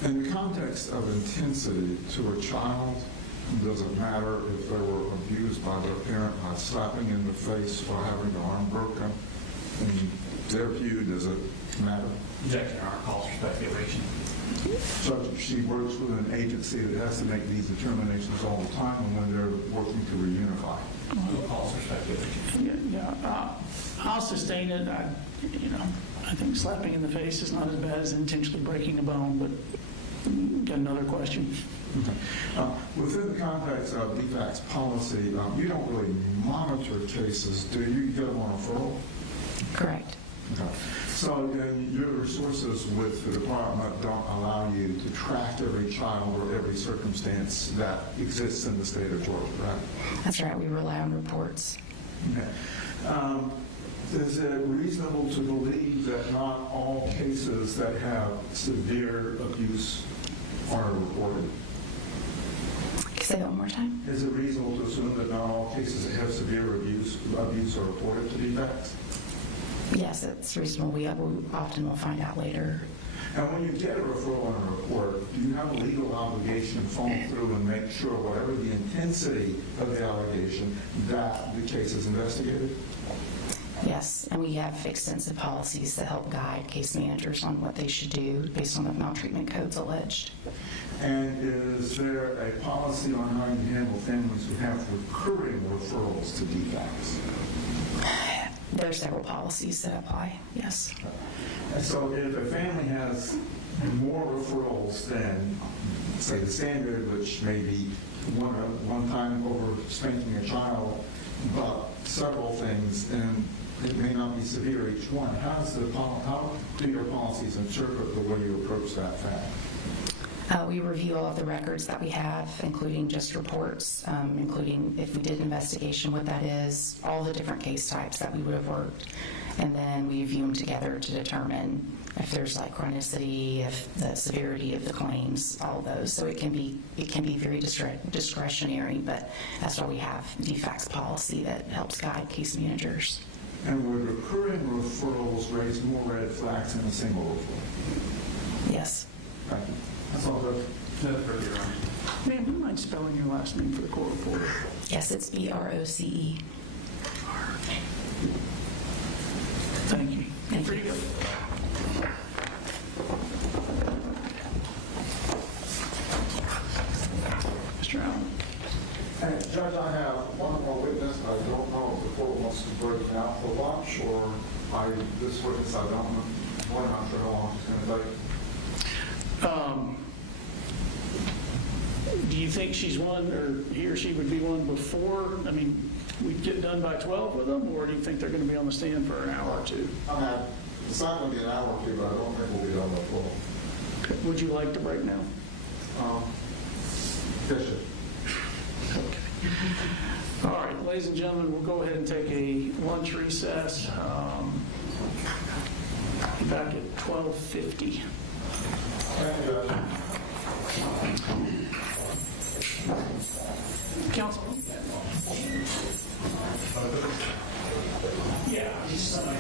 In the context of intensity to a child, does it matter if they were abused by their parent by slapping in the face or having their arm broken? In their view, does it matter? Objection, Your Honor, calls for speculation. So she works with an agency that has to make these determinations all the time and when they're working to reunify. Calls for speculation. Yeah, I'll sustain it. I think slapping in the face is not as bad as intentionally breaking a bone, but got another question. Within the context of DFAC's policy, you don't really monitor cases, do you? You get them on referral? Correct. Okay. So your resources with the department don't allow you to track every child or every circumstance that exists in the state of Georgia, right? That's right. We rely on reports. Okay. Is it reasonable to believe that not all cases that have severe abuse are reported? Say that one more time. Is it reasonable to assume that not all cases that have severe abuse are reported to DFACs? Yes, it's reasonable. We often will find out later. And when you get a referral and a report, do you have a legal obligation to follow through and make sure, whatever the intensity of the allegation, that the case is investigated? Yes, and we have extensive policies that help guide case managers on what they should do based on the maltreatment codes alleged. And is there a policy on how you handle families who have recurring referrals to DFACs? There are several policies that apply, yes. And so if a family has more referrals than, say, the standard, which may be one time over spanking a child, about several things, and it may not be severe each one. How do your policies interpret the way you approach that fact? We review all of the records that we have, including just reports, including if we did an investigation, what that is, all the different case types that we would have worked. And then we review them together to determine if there's like chronicity, if the severity of the claims, all of those. So it can be very discretionary, but that's why we have DFAC's policy that helps guide case managers. And would recurring referrals raise more red flags than a single referral? Yes. Thank you. That's all good. Ma'am, do you mind spelling your last name for the court reporter? Yes, it's BROCE. Thank you. Thank Pretty you. good. Mr. Allen. Hey, Judge, I have one more witness. I don't know if the court wants to break him out for lunch, or this witness, I don't know. I'm not sure how long it's going to take. Do you think she's one, or he or she would be one before? I mean, we'd get done by 12 with them, or do you think they're going to be on the stand for an hour or two? It's not going to be an hour or two, but I don't think we'll be done by 12. Would you like to break now? Yes, sir. Okay. All right, ladies and gentlemen, we'll go ahead and take a lunch recess. Be back at 12:50. Thank you, Judge. Counsel? Yeah, just somebody.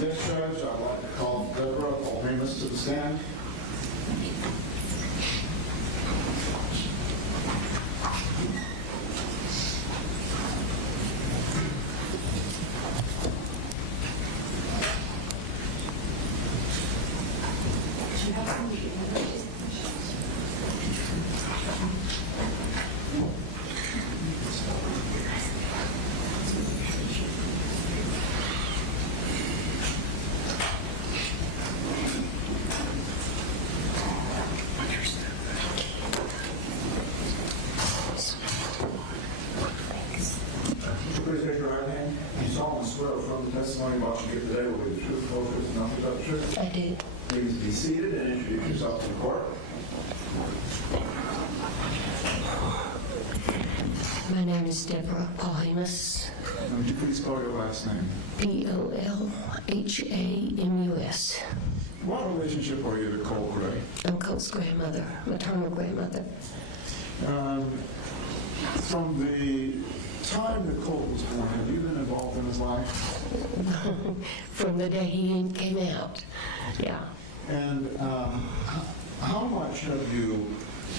Next judge, I'd like to call Deborah Polhamus to the stand. Please raise your right hand. You solemnly swear from the testimony about you give today will be the truth, whole truth, and nothing but the truth. I do. Please be seated and introduce yourself to the court. My name is Deborah Polhamus, Would you please spell your last name? Polhamus. What relationship are you to Colt Gray? I'm Colt's grandmother, maternal grandmother. From the time that Colt was born, have you been involved in his life? From the day he came out, yeah. And how much have you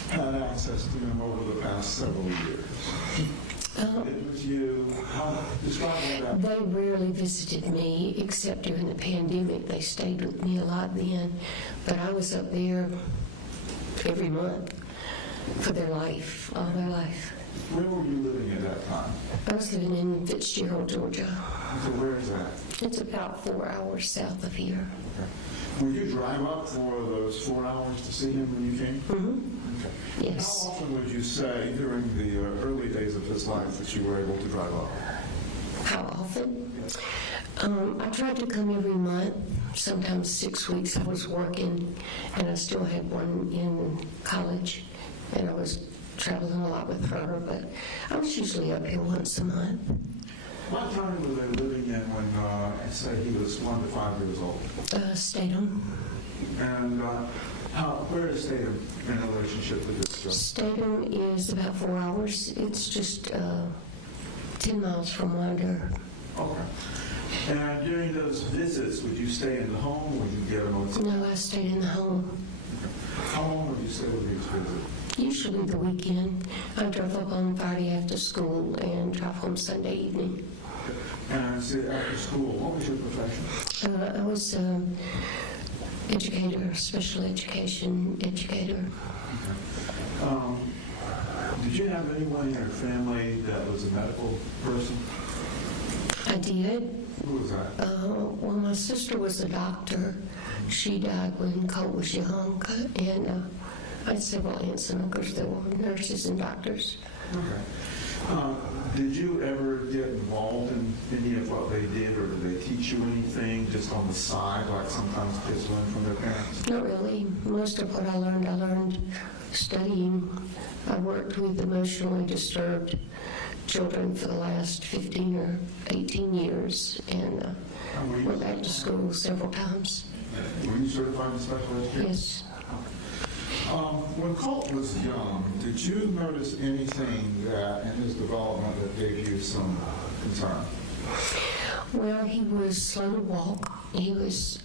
had access to him over the past several years? It was you. Describe that. They rarely visited me, except during the pandemic. They stayed with me a lot then. But I was up there every month for their life, all their life. Where were you living at that time? I was living in Fitzgerald, Georgia. So where is that? It's about 4 hours south of here. Okay. Would you drive up for those 4 hours to see him when you came? Mm-hmm. Okay. Yes. How often would you say during the early days of his life that you were able to drive up? How often? I tried to come every month, sometimes 6 weeks. I was working, and I still had one in college, and I was traveling a lot with her, but I was usually up here once a month. What time were they living in when, say, he was 1 to 5 years old? Statham. And where is Statham in relationship with this job? Statham is about 4 hours. It's just 10 miles from Winder. Okay. And during those visits, would you stay in the home or would you get him? No, I stayed in the home. How long would you stay with these visits? Usually the weekend. I drove up on Friday after school and drive home Sunday evening. And after school, what was your profession? I was educator, special education educator. Okay. Did you have anyone in your family that was a medical person? I did. Who was that? Well, my sister was a doctor. She died when Colt was young, and I had several aunts and uncles that were nurses and doctors. Okay. Did you ever get involved in any of what they did, or did they teach you anything just on the side, like sometimes kids learn from their parents? Not really. Most of what I learned studying. I worked with emotionally disturbed children for the last 15 or 18 years, and went back to school several times. Were you certified in special education? Yes. When Colt was young, did you notice anything that in his development that gave you some concern? Well, he was slow to walk. He was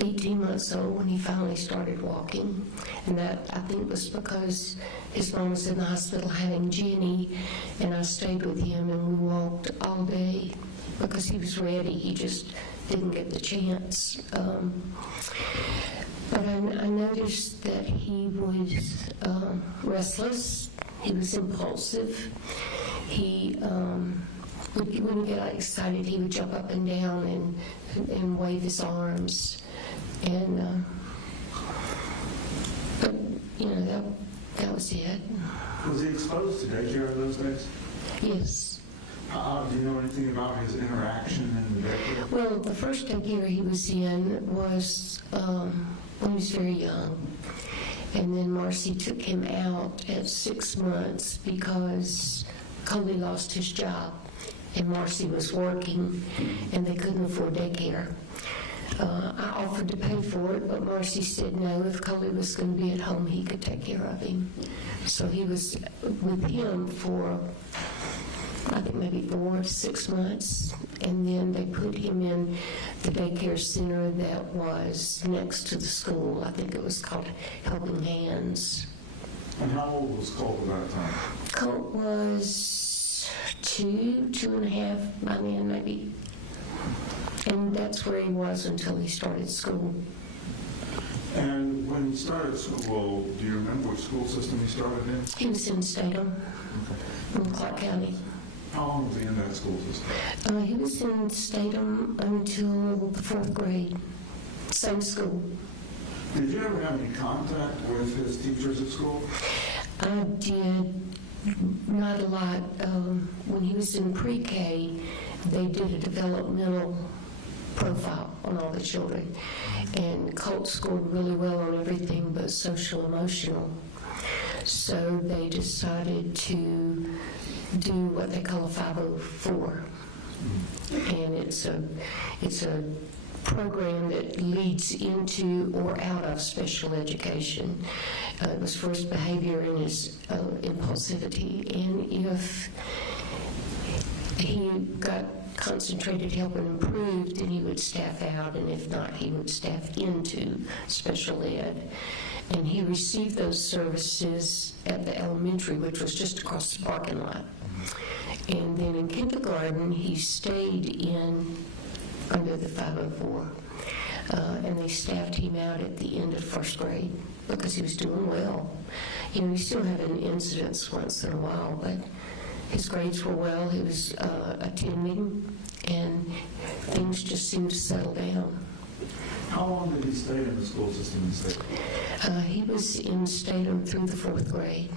18 months old when he finally started walking, and that I think was because his mom was in the hospital having Jenny, and I stayed with him and we walked all day because he was ready. He just didn't get the chance. But I noticed that he was restless. He was impulsive. He when he got excited, he would jump up and down and wave his arms. And but that was it. Was he exposed to daycare in those days? Yes. Do you know anything about his interaction in the daycare? Well, the first daycare he was in was when he was very young. And then Marcy took him out at 6 months because Coley lost his job and Marcy was working and they couldn't afford daycare. I offered to pay for it, but Marcy said no. If Coley was going to be at home, he could take care of him. So he was with him for I think maybe 4 to 6 months, and then they put him in the daycare center that was next to the school. I think it was called Helping Hands. And how old was Colt at that time? Colt was 2.5 by then maybe. And that's where he was until he started school. And when he started school, do you remember what school system he started in? He was in Statham, in Clark County. How long was he in that school system? He was in Statham until the 4th grade, same school. Did you ever have any contact with his teachers at school? I did, not a lot. When he was in pre-K, they did a developmental profile on all the children. And Colt scored really well on everything but social emotional. So they decided to do what they call a 504. And it's a program that leads into or out of special education. It was for his behavior and his impulsivity. And if he got concentrated help and improved, then he would staff out, and if not, he would staff into special ed. And he received those services at the elementary, which was just across the parking lot. And then in kindergarten, he stayed in under the 504. And they staffed him out at the end of 1st grade because he was doing well. You know, he still had an incidents once in a while, but his grades were well. He was attending, and things just seemed to settle down. How long did he stay in the school system in Statham? He was in Statham through the 4th grade.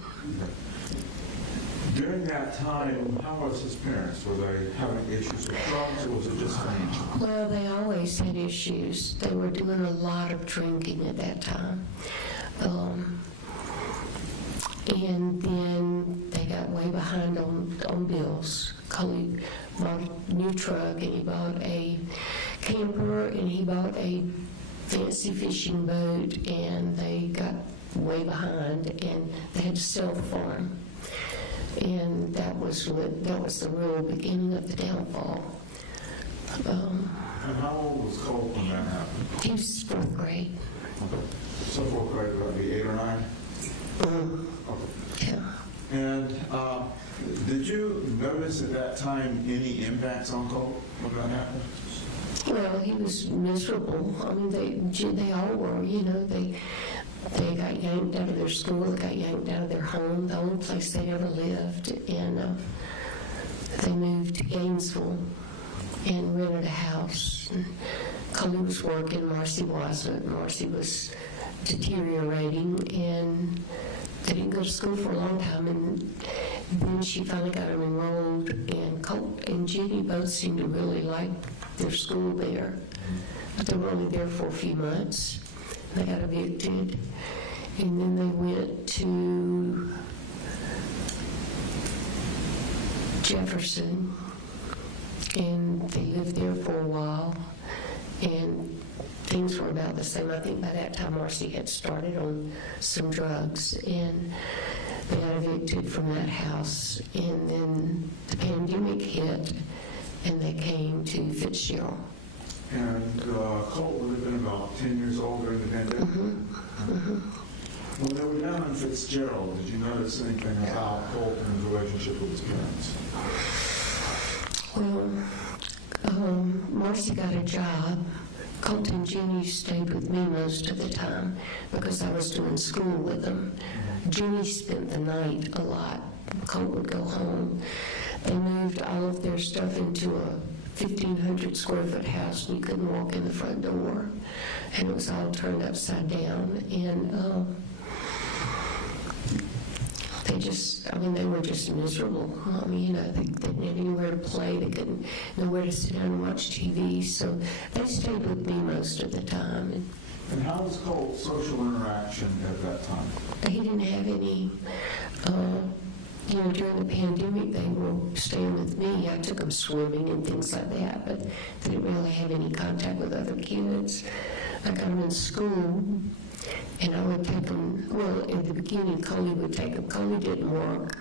During that time, how was his parents? Were they having issues with drugs, or was it just financial? Well, they always had issues. They were doing a lot of drinking at that time. And then they got way behind on bills. Coley bought a new truck, and he bought a camper, and he bought a fancy fishing boat, and they got way behind, and they had to sell the farm. And that was the real beginning of the downfall. And how old was Colt when that happened? He was 4th grade. Okay. So 4th grade, would that be 8 or 9? Okay. Yeah. And did you notice at that time any impacts on Colt when that happened? Well, he was miserable. I mean, they all were, you know. They got yanked out of their school, they got yanked out of their home, the only place they ever lived, and they moved to Gainesville and rented a house. And Coley was working, Marcy wasn't. Marcy was deteriorating, and they didn't go to school for a long time, and then she finally got them enrolled, and Colt and Jenny both seemed to really like their school there, but they were only there for a few months. They got evicted, and then they went to Jefferson, and they lived there for a while, and things were about the same. I think by that time Marcy had started on some drugs, and they got evicted from that house, and then the pandemic hit, and they came to Fitzgerald. And Colt would have been about 10 years old during the pandemic? When they were down in Fitzgerald, did you notice anything about Colt and his relationship with his parents? Well, Marcy got a job. Colt and Jenny stayed with me most of the time because I was doing school with them. Jenny spent the night a lot. Colt would go home. They moved all of their stuff into a 1,500 square foot house, and you couldn't walk in the front door, and it was all turned upside down, and they were just miserable. I mean, you know, they didn't have anywhere to play, they couldn't nowhere to sit down and watch TV, so they stayed with me most of the time. And how was Colt's social interaction at that time? He didn't have any. You know, during the pandemic, they were staying with me. I took them swimming and things like that, but they didn't really have any contact with other kids. I got them in school, and I would take them, well, in the beginning, Coley would take them. Coley didn't work,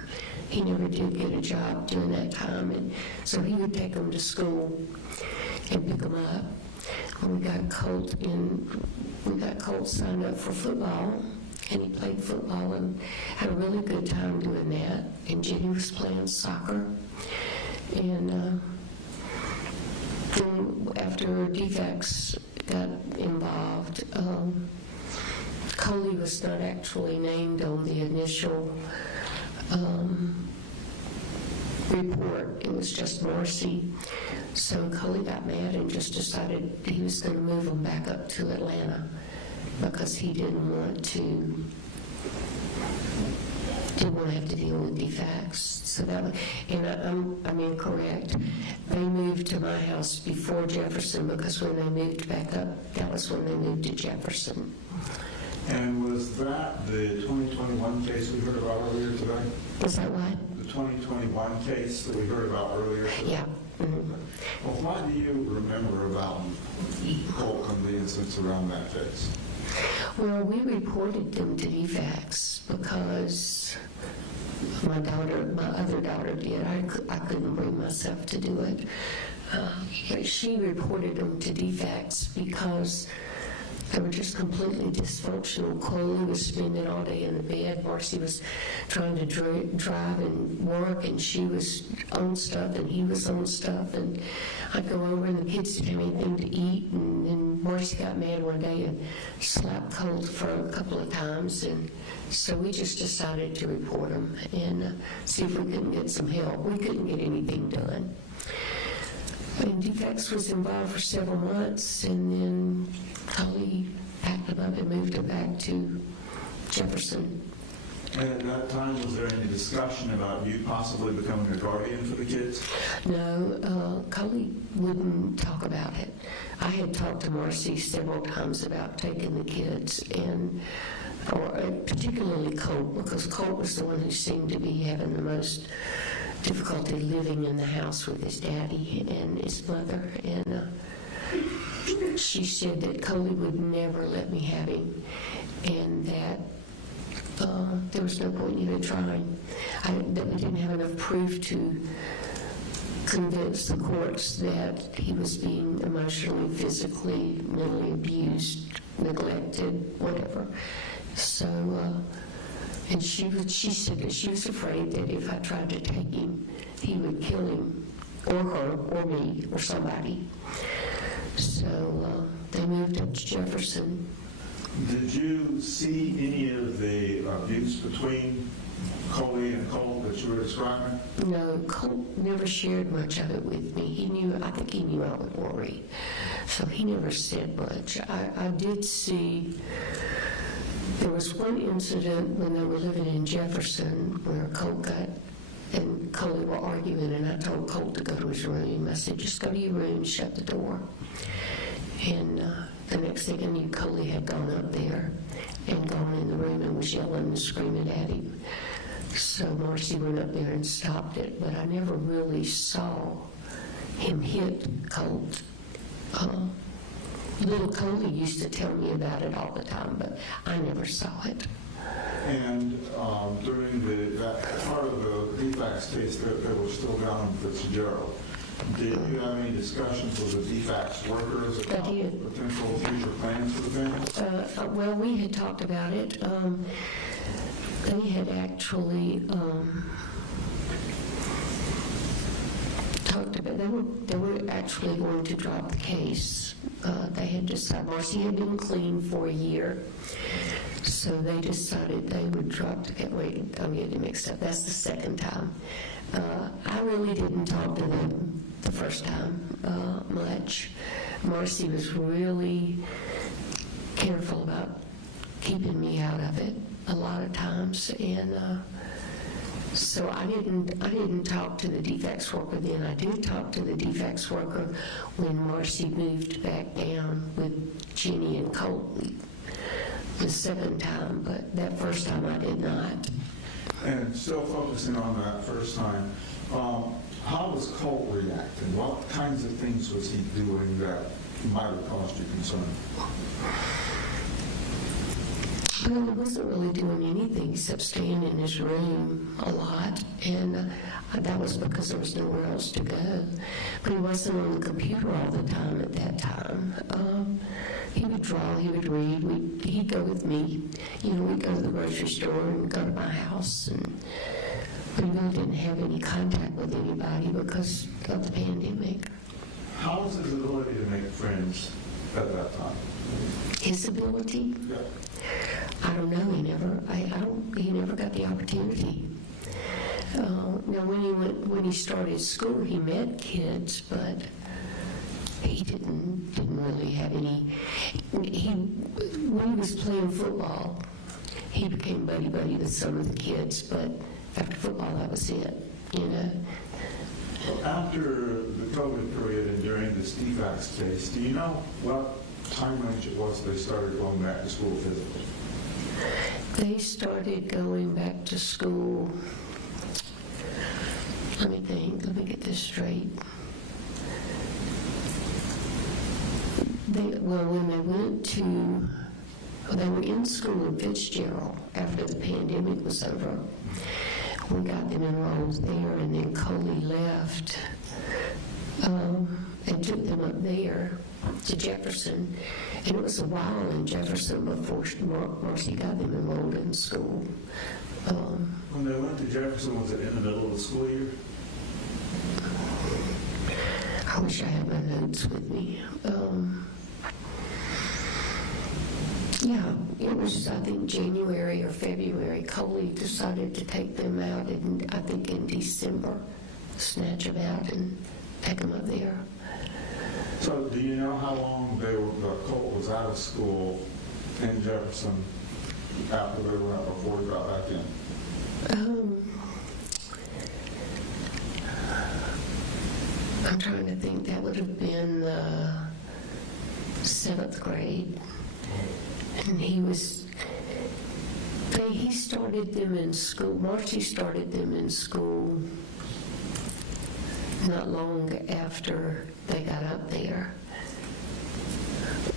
he never did get a job during that time, and so he would take them to school and pick them up. We got Colt signed up for football, and he played football and had a really good time doing that. And Jenny was playing soccer. And then after DFACS got involved, Coley was not actually named on the initial report. It was just Marcy. So Coley got mad and just decided he was going to move them back up to Atlanta because he didn't want to have to deal with DFACS. So that, and I'm incorrect. They moved to my house before Jefferson because when they moved back up, that was when they moved to Jefferson. And was that the 2021 case we heard about earlier today? Was that what? The 2021 case that we heard about earlier today? Yeah. Mm-hmm. Well, what do you remember about Colt and the incidents around that case? Well, we reported them to DFACS because my other daughter did. I couldn't bring myself to do it. But she reported them to DFACS because they were just completely dysfunctional. Coley was spending all day in the bed. Marcy was trying to drive and work, and she was on stuff, and he was on stuff. And I'd go over, and the kids didn't have anything to eat. And then Marcy got mad one day and slapped Colt for a couple of times. And so we just decided to report them and see if we couldn't get some help. We couldn't get anything done. And DFACS was involved for several months, and then Coley packed them up and moved them back to Jefferson. And at that time, was there any discussion about you possibly becoming a guardian for the kids? No, Coley wouldn't talk about it. I had talked to Marcy several times about taking the kids, or particularly Colt, because Colt was the one who seemed to be having the most difficulty living in the house with his daddy and his mother. And she said that Coley would never let me have him, and that there was no point even trying. That we didn't have enough proof to convince the courts that he was being emotionally, physically, mentally abused, neglected, whatever. So, and she said that she was afraid that if I tried to take him, he would kill him, or her, or me, or somebody. So they moved up to Jefferson. Did you see any of the abuse between Coley and Colt that you were describing? No, Colt never shared much of it with me. I think he knew I would worry. So he never said much. I did see, there was one incident when they were living in Jefferson where Colt and Coley were arguing, and I told Colt to go to his room. I said, just go to your room, shut the door. And the next thing I knew, Coley had gone up there and gone in the room and was yelling and screaming at him. So Marcy went up there and stopped it, but I never really saw him hit Colt. Little Coley used to tell me about it all the time, but I never saw it. And during that part of the DFACS case that was still down in Fitzgerald, did you have any discussions with the DFACS workers about potential future plans for the family? Well, we had talked about it. They had actually talked about, they were actually going to drop the case. They had decided, Marcy had been clean for a year, so they decided they would drop the case. Wait, I'm getting mixed up. That's the second time. I really didn't talk to them the first time much. Marcy was really careful about keeping me out of it a lot of times, and so I didn't talk to the DFACS worker then. I did talk to the DFACS worker when Marcy moved back down with Jenny and Colt the second time, but that first time I did not. And still focusing on that first time, how was Colt reacting? What kinds of things was he doing that might have caused you concern? Well, he wasn't really doing anything except staying in his room a lot, and that was because there was nowhere else to go. But he wasn't on the computer all the time at that time. He would draw, he would read, he'd go with me. You know, we'd go to the grocery store and go to my house, and we really didn't have any contact with anybody because of the pandemic. How was his ability to make friends at that time? His ability? Yeah. I don't know. He never got the opportunity. Now, when he started school, he met kids, but he didn't really have any. When he was playing football, he became buddy with some of the kids, but after football, that was it. You know. After the COVID period and during this DFACS case, do you know what time range it was they started going back to school physically? They started going back to school, let me get this straight. They were in school in Fitzgerald after the pandemic was over. We got them enrolled there, and then Coley left and took them up there to Jefferson. And it was a while in Jefferson before Marcy got them enrolled in school. When they went to Jefferson, was it in the middle of the school year? I wish I had my notes with me. Yeah, it was, I think, January or February. Coley decided to take them out, I think in December, snatch them out and take them up there. So do you know how long Colt was out of school in Jefferson after they were out before he got back in? I'm trying to think. That would have been 7th grade. And he started them in school. Marcy started them in school not long after they got up there.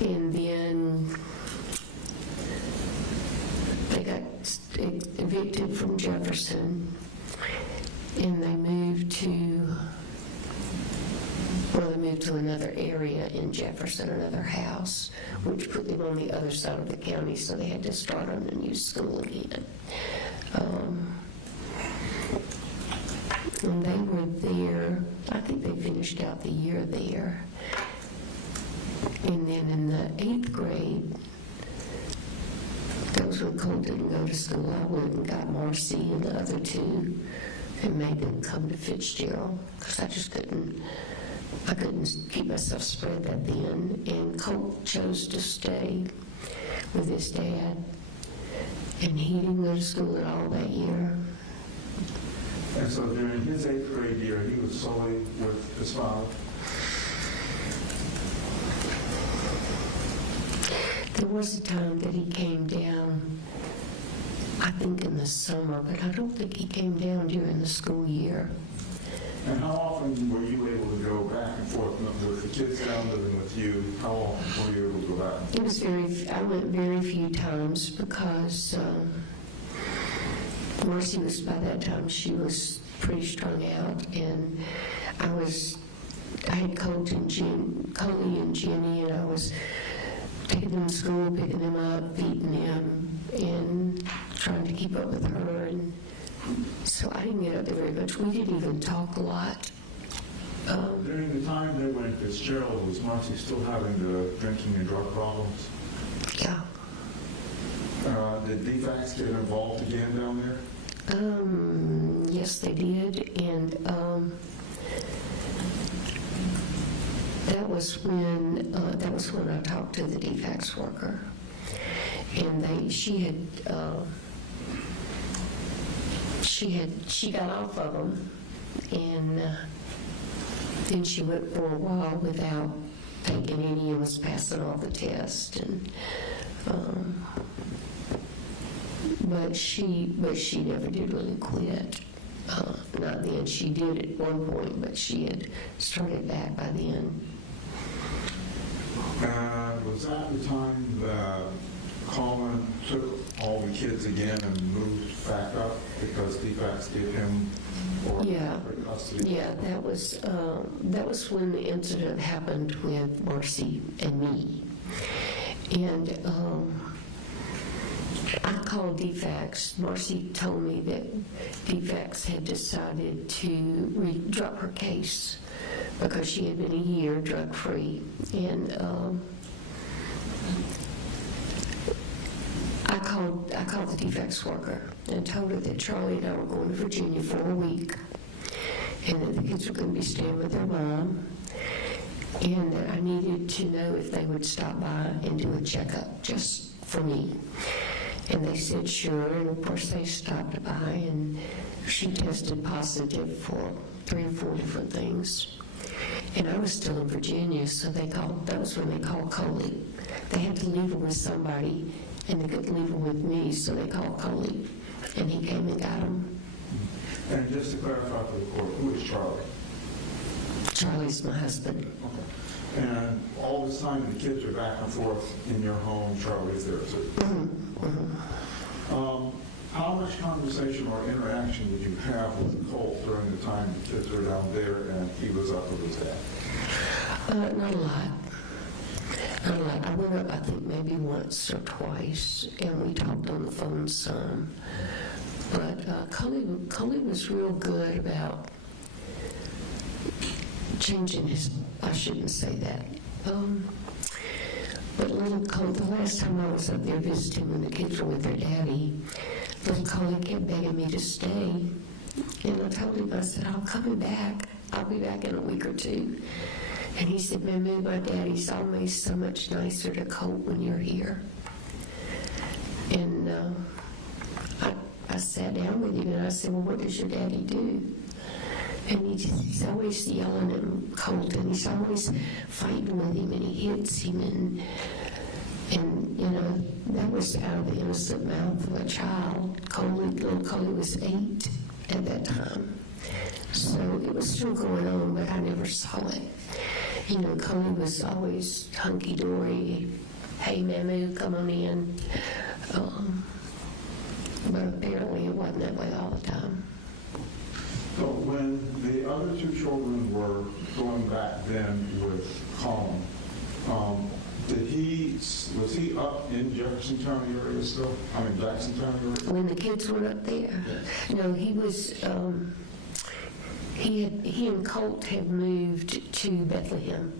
And then they got evicted from Jefferson, and they moved to another area in Jefferson, another house, which put them on the other side of the county, so they had to start on a new school again. And they were there, I think they finished out the year there. And then in the 8th grade, that was when Colt didn't go to school. I went and got Marcy and the other two and made them come to Fitzgerald, because I couldn't keep myself spread that thin. And Colt chose to stay with his dad, and he didn't go to school at all that year. And so during his 8th grade year, he was solely with his father? There was a time that he came down, I think in the summer, but I don't think he came down during the school year. And how often were you able to go back and forth with the kids down living with you? How often were you able to go back? I went very few times because Marcy was, by that time, she was pretty strung out, and I had Coley and Jenny, and I was taking them to school, picking them up, feeding them, and trying to keep up with her, and so I didn't get up there very much. We didn't even talk a lot. During the time they went to Fitzgerald, was Marcy still having the drinking and drug problems? Yeah. Did DFACS get involved again down there? Yes, they did, and that was when I talked to the DFACS worker, and she got off of them, and then she went for a while without taking any and was passing all the tests, and but she never did really quit. Not then. She did at one point, but she had started back by then. Was that the time that Coleman took all the kids again and moved back up because DFACS gave him or Yeah. custody? Yeah, that was when the incident happened with Marcy and me. And I called DFACS. Marcy told me that DFACS had decided to drop her case because she had been a year drug-free. And I called the DFACS worker and told her that Charlie and I were going to Virginia for a week, and that the kids were going to be staying with their mom, and that I needed to know if they would stop by and do a checkup just for me. And they said sure, and of course they stopped by, and she tested positive for 3 or 4 different things. And I was still in Virginia, so that was when they called Coley. They had to leave her with somebody, and they couldn't leave her with me, so they called Coley, and he came and got him. And just to clarify for the court, who is Charlie? Charlie's my husband. Okay. And all this time the kids are back and forth in your home, Charlie's there too? How much conversation or interaction did you have with Colt during the time the kids were down there and he was up with his dad? Not a lot. Not a lot. I went up, I think, maybe once or twice, and we talked on the phone some. But Coley was real good about changing his, I shouldn't say that. But little Coley, the last time I was up there visiting when the kids were with their daddy, little Coley kept begging me to stay. And I told him, I said, I'm coming back. I'll be back in a week or 2. And he said, Mammy, my daddy's always so much nicer to Colt when you're here. And I sat down with him and I said, well, what does your daddy do? And he's always yelling at Colt, and he's always fighting with him, and he hits him, and you know, that was out of the innocent mouth of a child. Little Coley was 8 at that time. So it was still going on, but I never saw it. You know, Coley was always hunky-dory. Hey, Mamu, come on in. But apparently it wasn't that way all the time. So when the other 2 children were going back then with Colin, was he up in Jefferson County area still? I mean Jackson County area? When the kids were up there? No, he was, he and Colt had moved to Bethlehem.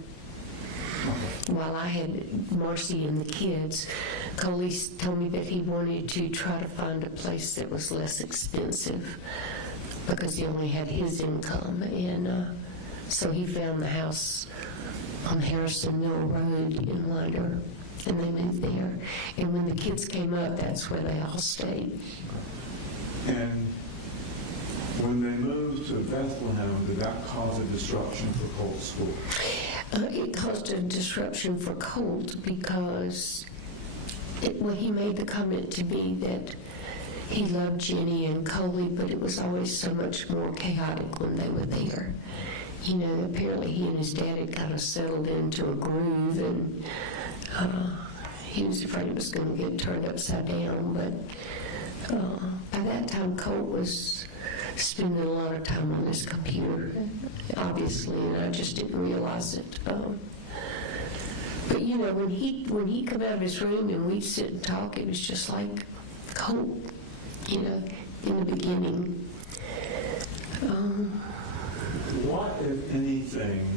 While I had Marcy and the kids, Coley told me that he wanted to try to find a place that was less expensive because he only had his income. And so he found the house on Harrison Mill Road in Winder, and they moved there. And when the kids came up, that's where they all stayed. And when they moved to Bethlehem, did that cause a disruption for Colt's school? It caused a disruption for Colt because he made the comment to me that he loved Jenny and Coley, but it was always so much more chaotic when they were there. You know, apparently he and his dad had kind of settled into a groove, and he was afraid it was going to get turned upside down. But by that time, Colt was spending a lot of time on his computer, obviously, and I just didn't realize it. But you know, when he come out of his room and we'd sit and talk, it was just like Colt, you know, in the beginning. What, if anything,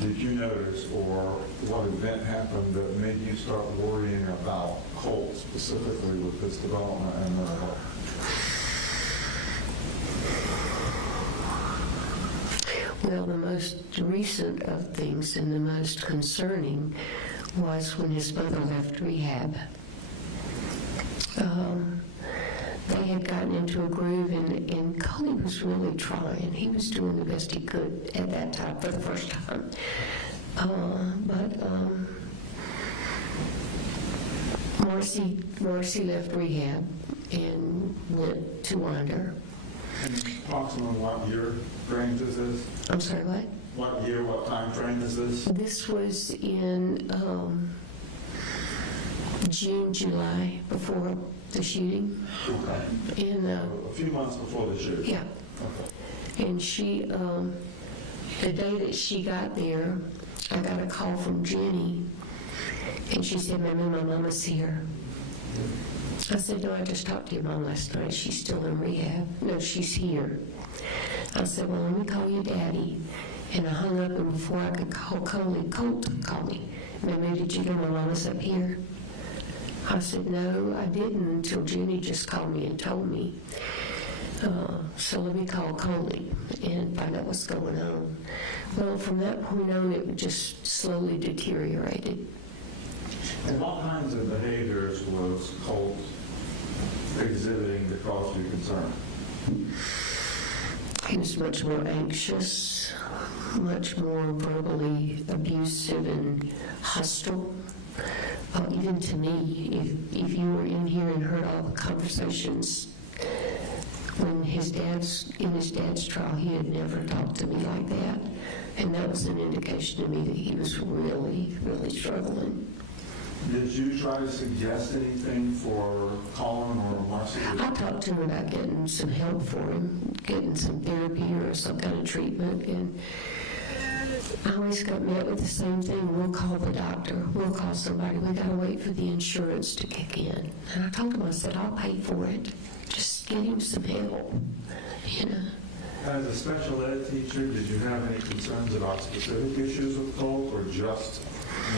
did you notice, or what event happened that made you start worrying about Colt specifically with his development and mental health? Well, the most recent of things and the most concerning was when his mother left rehab. They had gotten into a groove, and Coley was really trying. He was doing the best he could at that time for the first time. But Marcy left rehab and went to Winder. And approximately what year frame is this? I'm sorry, what? What year, what time frame is this? This was in June, July, before the shooting. Okay. And, A few months before the shooting? yeah. Okay. And she, the day that she got there, I got a call from Jenny, and she said, "Mammy, my mama's here." I said, "No, I just talked to your mom last night. She's still in rehab." "No, she's here." I said, "Well, let me call you Daddy." And I hung up, and before I could call Colt called me. "Mammy, did you know my mama's up here?" I said, "No, I didn't until Jenny just called me and told me. So let me call Coley and find out what's going on." Well, from that point on, it just slowly deteriorated. And what kinds of behaviors was Colt exhibiting that caused you concern? He was much more anxious, much more verbally abusive and hostile. Even to me, if you were in here and heard all the conversations, when in his dad's trial, he had never talked to me like that. And that was an indication to me that he was really, really struggling. Did you try to suggest anything for Colin or Marcy? I talked to him about getting some help for him, getting some therapy or some kind of treatment, and I always got met with the same thing: "We'll call the doctor, we'll call somebody, we gotta wait for the insurance to kick in." And I told him, I said, "I'll pay for it. Just get him some help, you know." As a special ed teacher, did you have any concerns about specific issues with Colt, or just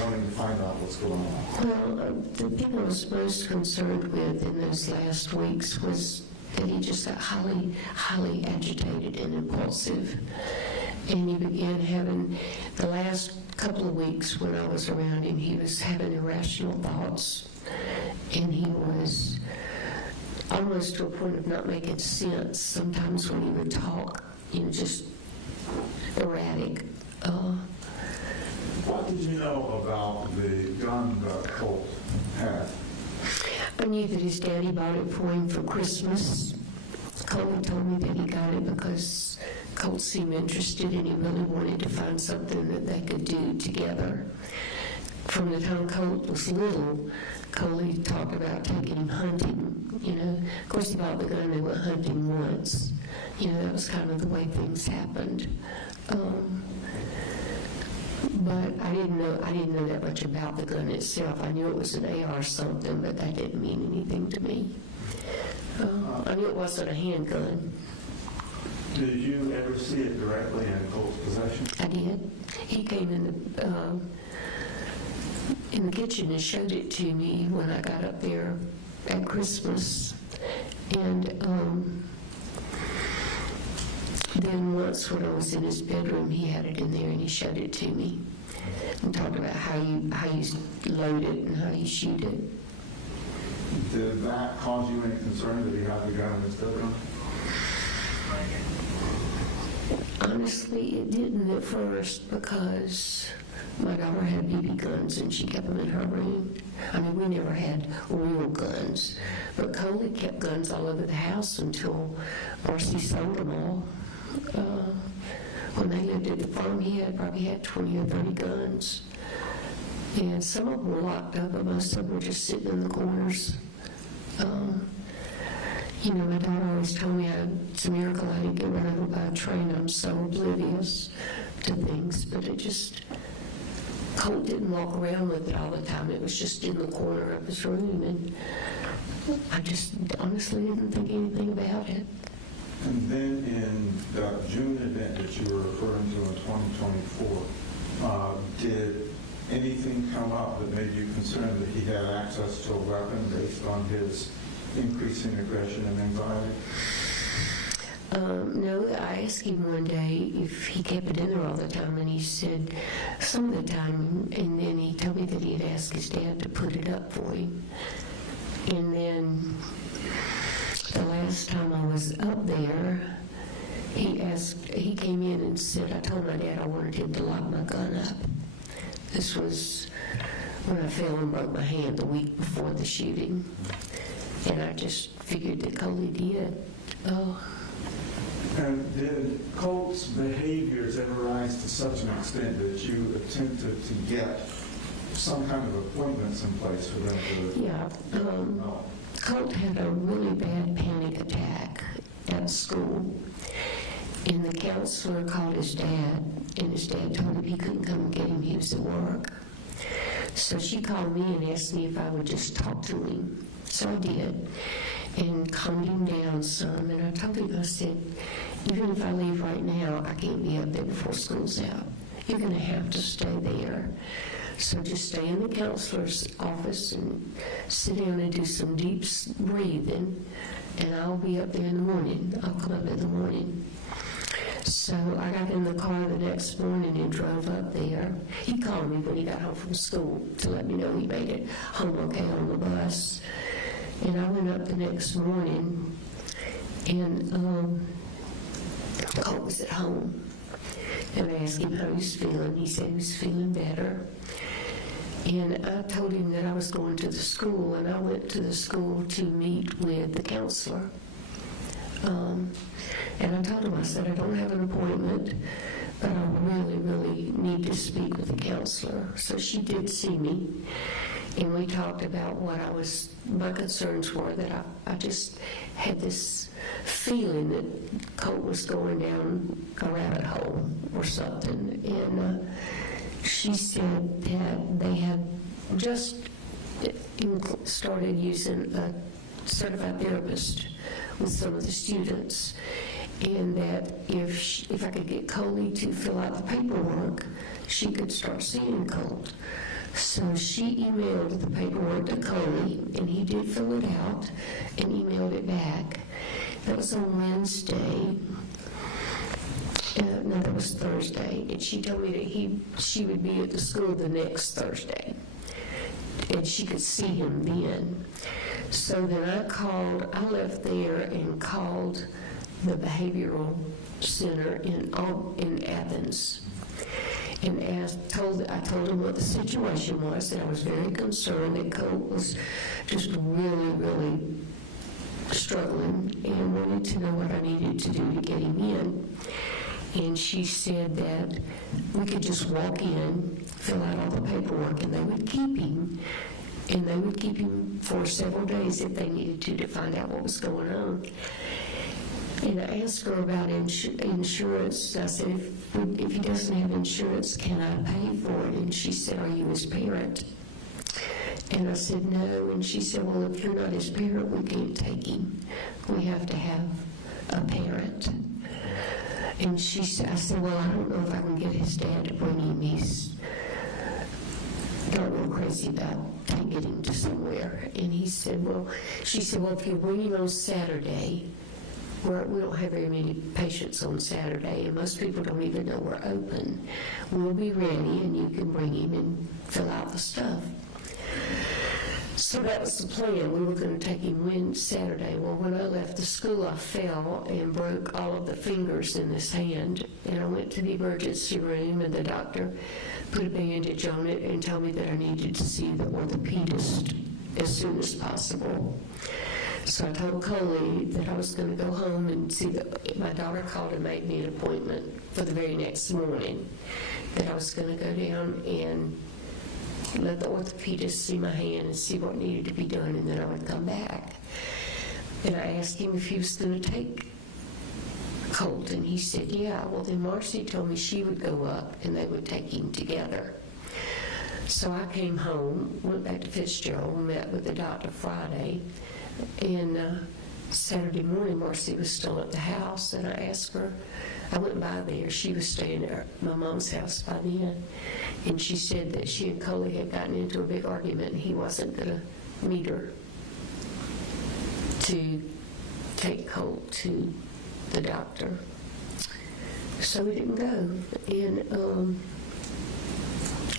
wanting to find out what's going on? Well, the thing I was most concerned with in those last weeks was that he just got highly, highly agitated and impulsive. And he began having, the last couple of weeks when I was around him, he was having irrational thoughts. And he was almost to a point of not making sense. Sometimes when he would talk, just erratic. What did you know about the gun that Colt had? I knew that his daddy bought it for him for Christmas. Cole told me that he got it because Colt seemed interested and he really wanted to find something that they could do together. From the time Colt was little, Coley talked about taking him hunting, Of course, he bought the gun, they went hunting once. That was kind of the way things happened. But I didn't know that much about the gun itself. I knew it was an AR something, but that didn't mean anything to me. I knew it wasn't a handgun. Did you ever see it directly in Colt's possession? I did. He came in the kitchen and showed it to me when I got up there at Christmas. And then once when I was in his bedroom, he had it in there and he showed it to me and talked about how you load it and how you shoot it. Did that cause you any concern that he had the gun in his bedroom? Honestly, it didn't at first because my daughter had BB guns and she kept them in her room. I mean, we never had real guns, but Coley kept guns all over the house until Marcy sold them all. When they lived at the farm, he probably had 20 or 30 guns. And some of them were locked up, but most of them were just sitting in the corners. My daughter always told me it's a miracle I didn't get run over by a train. I'm so oblivious to things, but Colt didn't walk around with it all the time. It was just in the corner of his room, and I just honestly didn't think anything about it. And then in the June event that you were referring to in 2024, did anything come up that made you concerned that he had access to a weapon based on his increasing aggression and anxiety? No, I asked him one day if he kept it in there all the time, and he said some of the time, and then he told me that he had asked his dad to put it up for him. And then the last time I was up there, he came in and said, I told my dad I wanted him to lock my gun up. This was when I fell and broke my hand the week before the shooting. And I just figured that Coley did. And did Colt's behaviors ever rise to such an extent that you attempted to get some kind of appointments in place for them to Yeah. know? Colt had a really bad panic attack at school, and the counselor called his dad, and his dad told him he couldn't come and get him, he was at work. So she called me and asked me if I would just talk to him. So I did, and calmed him down some, and I told him, I said, even if I leave right now, I can't be up there before school's out. You're going to have to stay there. So just stay in the counselor's office and sit down and do some deep breathing, and I'll be up there in the morning. I'll come up in the morning. So I got in the car the next morning and drove up there. He called me when he got home from school to let me know he made it home okay on the bus. And I went up the next morning, and Colt was at home. And I asked him how he was feeling. He said he was feeling better. And I told him that I was going to the school, and I went to the school to meet with the counselor. And I told him, I said, I don't have an appointment, but I really, really need to speak with the counselor. So she did see me, and we talked about what my concerns were, that I just had this feeling that Colt was going down a rabbit hole or something. And she said that they had just started using a certified therapist with some of the students, and that if I could get Coley to fill out the paperwork, she could start seeing Colt. So she emailed the paperwork to Coley, and he did fill it out and emailed it back. That was on Wednesday. No, that was Thursday. And she told me that she would be at the school the next Thursday, and she could see him then. So then I left there and called the behavioral center in Athens, and I told him what the situation was, that I was very concerned that Colt was just really, really struggling and wanted to know what I needed to do to get him in. And she said that we could just walk in, fill out all the paperwork, and they would keep him. And they would keep him for several days if they needed to find out what was going on. And I asked her about insurance. I said, if he doesn't have insurance, can I pay for it? And she said, are you his parent? And I said, no. And she said, well, if you're not his parent, we can't take him. We have to have a parent. And I said, well, I don't know if I can get his dad to bring him. He's not real crazy about getting him to somewhere. And she said, well, if you bring him on Saturday, we don't have very many patients on Saturday, and most people don't even know we're open. We'll be ready, and you can bring him and fill out the stuff. So that was the plan. We were going to take him Saturday. Well, when I left the school, I fell and broke all of the fingers in this hand. And I went to the emergency room, and the doctor put a bandage on it and told me that I needed to see the orthopedist as soon as possible. So I told Coley that I was going to go home and see my daughter called and made me an appointment for the very next morning, that I was going to go down and let the orthopedist see my hand and see what needed to be done, and then I would come back. And I asked him if he was going to take Colt, and he said, yeah. Well, then Marcy told me she would go up and they would take him together. So I came home, went back to Fitzgerald, met with the doctor Friday, and Saturday morning Marcy was still at the house, and I asked her, I went by there, she was staying at my mom's house by then, and she said that she and Coley had gotten into a big argument and he wasn't going to meet her to take Colt to the doctor. So we didn't go, and of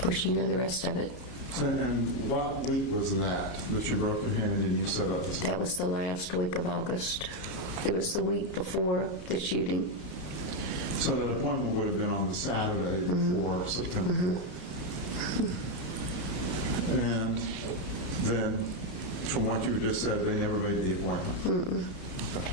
course you know the rest of it. And what week was that you broke your hand and you set up this? That was the last week of August. It was the week before the shooting. So that appointment would have been on the Saturday before September 4th. And then, from what you just said, they never made the appointment. Okay.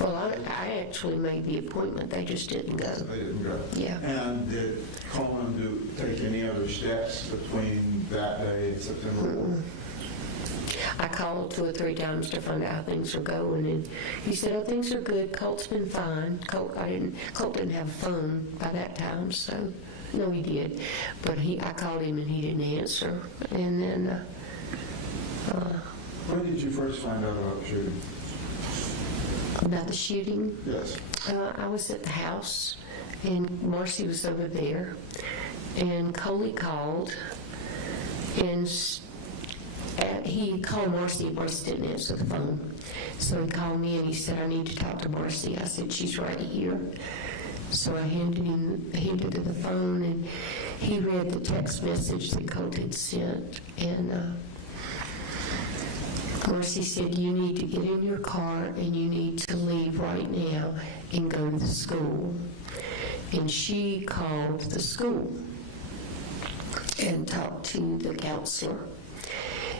Well, I actually made the appointment, they just didn't go. They didn't go. Yeah. And did Coleman take any other steps between that day and September 4th? I called 2 or 3 times to find out how things are going, and he said, "Oh, things are good. Colt's been fine." Colt didn't have a phone by that time, so no, he did. But I called him and he didn't answer. And then, When did you first find out about the shooting? about the shooting, Yes. I was at the house, and Marcy was over there, and Coley called, and he called Marcy. Marcy didn't answer the phone, so he called me and he said, "I need to talk to Marcy." I said, "She's right here." So I handed her the phone, and he read the text message that Colt had sent, and Marcy said, "You need to get in your car and you need to leave right now and go to the school." And she called the school and talked to the counselor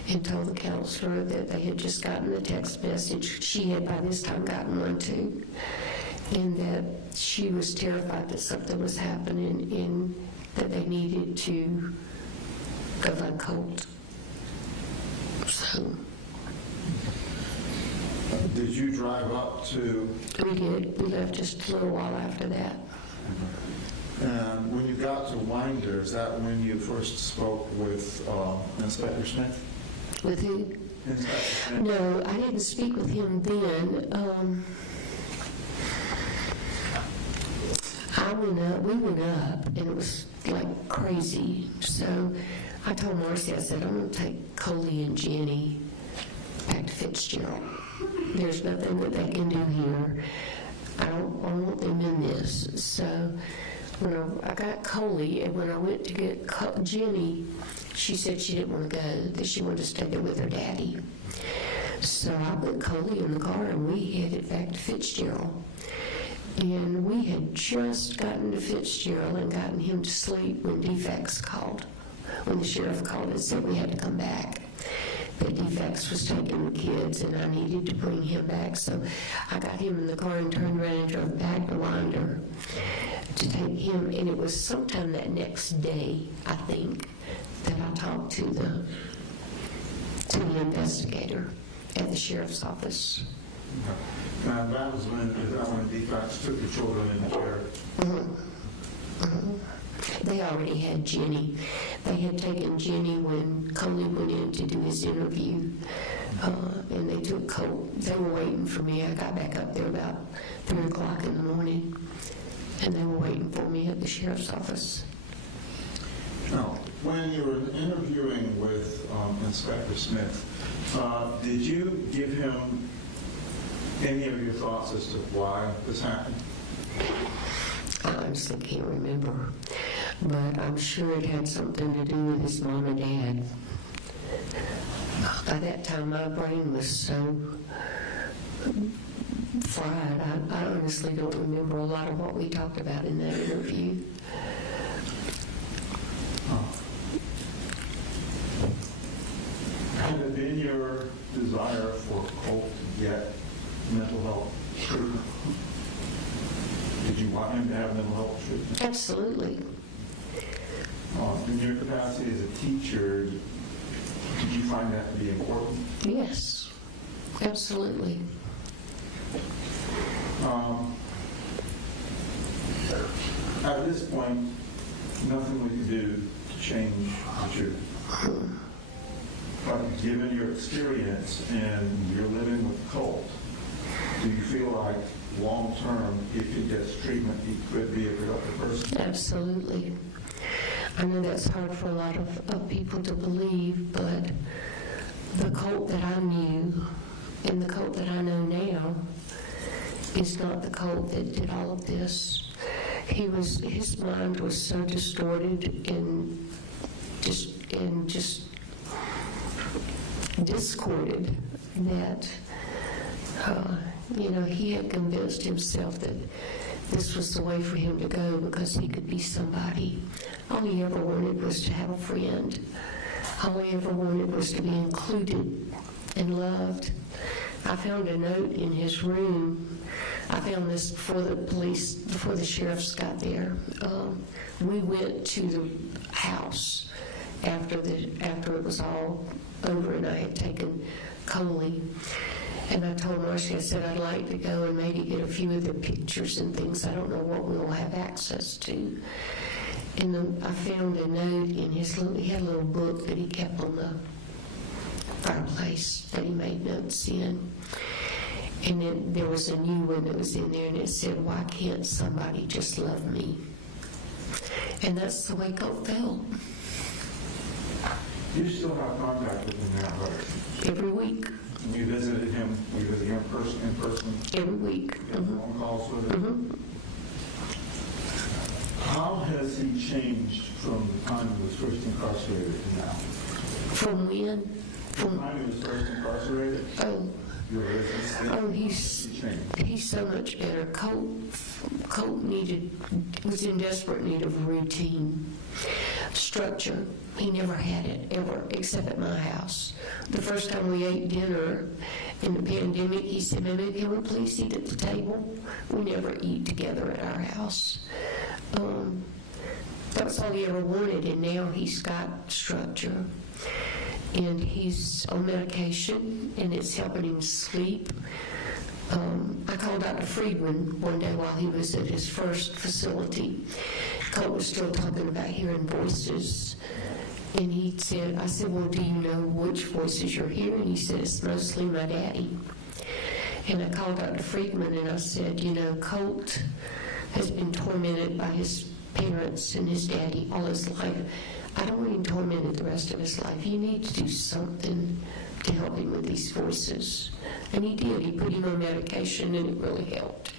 and told the counselor that they had just gotten the text message. She had by this time gotten one too, and that she was terrified that something was happening and that they needed to go find Colt. So Did you drive up to? we did. We left just a little while after that. And when you got to Winder, is that when you first spoke with Inspector Smith? With who? Inspector Smith? No, I didn't speak with him then. We went up, and it was like crazy. So I told Marcy, I said, "I'm going to take Coley and Jenny back to Fitzgerald. There's nothing that they can do here. I want them in this." So when I got Coley, and when I went to get Jenny, she said she didn't want to go, that she wanted to stay there with her daddy. So I put Coley in the car, and we headed back to Fitzgerald. And we had just gotten to Fitzgerald and gotten him to sleep when Defects called, when the sheriff called and said we had to come back. But Defects was taking the kids, and I needed to bring him back. So I got him in the car and turned around and drove back to Winder to take him. And it was sometime that next day, I think, that I talked to the investigator at the sheriff's office. And that was when Defects took the children in the care? They already had Jenny. They had taken Jenny when Coley went in to do his interview, and they took Colt. They were waiting for me. I got back up there about 3 o'clock in the morning, and they were waiting for me at the sheriff's office. Now, when you were interviewing with Inspector Smith, did you give him any of your thoughts as to why this happened? I honestly can't remember, but I'm sure it had something to do with his mom and dad. By that time, my brain was so fried. I honestly don't remember a lot of what we talked about in that interview. Had it been your desire for Colt to get mental health treatment? Did you want him to have mental health treatment? Absolutely. In your capacity as a teacher, did you find that to be important? Yes, absolutely. At this point, nothing we can do to change the truth. But given your experience and you're living with Colt, do you feel like long-term, if he gets treatment, he could be a productive person? Absolutely. I know that's hard for a lot of people to believe, but the Colt that I knew and the Colt that I know now is not the Colt that did all of this. His mind was so distorted and just discorded that he had convinced himself that this was the way for him to go because he could be somebody. All he ever wanted was to have a friend. All he ever wanted was to be included and loved. I found a note in his room I found this before the sheriffs got there. We went to the house after it was all over, and I had taken Coley. And I told Marcy, I said, I'd like to go and maybe get a few of the pictures and things. I don't know what we'll have access to. And then I found a note in he had a little book that he kept on the fireplace that he made notes in. And then there was a new one that was in there, and it said, why can't somebody just love me? And that's the way Colt felt. You still have contact with him now, right? Every week. You visited him, in person? Every week. You had phone calls with him? How has he changed from the time he was first incarcerated to now? From when? From the time he was first incarcerated? He's so much better. Colt was in desperate need of routine, structure. He never had it, ever, except at my house. The first time we ate dinner in the pandemic, he said, "Maybe can we please eat at the table?" We never eat together at our house. That's all he ever wanted, and now he's got structure. And he's on medication, and it's helping him sleep. I called Dr. Friedman one day while he was at his first facility. Colt was still talking about hearing voices. And I said, well, do you know which voices you're hearing? He said, it's mostly my daddy. And I called Dr. Friedman and I said, Colt has been tormented by his parents and his daddy all his life. I don't want him tormented the rest of his life. You need to do something to help him with these voices. And he did. He put him on medication and it really helped.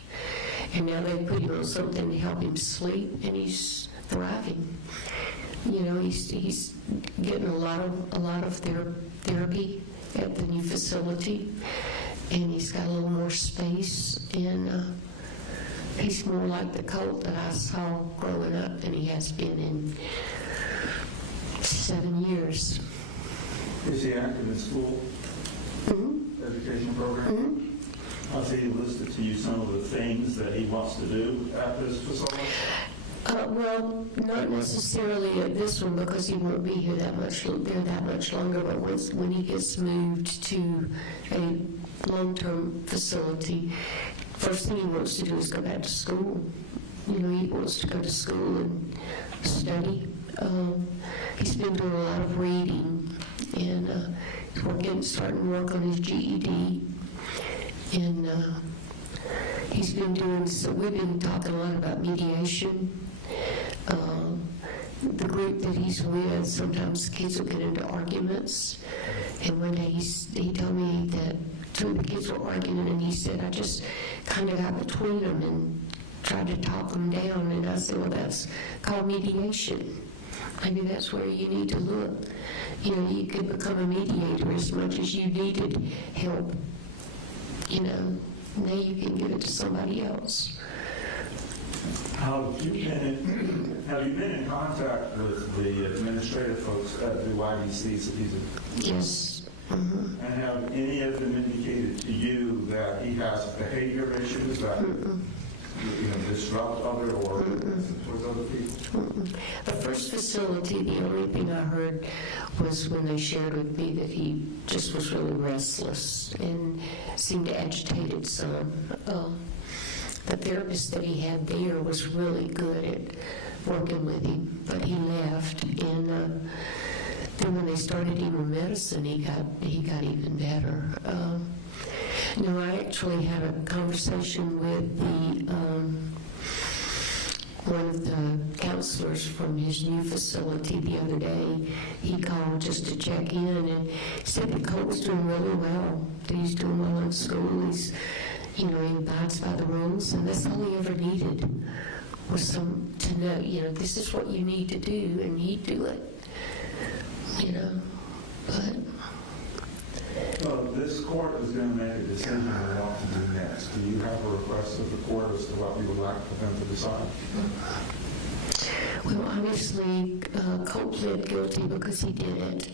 And now they put him on something to help him sleep, and he's thriving. He's getting a lot of therapy at the new facility, and he's got a little more space, and he's more like the Colt that I saw growing up than he has been in 7 years. Is he active in school? Mm-hmm. Education program? Mm-hmm. Has he listed to you some of the things that he wants to do at this facility? Well, not necessarily at this one, because he won't be here that much longer. But when he gets moved to a long-term facility, first thing he wants to do is go back to school. He wants to go to school and study. He's been doing a lot of reading, and he's starting to work on his GED. And he's been doing, so we've been talking a lot about mediation. The group that he's with, sometimes kids will get into arguments. And one day he told me that two of the kids were arguing, and he said, I just kind of got between them and tried to talk them down. And I said, well, that's called mediation. Maybe that's where you need to look. You could become a mediator as much as you needed help. Now you can give it to somebody else. Have you been in contact with the administrative folks at the YDCs? Yes. Mm-hmm. And have any of them indicated to you that he has behavior issues that disrupt other or towards other people? The first facility, the only thing I heard was when they shared with me that he just was really restless and seemed agitated some. The therapist that he had there was really good at working with him, but he left. And then when they started him on medicine, he got even better. I actually had a conversation with one of the counselors from his new facility the other day. He called just to check in and said that Colt was doing really well. That he's doing well in school. He's, he abides by the rules, and that's all he ever needed was to know, this is what you need to do, and he'd do it. But this court is going to make a decision on what to do next. Do you have a request of the court as to what you would like for them to decide? Well, obviously, Colt pled guilty because he did it.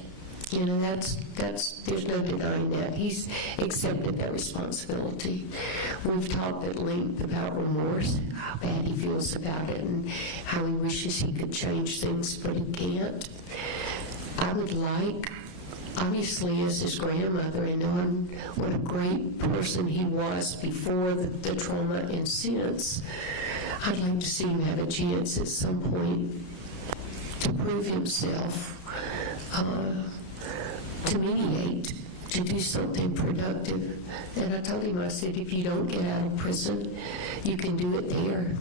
You know, that's, there's no denying that. He's accepted that responsibility. We've talked at length about remorse, how bad he feels about it, and how he wishes he could change things, but he can't. I would like, obviously, as his grandmother, and knowing what a great person he was before the trauma and since, I'd like to see him have a chance at some point to prove himself, to mediate, to do something productive. And I told him, I said, if you don't get out of prison, you can do it there.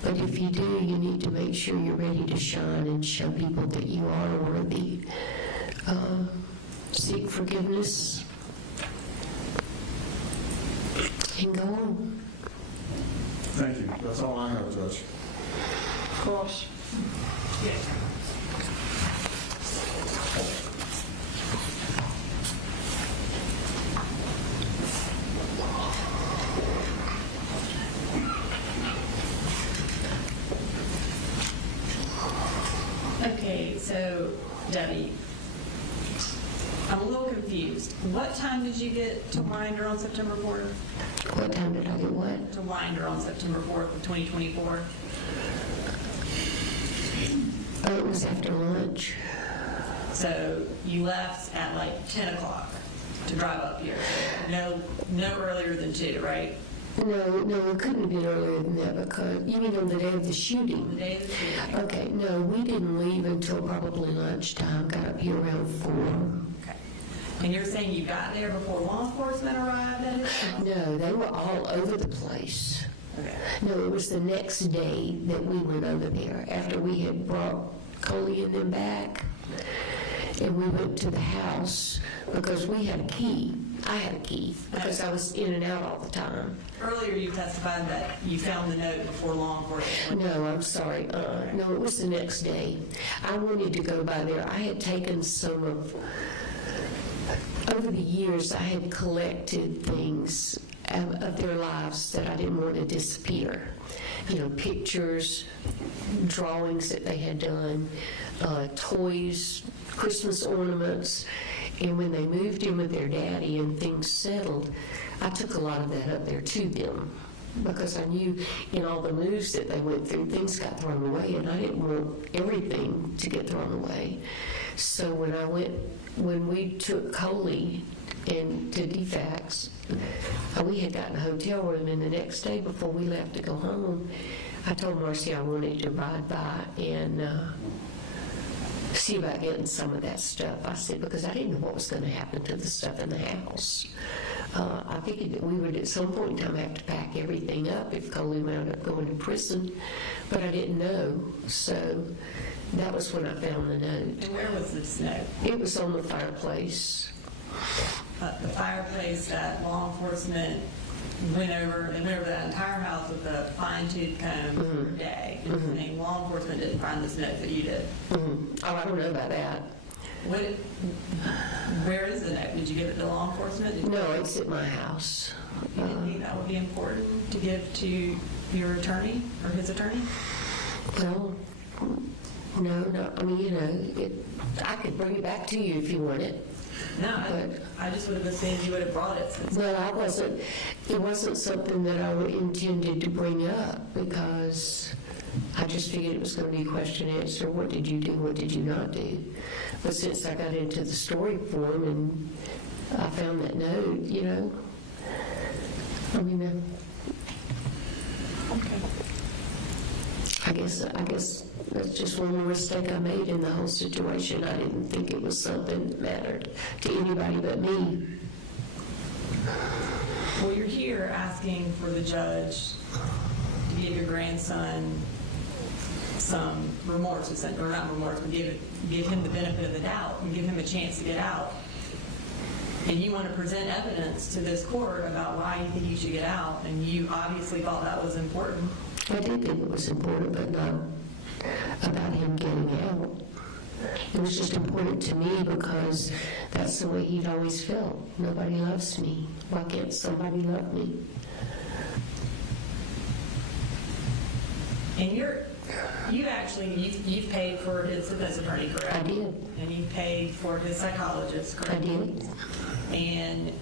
But if you do, you need to make sure you're ready to shine and show people that you are worthy. Seek forgiveness and go on. Thank you. That's all I have, Judge. Cross. Okay, so Debbie, I'm a little confused. What time did you get to Winder on September 4th? What time did I get what? To Winder on September 4th of 2024? Oh, it was after lunch. So you left at like 10 o'clock to drive up here. No earlier than 2, right? No, it couldn't have been earlier than that because, you mean on the day of the shooting? The day of the shooting. Okay, no, we didn't leave until probably lunchtime, got up here around 4. Okay. And you're saying you got there before law enforcement arrived at it? No, they were all over the place. Okay. No, it was the next day that we went over there after we had brought Coley and them back. And we went to the house because we had a key. I had a key because I was in and out all the time. Earlier you testified that you found the note before law enforcement. No, I'm sorry. No, it was the next day. I wanted to go by there. I had taken some of, over the years, I had collected things of their lives that I didn't want to disappear. You know, pictures, drawings that they had done, toys, Christmas ornaments. And when they moved in with their daddy and things settled, I took a lot of that up there to them because I knew in all the moves that they went through, things got thrown away, and I didn't want everything to get thrown away. So when we took Coley and to DFACS, we had gotten a hotel room, and the next day before we left to go home, I told Marcy I wanted to ride by and see about getting some of that stuff. I said, because I didn't know what was going to happen to the stuff in the house. I figured that we would at some point in time have to pack everything up if Coley wound up going to prison, but I didn't know. So that was when I found the note. And where was this note? It was on the fireplace. The fireplace that law enforcement went over that entire house with a fine-tooth comb for a day. And saying law enforcement didn't find this note that you did. Oh, I don't know about that. Where is the note? Did you give it to law enforcement? No, it's at my house. You didn't think that would be important to give to your attorney or his attorney? Well, no. I mean, you know, I could bring it back to you if you want it. No, I just would have assumed you would have brought it. Well, it wasn't something that I intended to bring up because I just figured it was going to be question and answer. What did you do? What did you not do? But since I got into the story form and I found that note, you know, I mean, Okay. I guess that's just one more mistake I made in the whole situation. I didn't think it was something that mattered to anybody but me. Well, you're here asking for the judge to give your grandson some remorse, or not remorse, but give him the benefit of the doubt and give him a chance to get out. And you want to present evidence to this court about why you think you should get out, and you obviously thought that was important. I did think it was important, but not about him getting out. It was just important to me because that's the way he'd always felt. Nobody loves me. Why can't somebody love me? And You've paid for his defense attorney, correct? I did. And you paid for his psychologist, I correct? did. And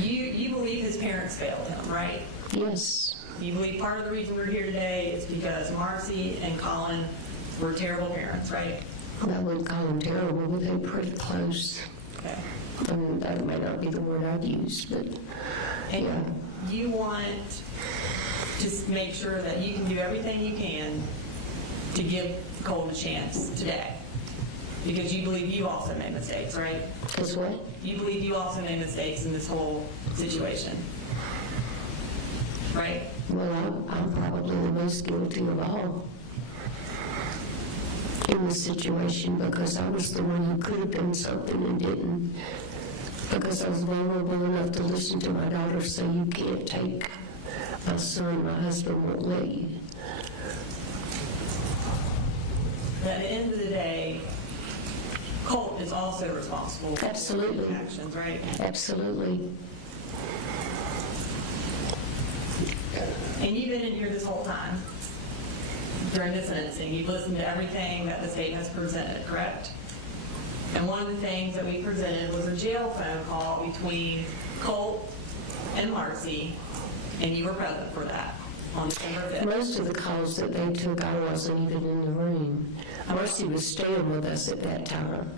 you believe his parents failed him, right? Yes. You believe part of the reason we're here today is because Marcy and Colin were terrible parents, right? I wouldn't call them terrible, but they're pretty close. Okay. I mean, that may not be the word I'd use, but And yeah. you want to make sure that you can do everything you can to give Colt a chance today. Because you believe you also made mistakes, right? Because what? You believe you also made mistakes in this whole situation, right? Well, I'm probably the most guilty of all in this situation because I was the one who could have done something and didn't. Because I was vulnerable enough to listen to my daughter say, you can't take my son, my husband won't let you. But at the end of the day, Colt is also responsible for Absolutely. his actions, right? Absolutely. And you've been in here this whole time during this sentencing. You've listened to everything that the state has presented, correct? And one of the things that we presented was a jail phone call between Colt and Marcy, and you were present for that on December 5th. Most of the calls that they took, I wasn't even in the room. Marcy was staying with us at that time.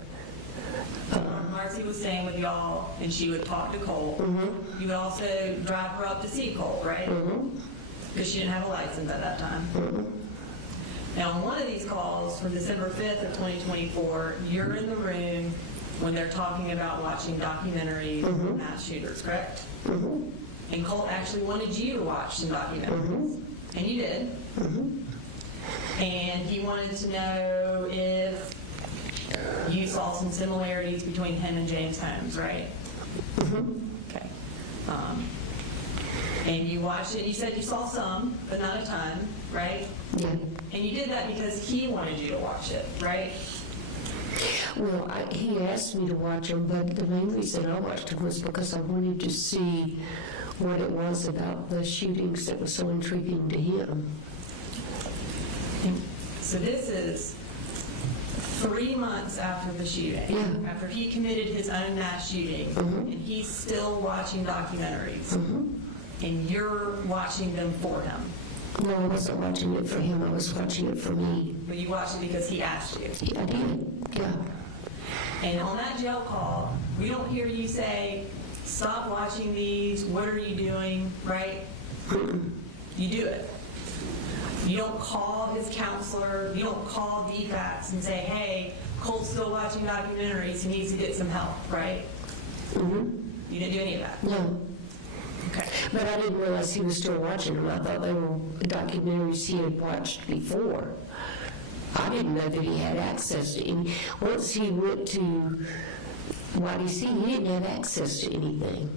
Marcy was staying with y'all, and she would talk to Colt. Mm-hmm. You would also drive her up to see Colt, right? Mm-hmm. Because she didn't have a license at that time. Mm-hmm. Now, on one of these calls from December 5th of 2024, you're in the room when they're talking about watching documentaries of mass shooters, correct? Mm-hmm. And Colt actually wanted you to watch some documentaries. Mm-hmm. And you did. Mm-hmm. And he wanted to know if you saw some similarities between him and James Holmes, right? Mm-hmm. Okay. And you watched it, you said you saw some, but not a ton, right? Yeah. And you did that because he wanted you to watch it, right? Well, he asked me to watch them, but the main reason I watched them was because I wanted to see what it was about the shootings that was so intriguing to him. And so this is 3 months after the shooting, Yeah. after he committed his own mass shooting, Mhm. and he's still watching documentaries, Mm-hmm. and you're watching them for him. No, I wasn't watching it for him, I was watching it for me. But you watched it because he asked you. I did, yeah. And on that jail call, we don't hear you say, stop watching these, what are you doing, right? You do it. You don't call his counselor, you don't call DFACS and say, hey, Colt's still watching documentaries, he needs to get some help, right? Mm-hmm. You didn't do any of that. No. Okay. But I didn't realize he was still watching them. I thought they were documentaries he had watched before. I didn't know that he had access to any. Once he went to YDC, he didn't have access to anything.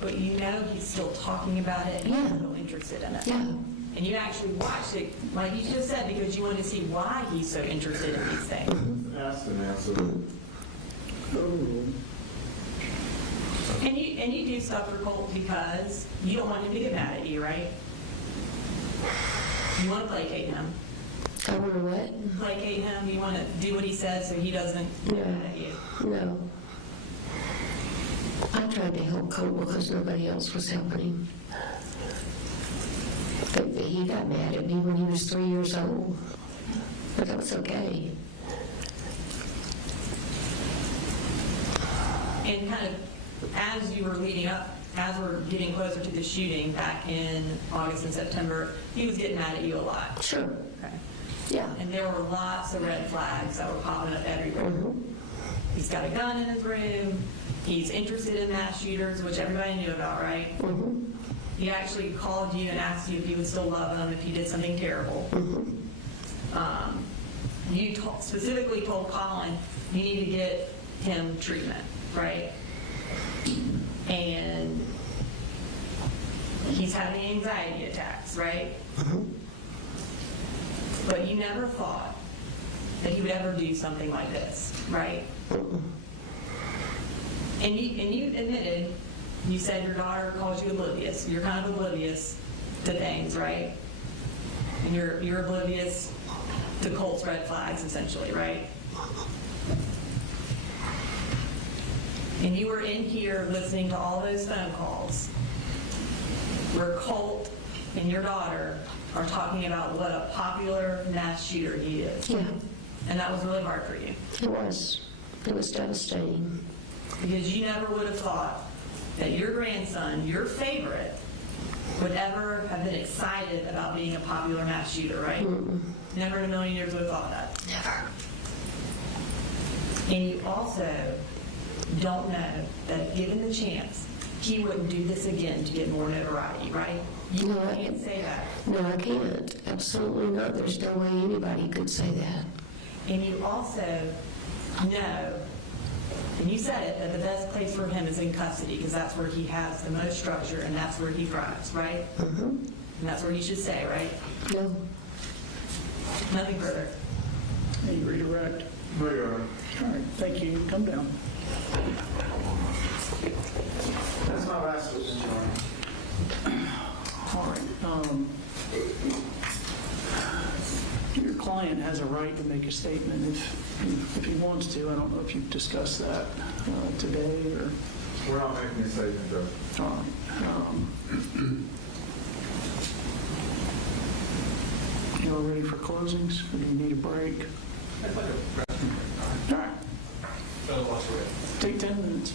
But you know he's still talking about it and Yeah. he's still interested in it. Yeah. And you actually watched it, like you just said, because you wanted to see why he's so interested in these things. Ask and answer. And you do stuff for Colt because you don't want him to get mad at you, right? You want to placate him. I want to what? Placate him. You want to do what he says so he doesn't get Yeah. mad at you. No. I tried to help Colt because nobody else was helping him. But he got mad at me when he was 3 years old. But that was okay. And kind of as you were leading up, as we're getting closer to the shooting back in August and September, he was getting mad at you a lot. Sure. Okay. Yeah. And there were lots of red flags that were popping up everywhere. Mm-hmm. He's got a gun in his room. He's interested in mass shooters, which everybody knew about, right? Mm-hmm. He actually called you and asked you if you would still love him if he did something terrible. Mm-hmm. You specifically told Colin you need to get him treatment, right? And he's having anxiety attacks, right? Mm-hmm. But you never thought that he would ever do something like this, right? Mm-hmm. And you admitted, you said your daughter calls you oblivious. You're kind of oblivious to things, right? And you're oblivious to Colt's red flags, essentially, right? And you were in here listening to all those phone calls where Colt and your daughter are talking about what a popular mass shooter he is. Yeah, And that was really hard for you. it was. It was devastating. Because you never would have thought that your grandson, your favorite, would ever have been excited about being a popular mass shooter, right? Never in a million years would have thought that. Never. And you also don't know that if given the chance, he wouldn't do this again to get more notoriety, right? You No, can't say that. No, I can't. Absolutely not. There's no way anybody could say that. And you also know, and you said it, that the best place for him is in custody because that's where he has the most structure and that's where he thrives, right? And that's where he should stay, right? No. Nothing further. Any redirect? No, Your Honor. All right, thank you. Come down. That's my last question, Your Honor. All right. Your client has a right to make a statement if he wants to. I don't know if you've discussed that today or. We're not making a statement, Judge. All right. You all ready for closings, or do you need a break? All right. Take 10 minutes.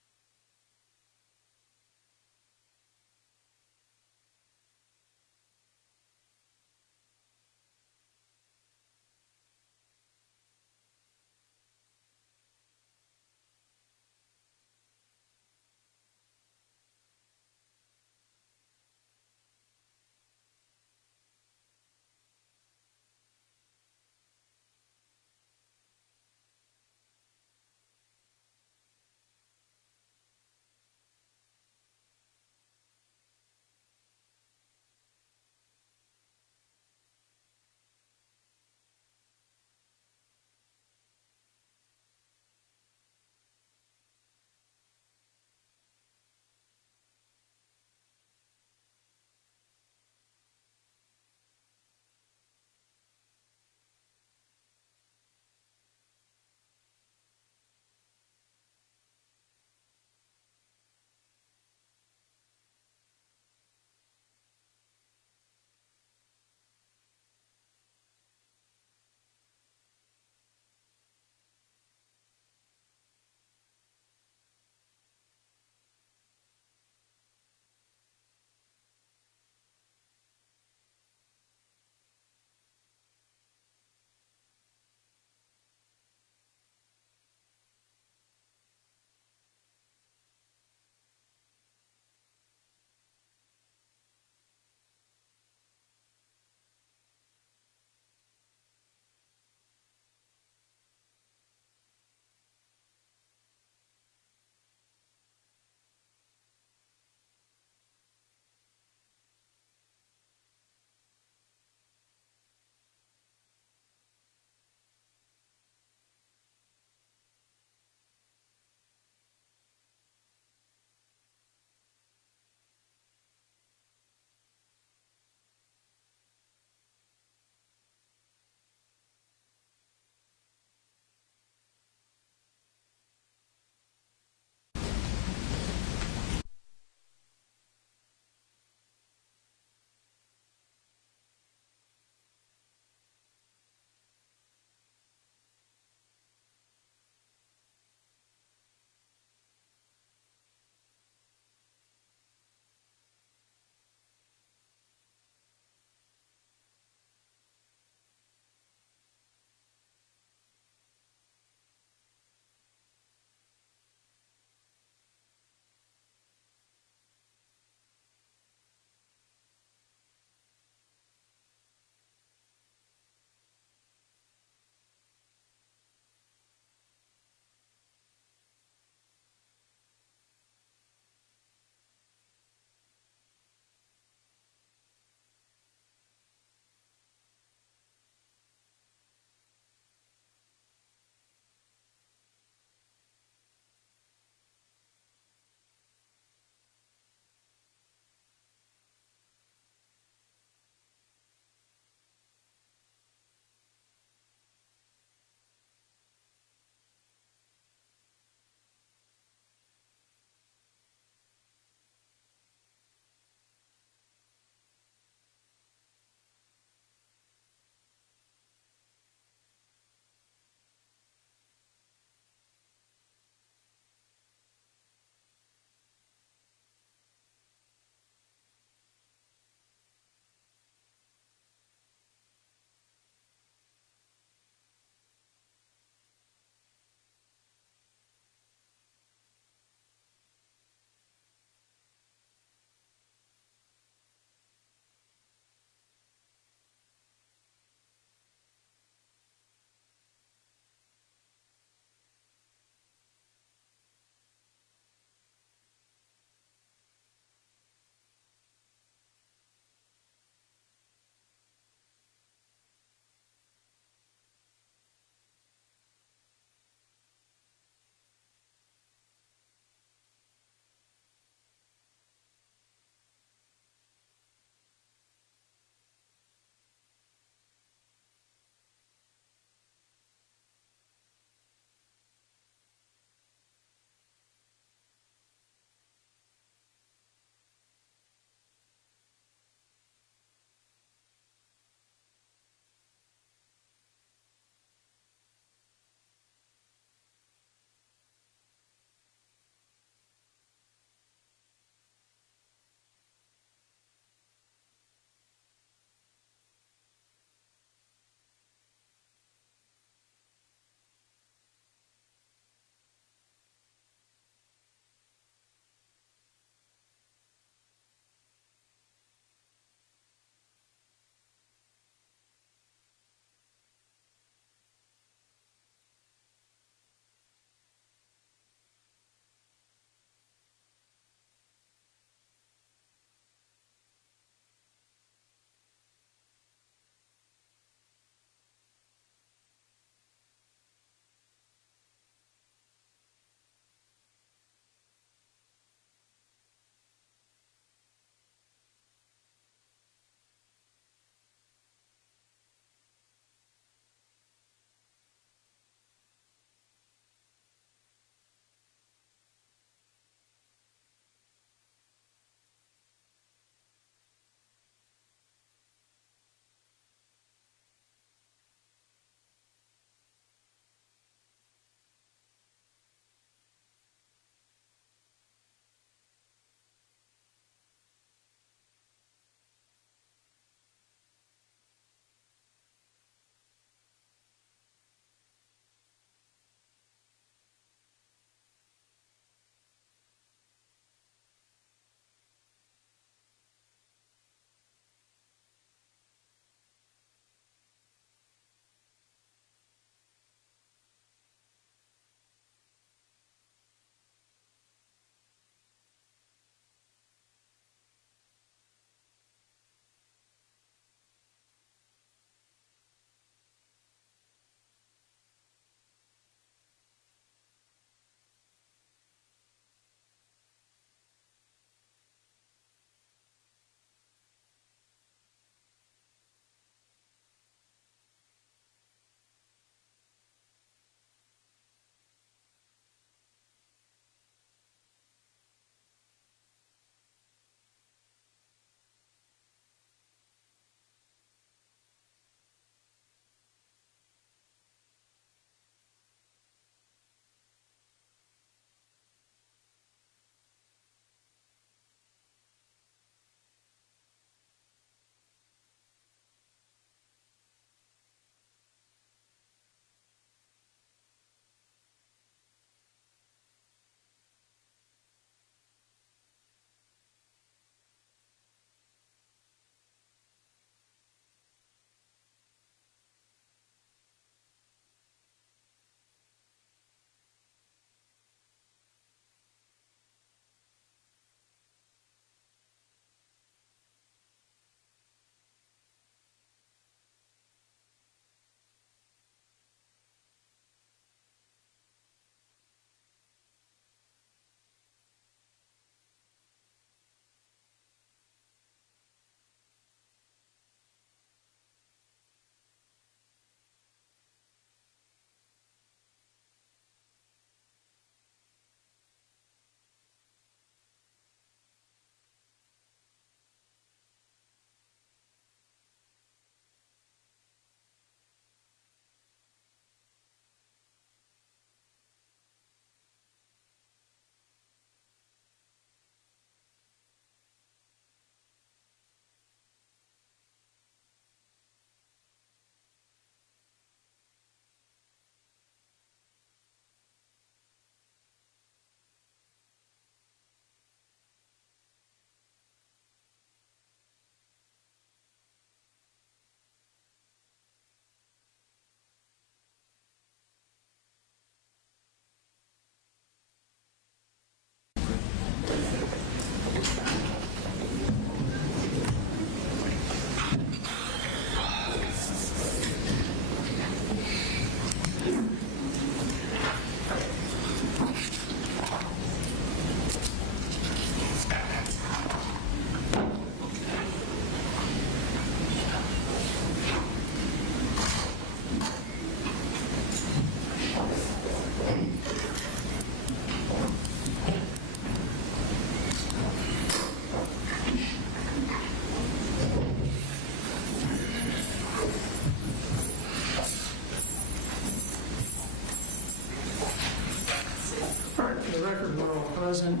present.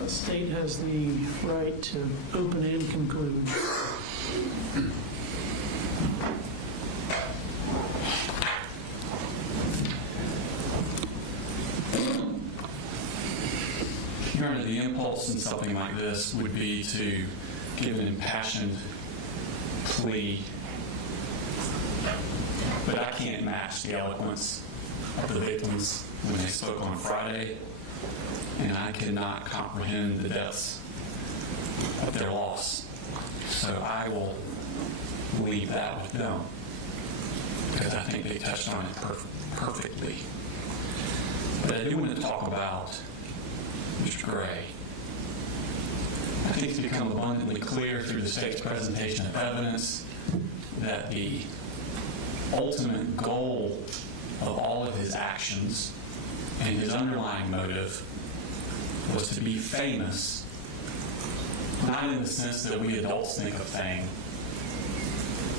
The state has the right to open and conclude. Your Honor, the impulse in something like this would be to give an impassioned plea, but I can't match the eloquence of the victims when they spoke on Friday, and I cannot comprehend the depths of their loss. So I will leave that with them, because I think they touched on it perfectly. But I do want to talk about Mr. Gray. I think it's become abundantly clear through the state's presentation of evidence that the ultimate goal of all of his actions and his underlying motive was to be famous, not in the sense that we adults think of fame,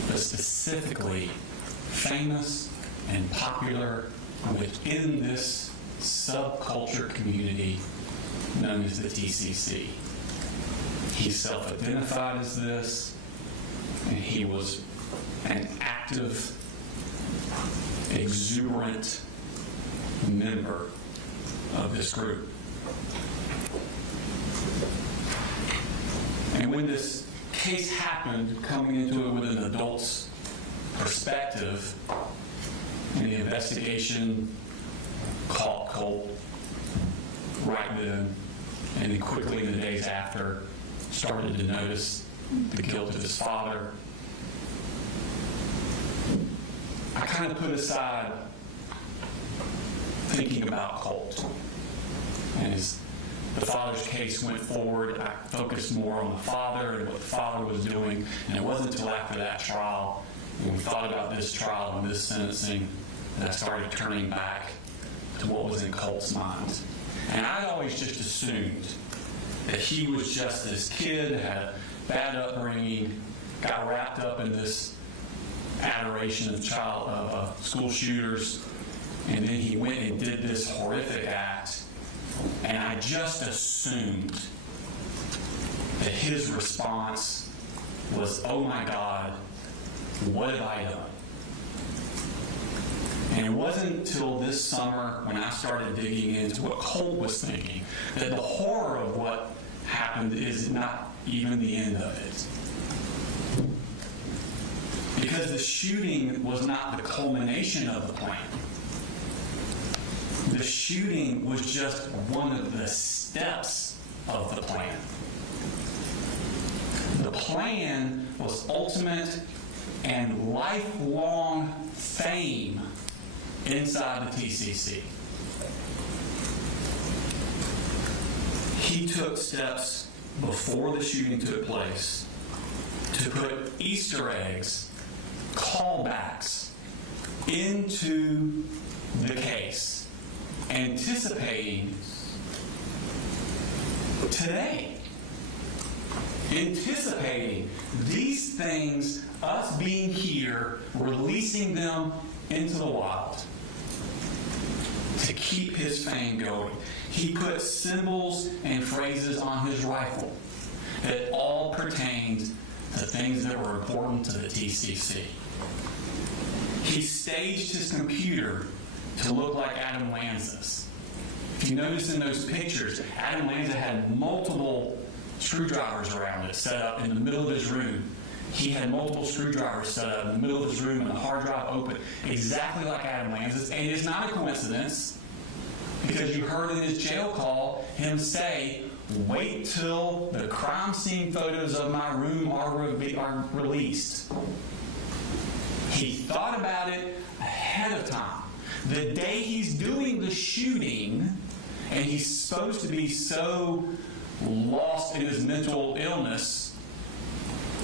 but specifically famous and popular within this subculture community known as the TCC. He self-identified as this, and he was an active, exuberant member of this group. And when this case happened, coming into it with an adult's perspective, and the investigation caught Colt right then, and then quickly in the days after started to notice the guilt of his father, I kind of put aside thinking about Colt. And as the father's case went forward, I focused more on the father and what the father was doing. And it wasn't until after that trial, when we thought about this trial and this sentencing, that I started turning back to what was in Colt's mind. And I'd always just assumed that he was just this kid, had a bad upbringing, got wrapped up in this adoration of school shooters, and then he went and did this horrific act, and I just assumed that his response was, oh my God, what have I done? And it wasn't until this summer when I started digging into what Colt was thinking that the horror of what happened is not even the end of it. Because the shooting was not the culmination of the plan. The shooting was just one of the steps of the plan. The plan was ultimate and lifelong fame inside the TCC. He took steps before the shooting took place to put Easter eggs, callbacks into the case, anticipating today, anticipating these things, us being here, releasing them into the wild to keep his fame going. He put symbols and phrases on his rifle that all pertained to things that were important to the TCC. He staged his computer to look like Adam Lanza's. If you notice in those pictures, Adam Lanza had multiple screwdrivers around it set up in the middle of his room. He had multiple screwdrivers set up in the middle of his room and the hard drive open, exactly like Adam Lanza's. And it's not a coincidence, because you heard in his jail call him say, wait till the crime scene photos of my room are released. He thought about it ahead of time. The day he's doing the shooting, and he's supposed to be so lost in his mental illness,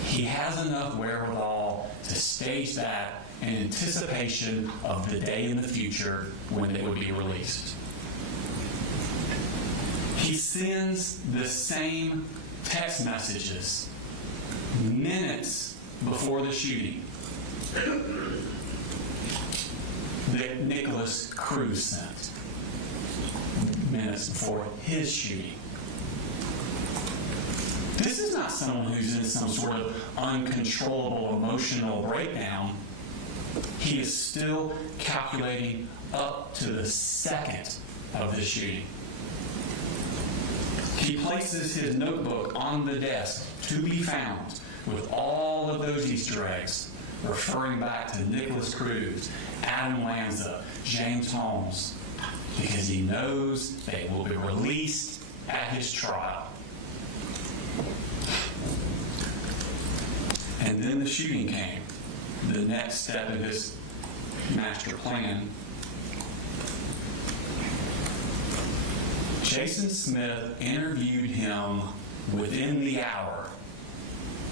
he has enough wherewithal to stage that in anticipation of the day in the future when they would be released. He sends the same text messages minutes before the shooting that Nicholas Cruz sent minutes before his shooting. someone who's in some sort of uncontrollable emotional breakdown. He is still calculating up to the second of the shooting. He places his notebook on the desk to be found with all of those Easter eggs, referring back to Nicholas Cruz, Adam Lanza, James Holmes, because he knows they will be released at his trial. And then the shooting came, the next step of his master plan. Jason Smith interviewed him within the hour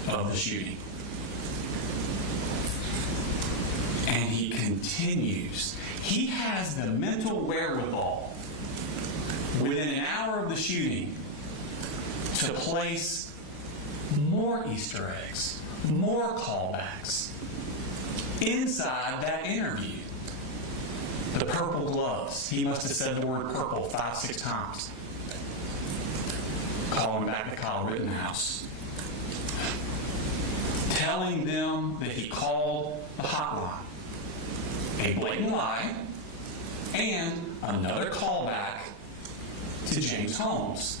of the shooting. And he continues. He has the mental wherewithal within an hour of the shooting to place more Easter eggs, more callbacks inside that interview. The purple gloves. He must have said the word purple 5-6 times. Calling back to Kyle Rittenhouse. Telling them that he called the hotline. A blatant lie, and another callback to James Holmes.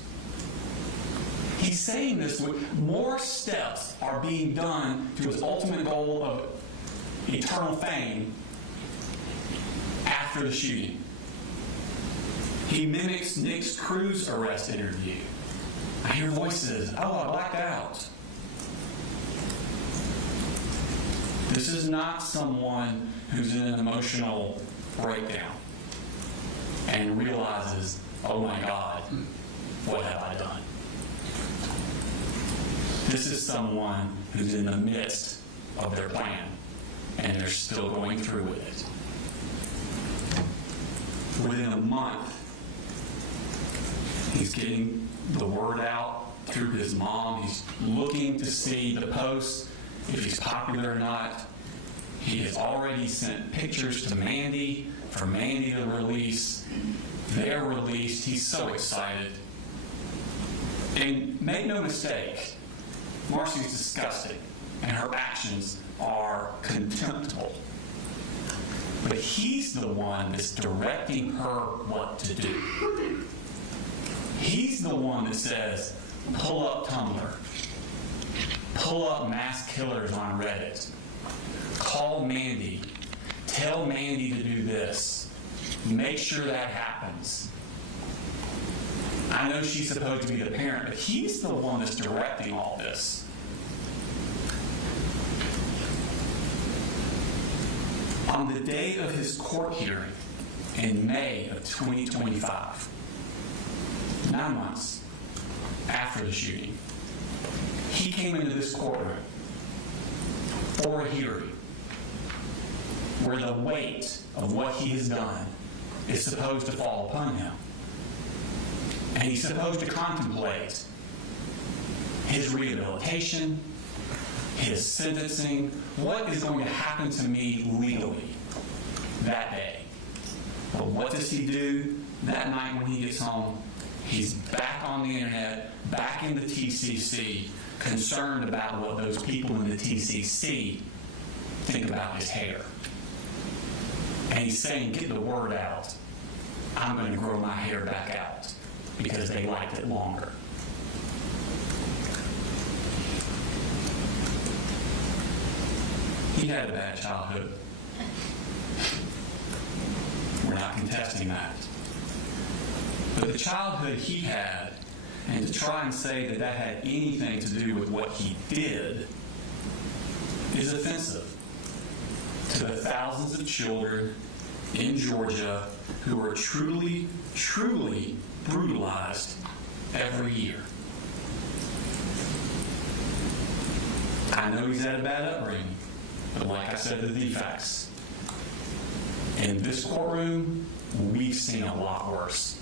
He's saying this with more steps are being done to his ultimate goal of eternal fame after the shooting. He mimics Nick Cruz's arrest interview. I hear voices. Oh, I blacked out. This is not someone who's in an emotional breakdown and realizes, oh my God, what have I done? This is someone who's in the midst of their plan and they're still going through with it. Within a month, he's getting the word out through his mom. He's looking to see the posts, if he's popular or not. He has already sent pictures to Mandy for Mandy to release. They're released. He's so excited. And make no mistake, Marcy's disgusting, and her actions are contemptible. But he's the one that's directing her what to do. He's the one that says, pull up Tumblr, pull up mass killers on Reddit, call Mandy, tell Mandy to do this, make sure that happens. I know she's supposed to be the parent, but he's the one that's directing all this. On the day of his court hearing in May of 2025, 9 months after the shooting, he came into this courtroom for a hearing where the weight of what he has done is supposed to fall upon him. And he's supposed to contemplate his rehabilitation, his sentencing, what is going to happen to me legally that day. But what does he do that night when he gets home? He's back on the internet, back in the TCC, concerned about what those people in the TCC think about his hair. And he's saying, get the word out. I'm going to grow my hair back out because they liked it longer. He had a bad childhood. We're not contesting that. But the childhood he had, and to try and say that that had anything to do with what he did, is offensive to the thousands of children in Georgia who are truly, truly brutalized every year. I know he's had a bad upbringing, but like I said, the defects. In this courtroom, we've seen a lot worse.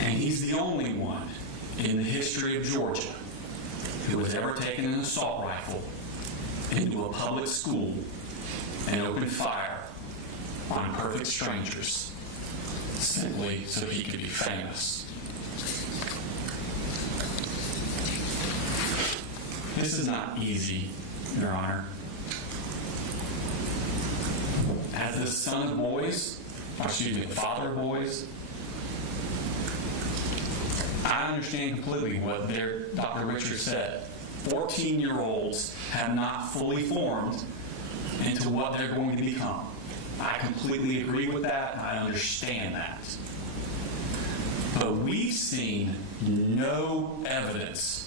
And he's the only one in the history of Georgia who has ever taken an assault rifle into a public school and opened fire on perfect strangers simply so he could be famous. This is not easy, Your Honor. As the son of boys, or excuse me, the father of boys, I understand completely what Dr. Richards said. 14-year-olds have not fully formed into what they're going to become. I completely agree with that, and I understand that. But we've seen no evidence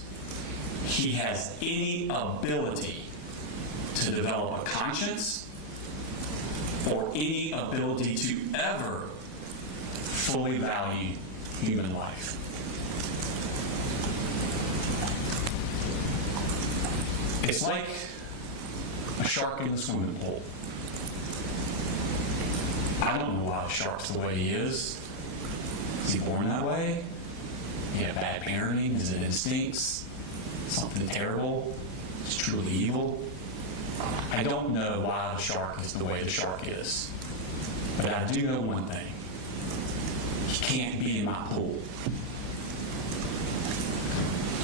he has any ability to develop a conscience or any ability to ever fully value human life. It's like a shark in the swimming pool. I don't know why the shark's the way he is. Is he born that way? He had bad parenting? Is it instincts? Something terrible? It's truly evil? I don't know why the shark is the way the shark is. But I do know one thing. He can't be in my pool.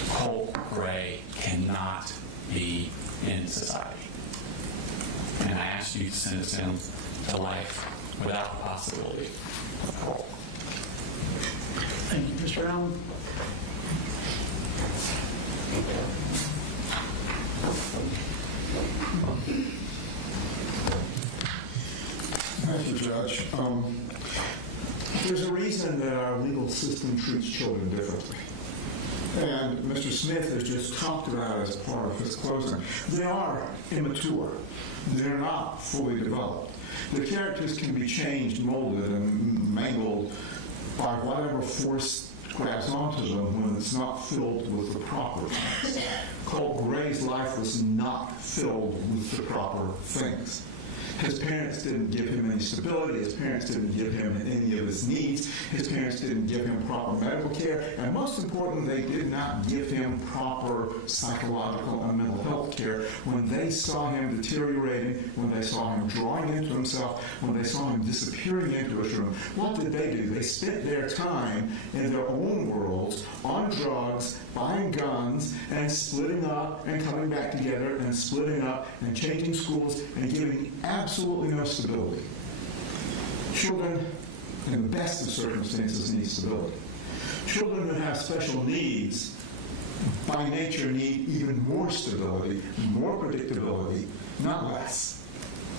Colt Gray cannot be in society. And I ask you to sentence him to life without the possibility of parole. Thank you, Mr. Allen. Thank you, Judge. There's a reason that our legal system treats children differently. And Mr. Smith has just talked about as part of his closing. They are immature. They're not fully developed. The characters can be changed, molded, and mangled by whatever force grabs onto them when it's not filled with the proper things. Colt Gray's life was not filled with the proper things. His parents didn't give him any stability. His parents didn't give him any of his needs. His parents didn't give him proper medical care. And most important, they did not give him proper psychological and mental health care. When they saw him deteriorating, when they saw him drawing into himself, when they saw him disappearing into his room, what did they do? They spent their time in their own worlds, on drugs, buying guns, and splitting up and coming back together and splitting up and changing schools and giving absolutely no stability. Children, in the best of circumstances, need stability. Children who have special needs, by nature, need even more stability, more predictability, not less.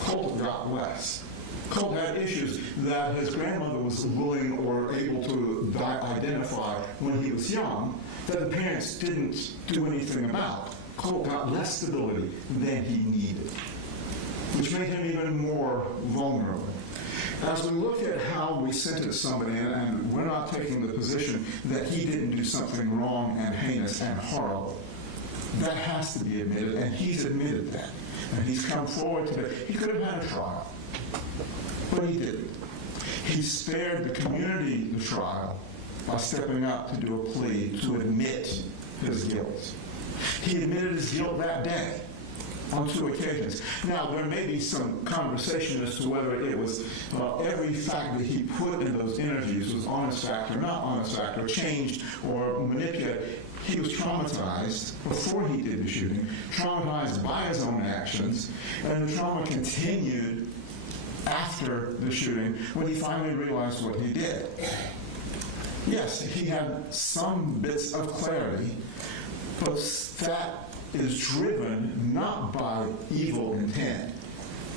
Colt got less. Colt had issues that his grandmother was willing or able to identify when he was young that the parents didn't do anything about. Colt got less stability than he needed, which made him even more vulnerable. As we look at how we sentence somebody, and we're not taking the position that he didn't do something wrong and heinous and horrible, that has to be admitted, and he's admitted that. And he's come forward today. He could have had a trial, but he didn't. He spared the community the trial by stepping up to do a plea to admit his guilt. He admitted his guilt that day on 2 occasions. Now, there may be some conversation as to whether it was every fact that he put in those interviews was honest fact or not honest fact, or changed or manipulated. He was traumatized before he did the shooting, traumatized by his own actions, and the trauma continued after the shooting when he finally realized what he did. Yes, he had some bits of clarity, but that is driven not by evil intent,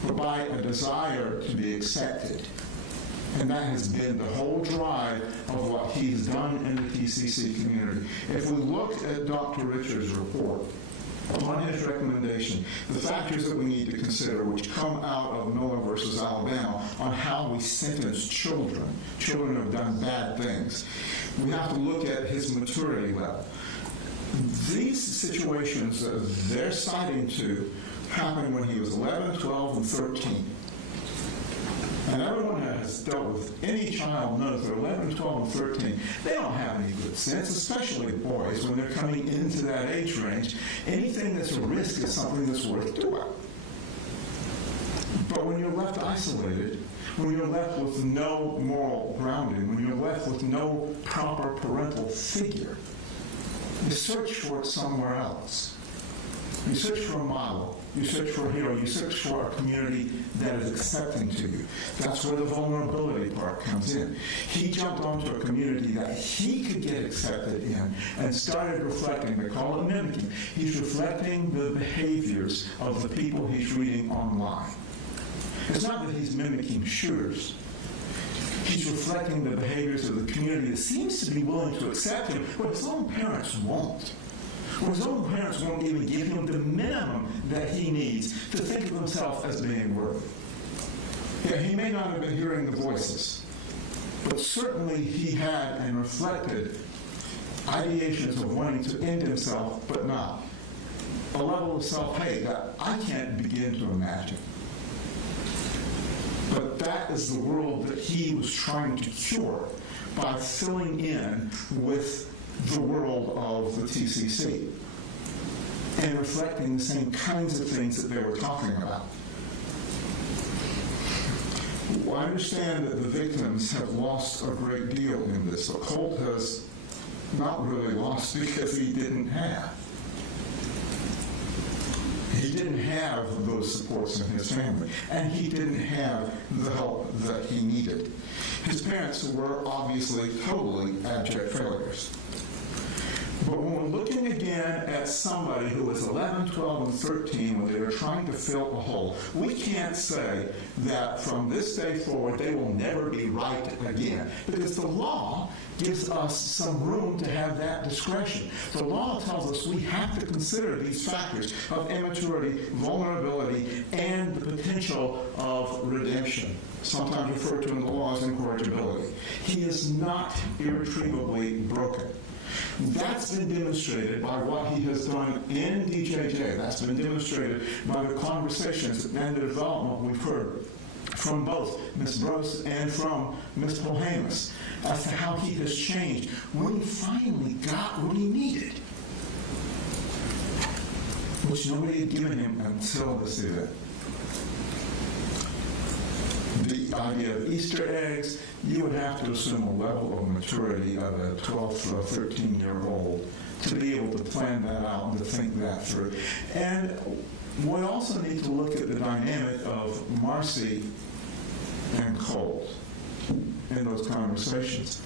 but by a desire to be accepted. And that has been the whole drive of what he's done in the TCC community. If we look at Dr. Richards' report, on his recommendation, the factors that we need to consider, which come out of Miller versus Alabama, on how we sentence children who have done bad things, we have to look at his maturity level. These situations that they're citing to happened when he was 11, 12, and 13. And everyone has dealt with any child knows they're 11, 12, and 13. They don't have any good sense, especially boys, when they're coming into that age range. Anything that's a risk is something that's worth doing. But when you're left isolated, when you're left with no moral grounding, when you're left with no proper parental figure, you search for it somewhere else. You search for a model. You search for a hero. You search for a community that is accepting to you. That's where the vulnerability part comes in. He jumped onto a community that he could get accepted in and started reflecting. They call it mimicking. He's reflecting the behaviors of the people he's reading online. It's not that he's mimicking shooters. He's reflecting the behaviors of the community that seems to be willing to accept him, but his own parents won't. Or his own parents won't even give him the minimum that he needs to think of himself as being worthy. Yeah, he may not have been hearing the voices, but certainly he had and reflected ideations of wanting to end himself, but not. A level of self-hate that I can't begin to imagine. But that is the world that he was trying to cure by filling in with the world of the TCC and reflecting the same kinds of things that they were talking about. Well, I understand that the victims have lost a great deal in this. So Colt has not really lost because he didn't have. He didn't have those supports in his family, and he didn't have the help that he needed. His parents were obviously totally abject failures. But when we're looking again at somebody who was 11, 12, and 13 when they were trying to fill a hole, we can't say that from this day forward they will never be right again, because the law gives us some room to have that discretion. The law tells us we have to consider these factors of immaturity, vulnerability, and the potential of redemption, sometimes referred to in the law as incorrigibility. He is not irretrievably broken. That's been demonstrated by what he has done in DJJ. That's been demonstrated by the conversations and the development we've heard from both Ms. Brose and from Ms. Polhamus as to how he has changed when he finally got what he needed, which nobody had given him until this event. The idea of Easter eggs, you would have to assume a level of maturity of a 12 to a 13-year-old to be able to plan that out and to think that through. And we also need to look at the dynamic of Marcy and Colt in those conversations.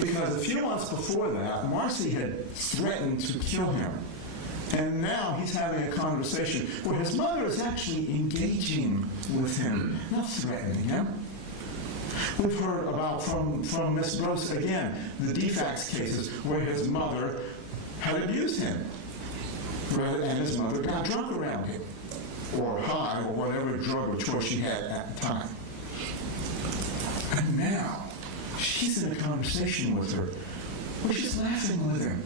Because a few months before that, Marcy had threatened to kill him. And now he's having a conversation where his mother is actually engaging with him, not threatening him. We've heard about from Ms. Brose again, the DFACS cases where his mother had abused him, and his mother got drunk around him, or high, or whatever drug of choice she had at the time. And now she's in a conversation with her where she's laughing with him.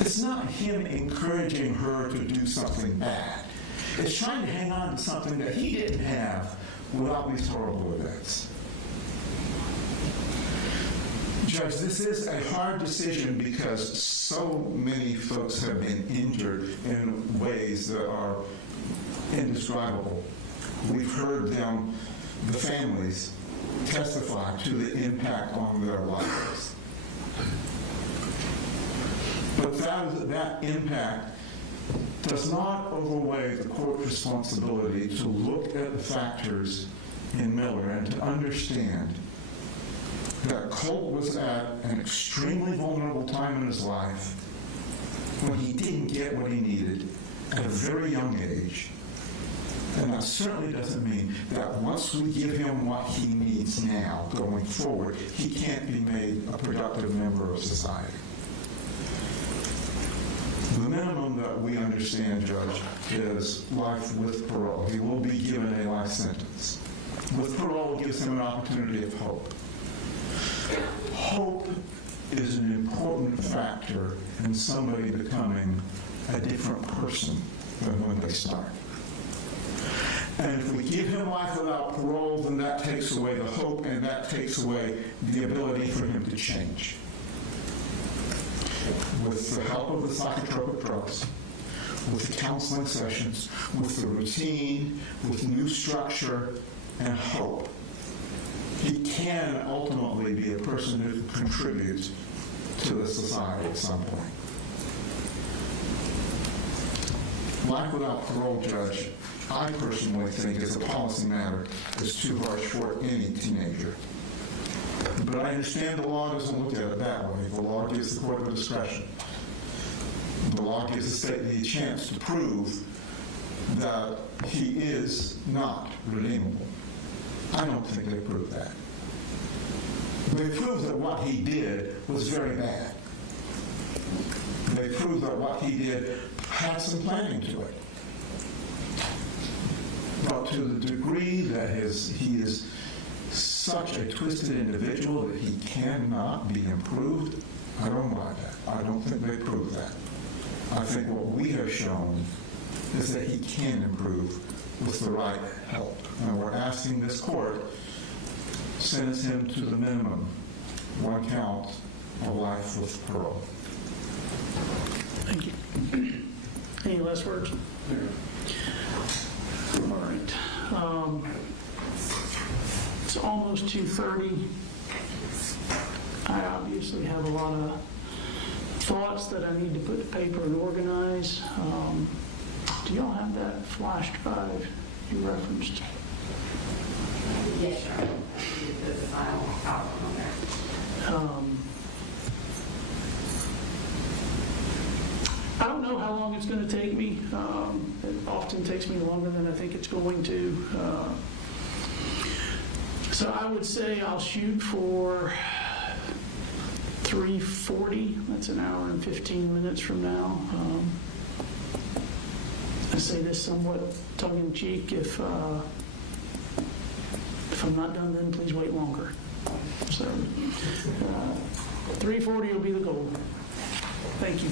It's not him encouraging her to do something bad. It's trying to hang on to something that he didn't have without these horrible events. Judge, this is a hard decision because so many folks have been injured in ways that are indescribable. We've heard them, the families, testify to the impact on their lives. But that impact does not overweigh the court's responsibility to look at the factors in Miller and to understand that Colt was at an extremely vulnerable time in his life when he didn't get what he needed at a very young age. And that certainly doesn't mean that once we give him what he needs now going forward, he can't be made a productive member of society. The minimum that we understand, Judge, is life with parole. He will be given a life sentence. With parole, it gives him an opportunity of hope. Hope is an important factor in somebody becoming a different person than when they start. And if we give him life without parole, then that takes away the hope and that takes away the ability for him to change. With the help of the psychotropic drugs, with the counseling sessions, with the routine, with new structure and hope, he can ultimately be a person who contributes to the society at some point. life without parole, Judge, I personally think as a policy matter is too harsh for any teenager. But I understand the law doesn't look at it that way. The law gives the court the discretion. The law gives the state the chance to prove that he is not redeemable. I don't think they proved that. They proved that what he did was very bad. They proved that what he did had some planning to it. But to the degree that he is such a twisted individual that he cannot be improved, I don't buy that. I don't think they proved that. I think what we have shown is that he can improve with the right help. And we're asking this court sentence him to the minimum, 1 count of life with parole. Thank you. Any last words? All right. It's almost 2:30. I obviously have a lot of thoughts that I need to put to paper and organize. Do y'all have that flash drive you referenced? Yes, sir. The final outcome on there. I don't know how long it's going to take me. It often takes me longer than I think it's going to. So I would say I'll shoot for 3:40. That's an hour and 15 minutes from now. I say this somewhat tongue-in-cheek. If I'm not done then, please wait longer. So 3:40 will be the goal. Thank you.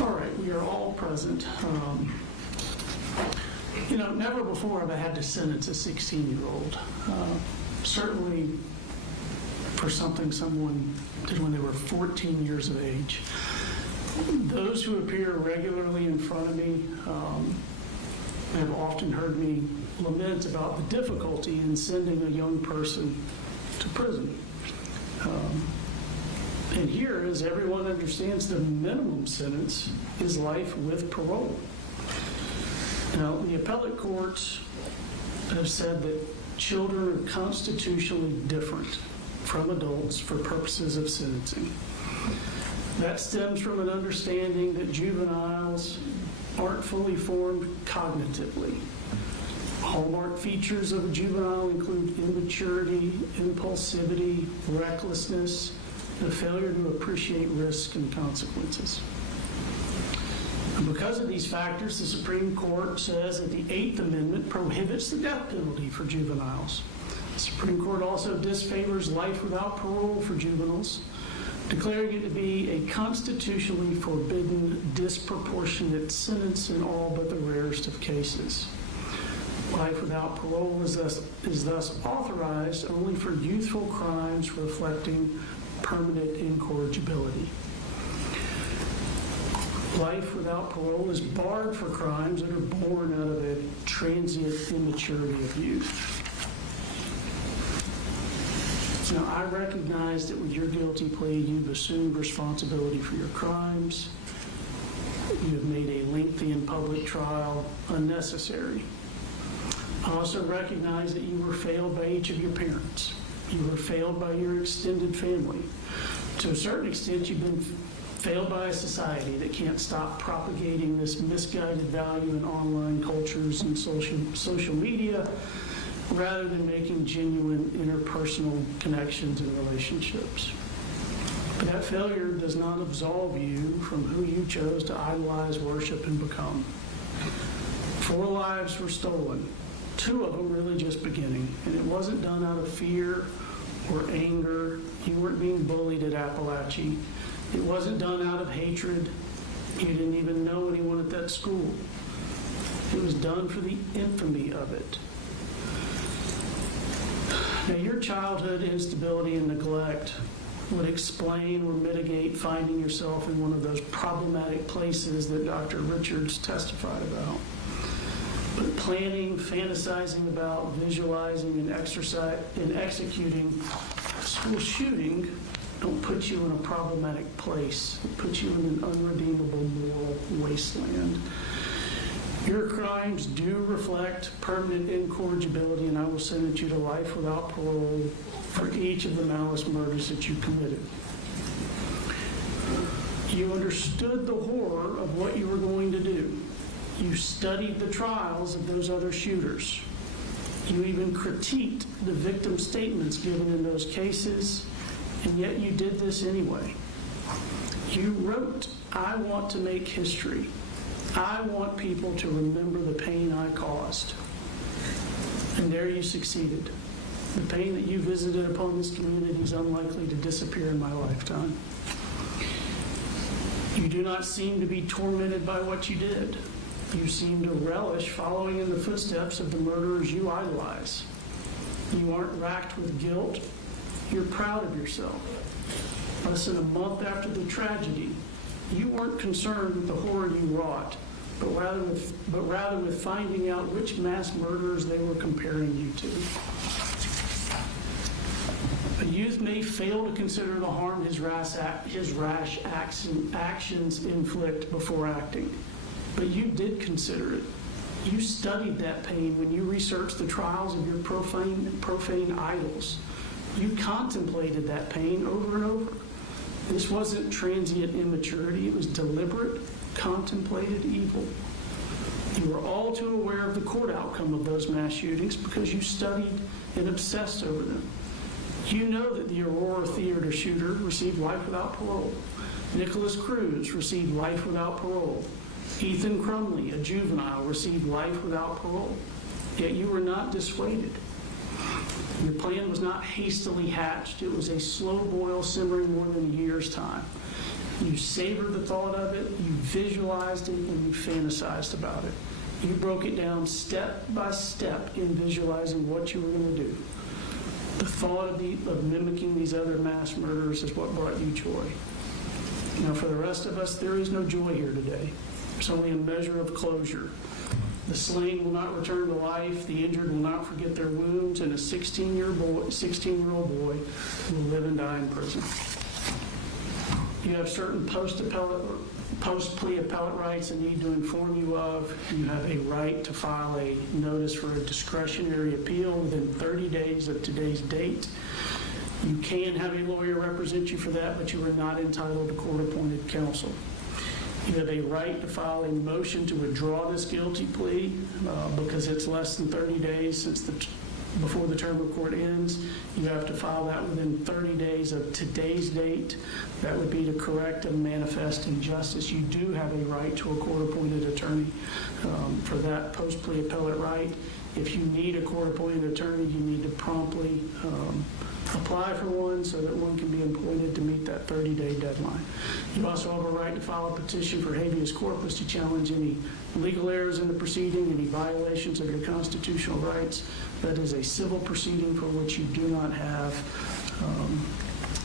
All right, we are all present. Never before have I had to sentence a 16-year-old. Certainly for something someone did when they were 14 years of age. Those who appear regularly in front of me have often heard me lament about the difficulty in sending a young person to prison. And here, as everyone understands, the minimum sentence is life with parole. Now, the appellate courts have said that children are constitutionally different from adults for purposes of sentencing. That stems from an understanding that juveniles aren't fully formed cognitively. Hallmark features of a juvenile include immaturity, impulsivity, recklessness, and a failure to appreciate risk and consequences. And because of these factors, the Supreme Court says that the Eighth Amendment prohibits the death penalty for juveniles. The Supreme Court also disfavors life without parole for juveniles, declaring it to be a constitutionally forbidden, disproportionate sentence in all but the rarest of cases. Life without parole is thus authorized only for youthful crimes reflecting permanent incorrigibility. Life without parole is barred for crimes that are born out of a transient immaturity of youth. Now, I recognize that with your guilty plea, you've assumed responsibility for your crimes. You have made a lengthy and public trial unnecessary. I also recognize that you were failed by each of your parents. You were failed by your extended family. To a certain extent, you've been failed by a society that can't stop propagating this misguided value in online cultures and social media, rather than making genuine interpersonal connections and relationships. But that failure does not absolve you from who you chose to idolize, worship, and become. 4 lives were stolen, 2 of them really just beginning, and it wasn't done out of fear or anger. You weren't being bullied at Apalachee. It wasn't done out of hatred. You didn't even know anyone at that school. It was done for the infamy of it. Now, your childhood instability and neglect would explain or mitigate finding yourself in one of those problematic places that Dr. Richards testified about. But planning, fantasizing about, visualizing, and executing a school shooting don't put you in a problematic place. It puts you in an unredeemable moral wasteland. Your crimes do reflect permanent incorrigibility, and I will sentence you to life without parole for each of the malice murders that you committed. You understood the horror of what you were going to do. You studied the trials of those other shooters. You even critiqued the victim statements given in those cases, and yet you did this anyway. You wrote, "I want to make history. I want people to remember the pain I caused." And there you succeeded. The pain that you visited upon this community is unlikely to disappear in my lifetime. You do not seem to be tormented by what you did. You seem to relish following in the footsteps of the murderers you idolize. You aren't racked with guilt. You're proud of yourself. Less than a month after the tragedy, you weren't concerned with the horror you wrought, but rather with finding out which mass murderers they were comparing you to. A youth may fail to consider the harm his rash actions inflict before acting, but you did consider it. You studied that pain when you researched the trials of your profane idols. You contemplated that pain over and over. This wasn't transient immaturity. It was deliberate, contemplated evil. You were all too aware of the court outcome of those mass shootings because you studied and obsessed over them. You know that the Aurora Theater shooter received life without parole. Nicholas Cruz received life without parole. Ethan Crumley, a juvenile, received life without parole. Yet you were not dissuaded. Your plan was not hastily hatched. It was a slow boil simmering more than a year's time. You savored the thought of it, you visualized it, and you fantasized about it. You broke it down step by step in visualizing what you were going to do. The thought of mimicking these other mass murders is what brought you joy. Now, for the rest of us, there is no joy here today. There's only a measure of closure. The slain will not return to life, the injured will not forget their wounds, and a 16-year-old boy will live and die in prison. You have certain post-plea appellate rights I need to inform you of. You have a right to file a notice for a discretionary appeal within 30 days of today's date. You can have a lawyer represent you for that, but you are not entitled to court-appointed counsel. You have a right to file a motion to withdraw this guilty plea because it's less than 30 days before the term of court ends. You have to file that within 30 days of today's date. That would be to correct a manifest injustice. You do have a right to a court-appointed attorney for that post-plea appellate right. If you need a court-appointed attorney, you need to promptly apply for one so that one can be appointed to meet that 30-day deadline. You also have a right to file a petition for habeas corpus to challenge any legal errors in the proceeding, any violations of your constitutional rights. That is a civil proceeding for which you do not have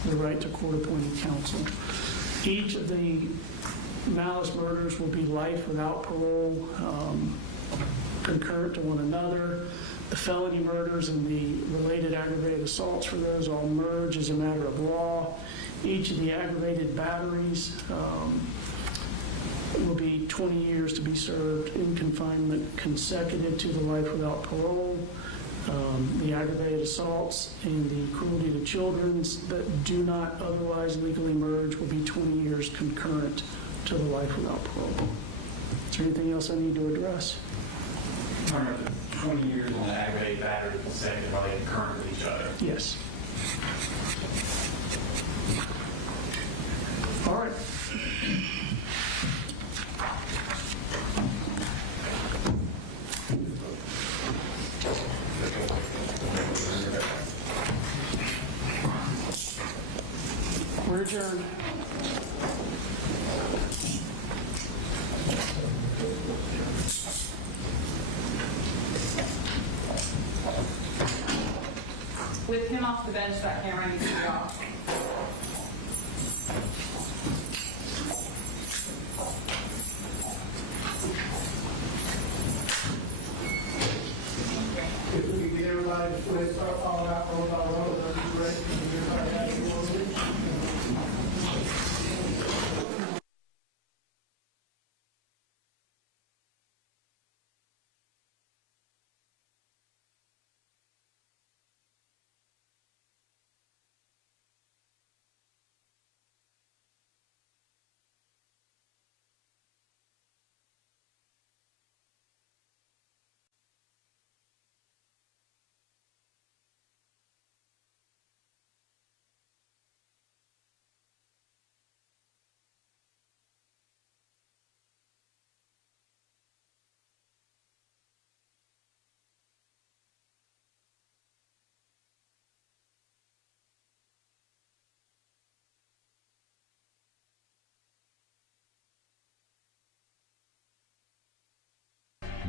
the right to court-appointed counsel. Each of the malice murders will be life without parole, concurrent to one another. The felony murders and the related aggravated assaults for those all merge as a matter of law. Each of the aggravated batteries will be 20 years to be served in confinement consecutive to the life without parole. The aggravated assaults and the cruelty to children that do not otherwise legally merge will be 20 years concurrent to the life without parole. Is there anything else I need to address? 20 years on the aggravated battery consecutive, are they concurrent with each other? Yes. All right. We're adjourned. With him off the bench, that camera needs to be off. If we could get everybody to start following out road by road, that'd be great.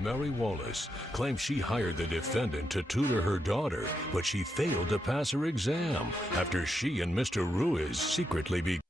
Mary Wallace claims she hired the defendant to tutor her daughter, but she failed to pass her exam after she and Mr. Ruiz secretly began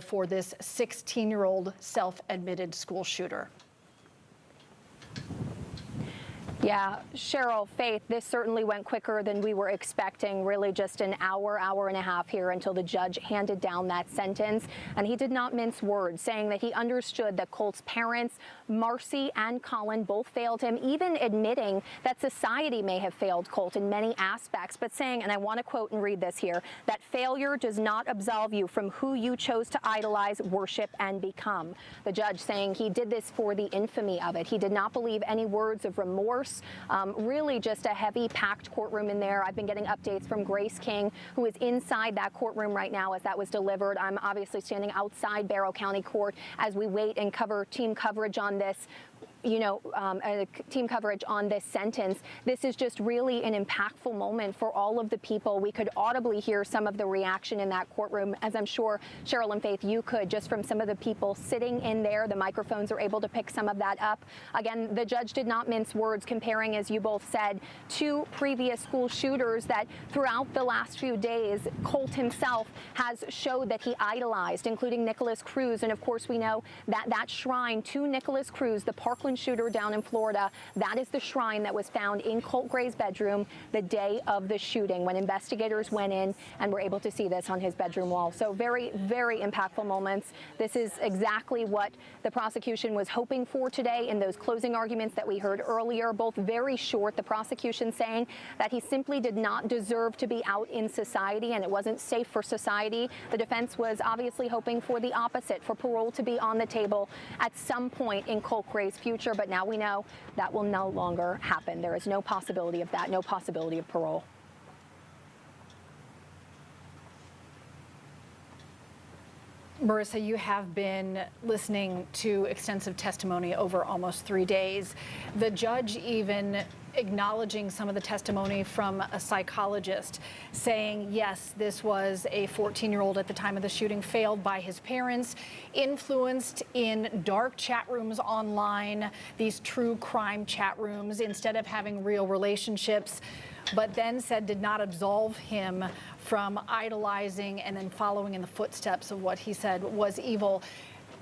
for this 16-year-old self-admitted school shooter. Yeah, Cheryl, Faith, this certainly went quicker than we were expecting, really just an hour and a half here until the judge handed down that sentence. And he did not mince words, saying that he understood that Colt's parents, Marcy and Colin, both failed him, even admitting that society may have failed Colt in many aspects, but saying, and I want to quote and read this here, that failure does not absolve you from who you chose to idolize, worship, and become. The judge saying he did this for the infamy of it. He did not believe any words of remorse. Really just a heavy packed courtroom in there. I've been getting updates from Grace King, who is inside that courtroom right now as that was delivered. I'm obviously standing outside Barrow County Court as we wait and cover team coverage on this. Team coverage on this sentence. This is just really an impactful moment for all of the people. We could audibly hear some of the reaction in that courtroom, as I'm sure Cheryl and Faith, you could, just from some of the people sitting in there. The microphones are able to pick some of that up. Again, the judge did not mince words, comparing, as you both said, two previous school shooters that throughout the last few days, Colt himself has showed that he idolized, including Nicholas Cruz. And of course, we know that that shrine to Nicholas Cruz, the Parkland shooter down in Florida, that is the shrine that was found in Colt Gray's bedroom the day of the shooting, when investigators went in and were able to see this on his bedroom wall. So very, very impactful moments. This is exactly what the prosecution was hoping for today in those closing arguments that we heard earlier, both very short. The prosecution saying that he simply did not deserve to be out in society and it wasn't safe for society. The defense was obviously hoping for the opposite, for parole to be on the table at some point in Colt Gray's future. But now we know that will no longer happen. There is no possibility of that, no possibility of parole. Marissa, you have been listening to extensive testimony over almost 3 days. The judge even acknowledging some of the testimony from a psychologist, saying, yes, this was a 14-year-old at the time of the shooting, failed by his parents, influenced in dark chat rooms online, these true crime chat rooms, instead of having real relationships, but then said did not absolve him from idolizing and then following in the footsteps of what he said was evil.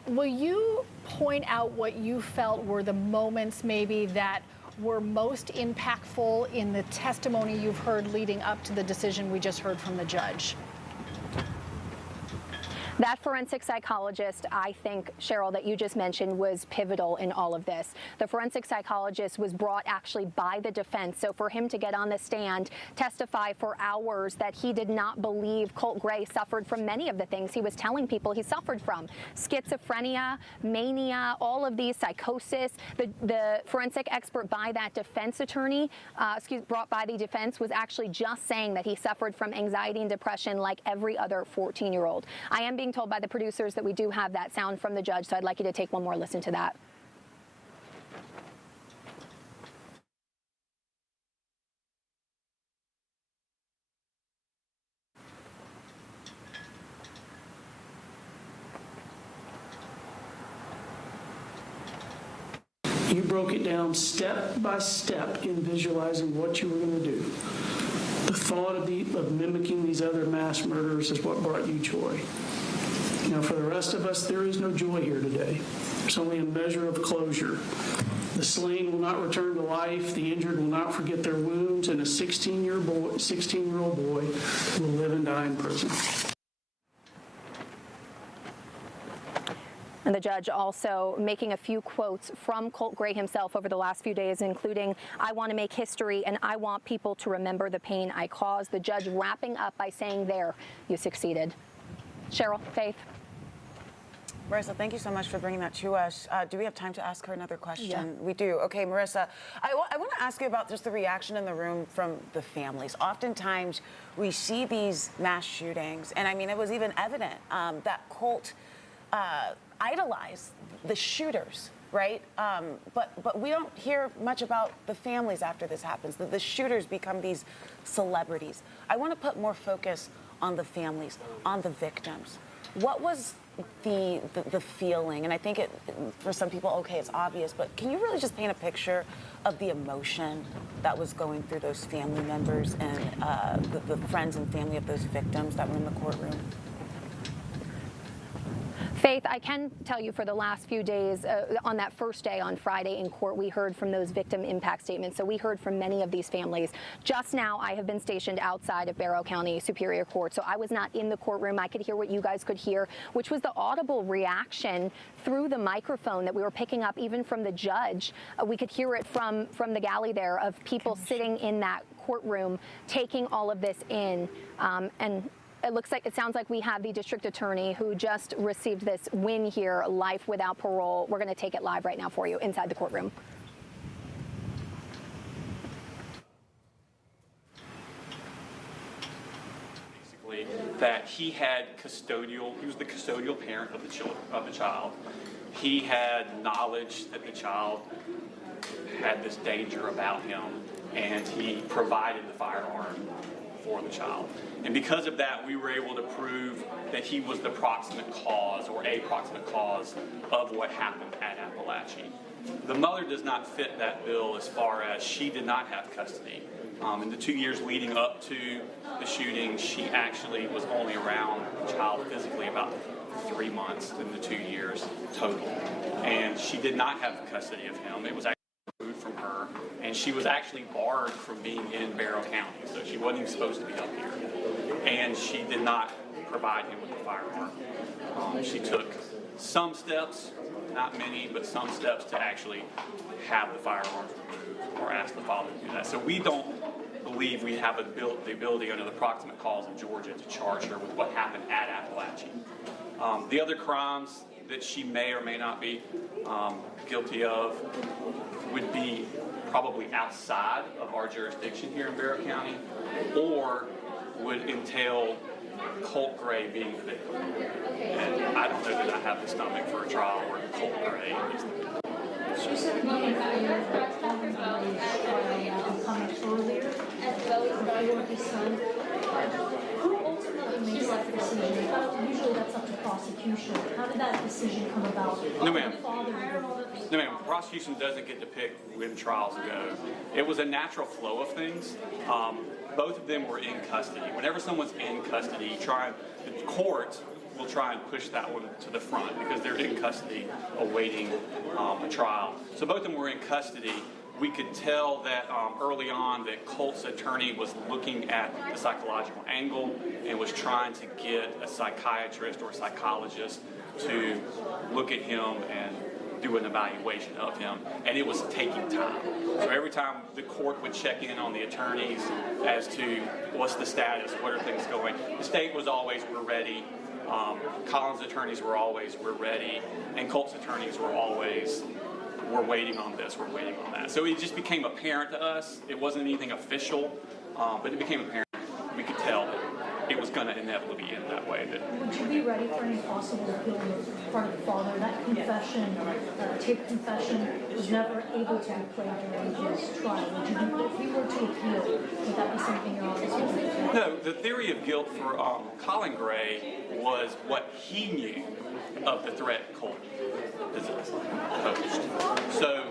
Will you point out what you felt were the moments maybe that were most impactful in the testimony you've heard leading up to the decision we just heard from the judge? That forensic psychologist, I think, Cheryl, that you just mentioned was pivotal in all of this. The forensic psychologist was brought actually by the defense. So for him to get on the stand, testify for hours that he did not believe Colt Gray suffered from many of the things he was telling people he suffered from. Schizophrenia, mania, all of these, psychosis. The forensic expert by that defense attorney, brought by the defense, was actually just saying that he suffered from anxiety and depression like every other 14-year-old. I am being told by the producers that we do have that sound from the judge, so I'd like you to take one more listen to that. You broke it down step by step in visualizing what you were going to do. The thought of mimicking these other mass murders is what brought you joy. Now, for the rest of us, there is no joy here today. There's only a measure of closure. The slain will not return to life. The injured will not forget their wounds, and a 16-year-old boy will live and die in prison. And the judge also making a few quotes from Colt Gray himself over the last few days, including, "I want to make history and I want people to remember the pain I caused." The judge wrapping up by saying, "There, you succeeded." Cheryl, Faith. Marissa, thank you so much for bringing that to us. Do we have time to ask her another question? Yeah. We do. Okay, Marissa, I want to ask you about just the reaction in the room from the families. Oftentimes, we see these mass shootings, and I mean, it was even evident that Colt idolize the shooters, right? But we don't hear much about the families after this happens. The shooters become these celebrities. I want to put more focus on the families, on the victims. What was the feeling? And I think for some people, okay, it's obvious, but can you really just paint a picture of the emotion that was going through those family members and the friends and family of those victims that were in the courtroom? Faith, I can tell you for the last few days, on that first day on Friday in court, we heard from those victim impact statements. So we heard from many of these families. Just now, I have been stationed outside of Barrow County Superior Court, so I was not in the courtroom. I could hear what you guys could hear, which was the audible reaction through the microphone that we were picking up even from the judge. We could hear it from the galley there of people sitting in that courtroom taking all of this in. And it sounds like we have the district attorney who just received this win here, life without parole. We're going to take it live right now for you inside the courtroom. Basically, that he was the custodial parent of the child. He had knowledge that the child had this danger about him, and he provided the firearm for the child. And because of that, we were able to prove that he was the proximate cause or a proximate cause of what happened at Apalachee. The mother does not fit that bill as far as she did not have custody. In the 2 years leading up to the shooting, she actually was only around the child physically about 3 months in the 2 years total. And she did not have custody of him. It was actually removed from her, and she was actually barred from being in Barrow County, so she wasn't even supposed to be up here. And she did not provide him with the firearm. She took some steps, not many, but some steps to actually have the firearms removed or ask the father to do that. So we don't believe we have the ability under the proximate cause of Georgia to charge her with what happened at Apalachee. The other crimes that she may or may not be guilty of would be probably outside of our jurisdiction here in Barrow County, or would entail Colt Gray being the victim. And I don't know that I have the stomach for a trial where Colt Gray is the victim. She said nothing coming earlier before his son. Who ultimately makes that decision? Usually that's up to prosecution. How did that decision come about? No, ma'am. No, ma'am. Prosecution doesn't get to pick when trials go. It was a natural flow of things. Both of them were in custody. Whenever someone's in custody, the court will try and push that one to the front because they're in custody awaiting a trial. So both of them were in custody. We could tell that early on that Colt's attorney was looking at the psychological angle and was trying to get a psychiatrist or a psychologist to look at him and do an evaluation of him, and it was taking time. So every time the court would check in on the attorneys as to what's the status, what are things going, the state was always, we're ready. Collins' attorneys were always, we're ready, and Colt's attorneys were always, we're waiting on this, we're waiting on that. So it just became apparent to us. It wasn't anything official, but it became apparent. We could tell that it was going to inevitably end that way. Would you be ready for any possible appeal on the part of the father? That confession, taped confession, was never able to be played during his trial. Would you be, if he were to appeal, would that be something your office would do? No, the theory of guilt for Colt Gray was what he knew of the threat Colt posed. So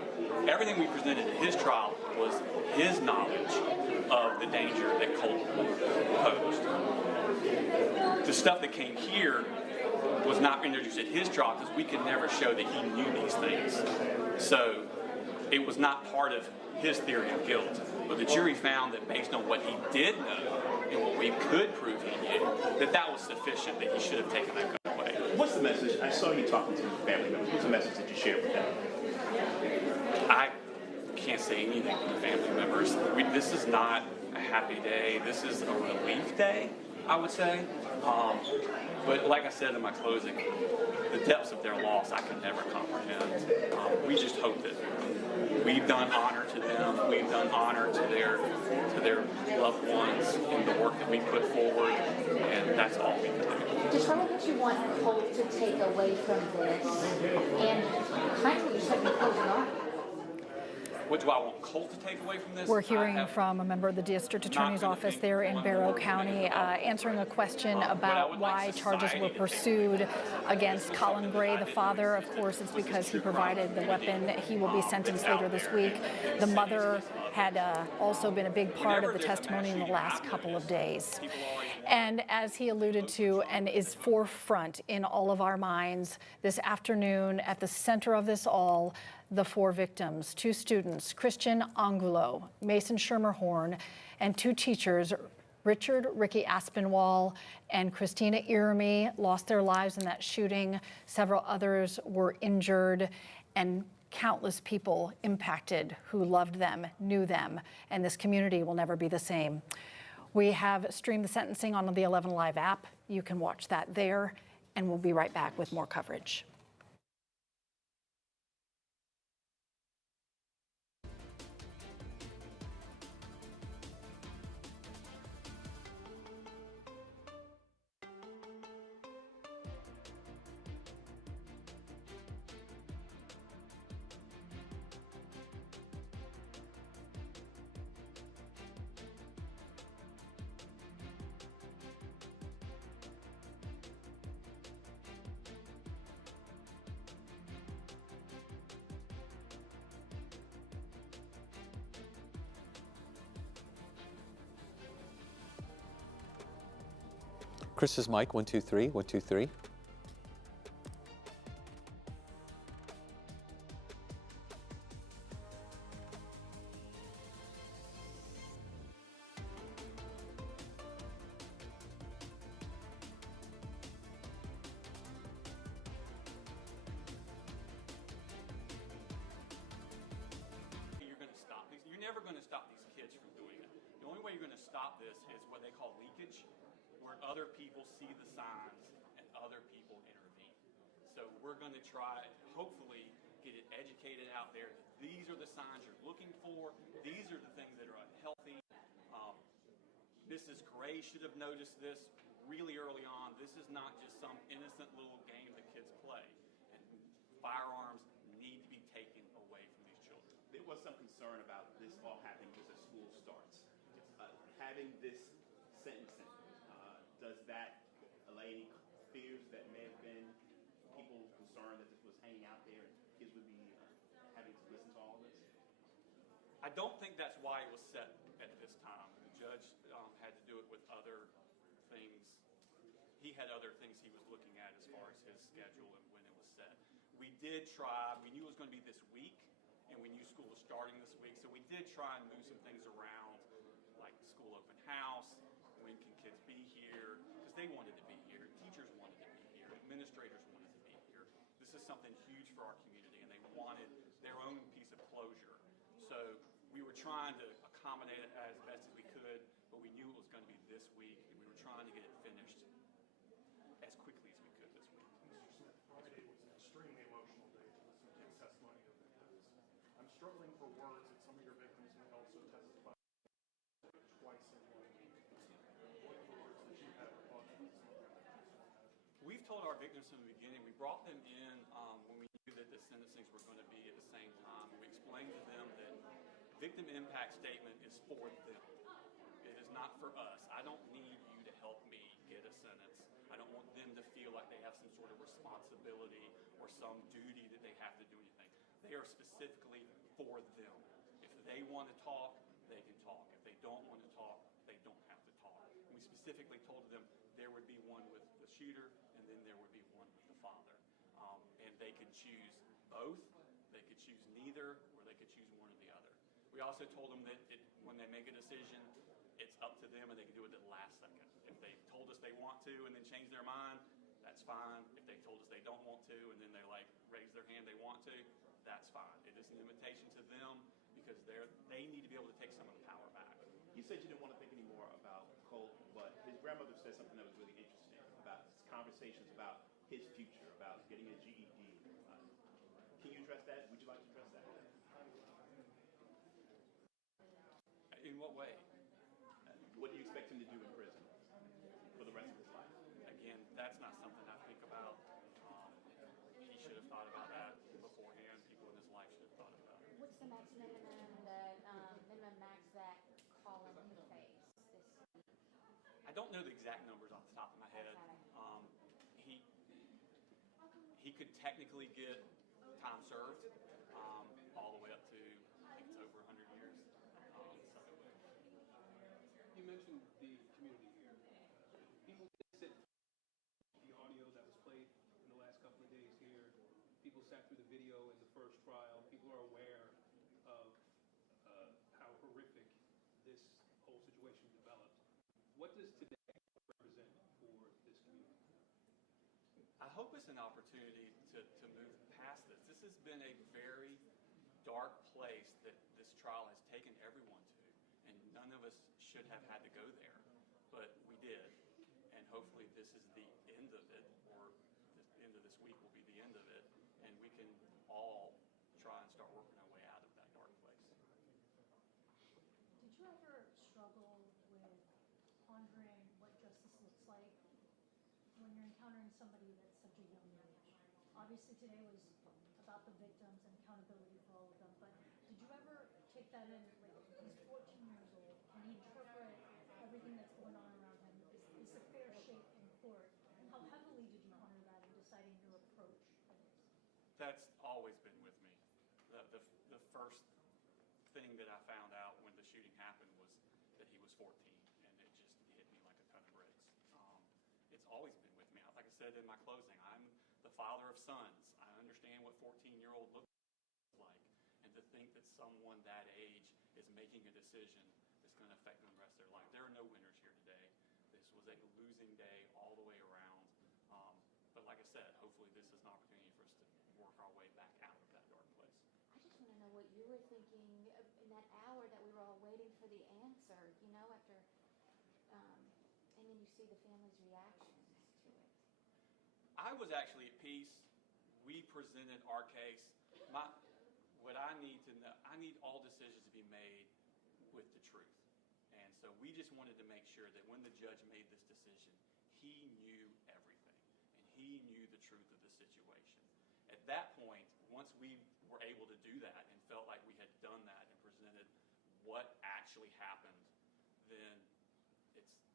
everything we presented at his trial was his knowledge of the danger that Colt posed. The stuff that came here was not introduced at his trial because we could never show that he knew these things. So it was not part of his theory of guilt. But the jury found that based on what he did know and what we could prove he knew, that was sufficient, that he should have taken that gun away. What's the message? I saw you talking to family members. What's the message that you shared with them? I can't say anything to the family members. This is not a happy day. This is a relief day, I would say. But like I said in my closing, the depths of their loss I can never comprehend. We just hope that we've done honor to them. We've done honor to their loved ones in the work that we put forward, and that's all we can do. Just tell me what you want Colt to take away from this, and kind of what you said in closing argument. What do I want Colt to take away from this? We're hearing from a member of the district attorney's office there in Barrow County answering a question about why charges were pursued against Colt Gray, the father. Of course, it's because he provided the weapon. He will be sentenced later this week. The mother had also been a big part of the testimony in the last couple of days. And as he alluded to, and is forefront in all of our minds this afternoon, at the center of this all, the 4 victims, 2 students, Christian Angulo, Mason Schermerhorn, and 2 teachers, Richard Ricky Aspinwall and Christina Irami, lost their lives in that shooting. Several others were injured, and countless people impacted who loved them, knew them, and this community will never be the same. We have streamed the sentencing on the 11 Live app. You can watch that there, and we'll be right back with more coverage. Chris's mic, 1, 2, 3, 1, 2, 3. You're going to stop these. You're never going to stop these kids from doing it. The only way you're going to stop this is what they call leakage, where other people see the signs and other people intervene. So we're going to try, hopefully, get it educated out there that these are the signs you're looking for. These are the things that are unhealthy. Mrs. Gray should have noticed this really early on. This is not just some innocent little game that kids play. And firearms need to be taken away from these children. There was some concern about this all happening because the school starts. Having this sentencing, does that allay any fears that may have been people concerned that this was hanging out there and kids would be having to listen to all of this? I don't think that's why it was set at this time. The judge had to do it with other things. He had other things he was looking at as far as his schedule and when it was set. We did try, we knew it was going to be this week, and we knew school was starting this week, so we did try and move some things around, like school open house, when can kids be here, because they wanted to be here, teachers wanted to be here, administrators wanted to be here. This is something huge for our community, and they wanted their own piece of closure. So we were trying to accommodate it as best as we could, but we knew it was going to be this week, and we were trying to get it finished as quickly as we could this week. Mr. Smith, Friday was an extremely emotional day for some kids' testimony of victims. I'm struggling for words that some of your victims may also testify twice in 1 week. What are the words that you have thought of some of your victims? We've told our victims from the beginning. We brought them in when we knew that the sentencings were going to be at the same time. We explained to them that victim impact statement is for them. It is not for us. I don't need you to help me get a sentence. I don't want them to feel like they have some sort of responsibility or some duty that they have to do anything. They are specifically for them. If they want to talk, they can talk. If they don't want to talk, they don't have to talk. And we specifically told them there would be one with the shooter and then there would be one with the father. And they could choose both, they could choose neither, or they could choose one or the other. We also told them that when they make a decision, it's up to them and they can do it at the last second. If they told us they want to and then change their mind, that's fine. If they told us they don't want to and then they raise their hand they want to, that's fine. It is an invitation to them because they need to be able to take some of the power back. You said you didn't want to think any more about Colt, but his grandmother said something that was really interesting about his conversations about his future, about getting a GED. Can you address that? Would you like to address that? In what way? What do you expect him to do in prison for the rest of his life? Again, that's not something I think about. He should have thought about that beforehand. People in his life should have thought about it. What's the maximum minimum max that Colin could face this week? I don't know the exact numbers off the top of my head. He could technically get time served all the way up to, I think it's over 100 years. You mentioned the community here. people sat through the video in the first trial. People are aware of how horrific this whole situation developed. What does today represent for this community? I hope it's an opportunity to move past this. This has been a very dark place that this trial has taken everyone to, and none of us should have had to go there, but we did, and hopefully this is the end of it, or the end of this week will be the end of it, and we can all try and start working our way out of that dark place. Did you ever struggle with pondering what justice looks like when you're encountering somebody that's such a young age? Obviously today was about the victims and accountability for all of them, but did you ever take that in, like, he's 14 years old, can he interpret everything that's going on around him? Is this a fair shake in court? How heavily did you ponder that in deciding your approach to this? That's always been with me. The first thing that I found out when the shooting happened was that he was 14, and it just hit me like a ton of bricks. It's always been with me. Like I said in my closing, I'm the father of sons. I understand what 14-year-old looks like, and to think that someone that age is making a decision that's going to affect them the rest of their life. There are no winners here today. This was a losing day all the way around. But like I said, hopefully this is an opportunity for us to work our way back out of that dark place. I just want to know what you were thinking in that hour that we were all waiting for the answer, you know, after, and then you see the family's reactions to it. I was actually at peace. We presented our case. What I need to know, I need all decisions to be made with the truth. And so we just wanted to make sure that when the judge made this decision, he knew everything, and he knew the truth of the situation. At that point, once we were able to do that and felt like we had done that and presented what actually happened, then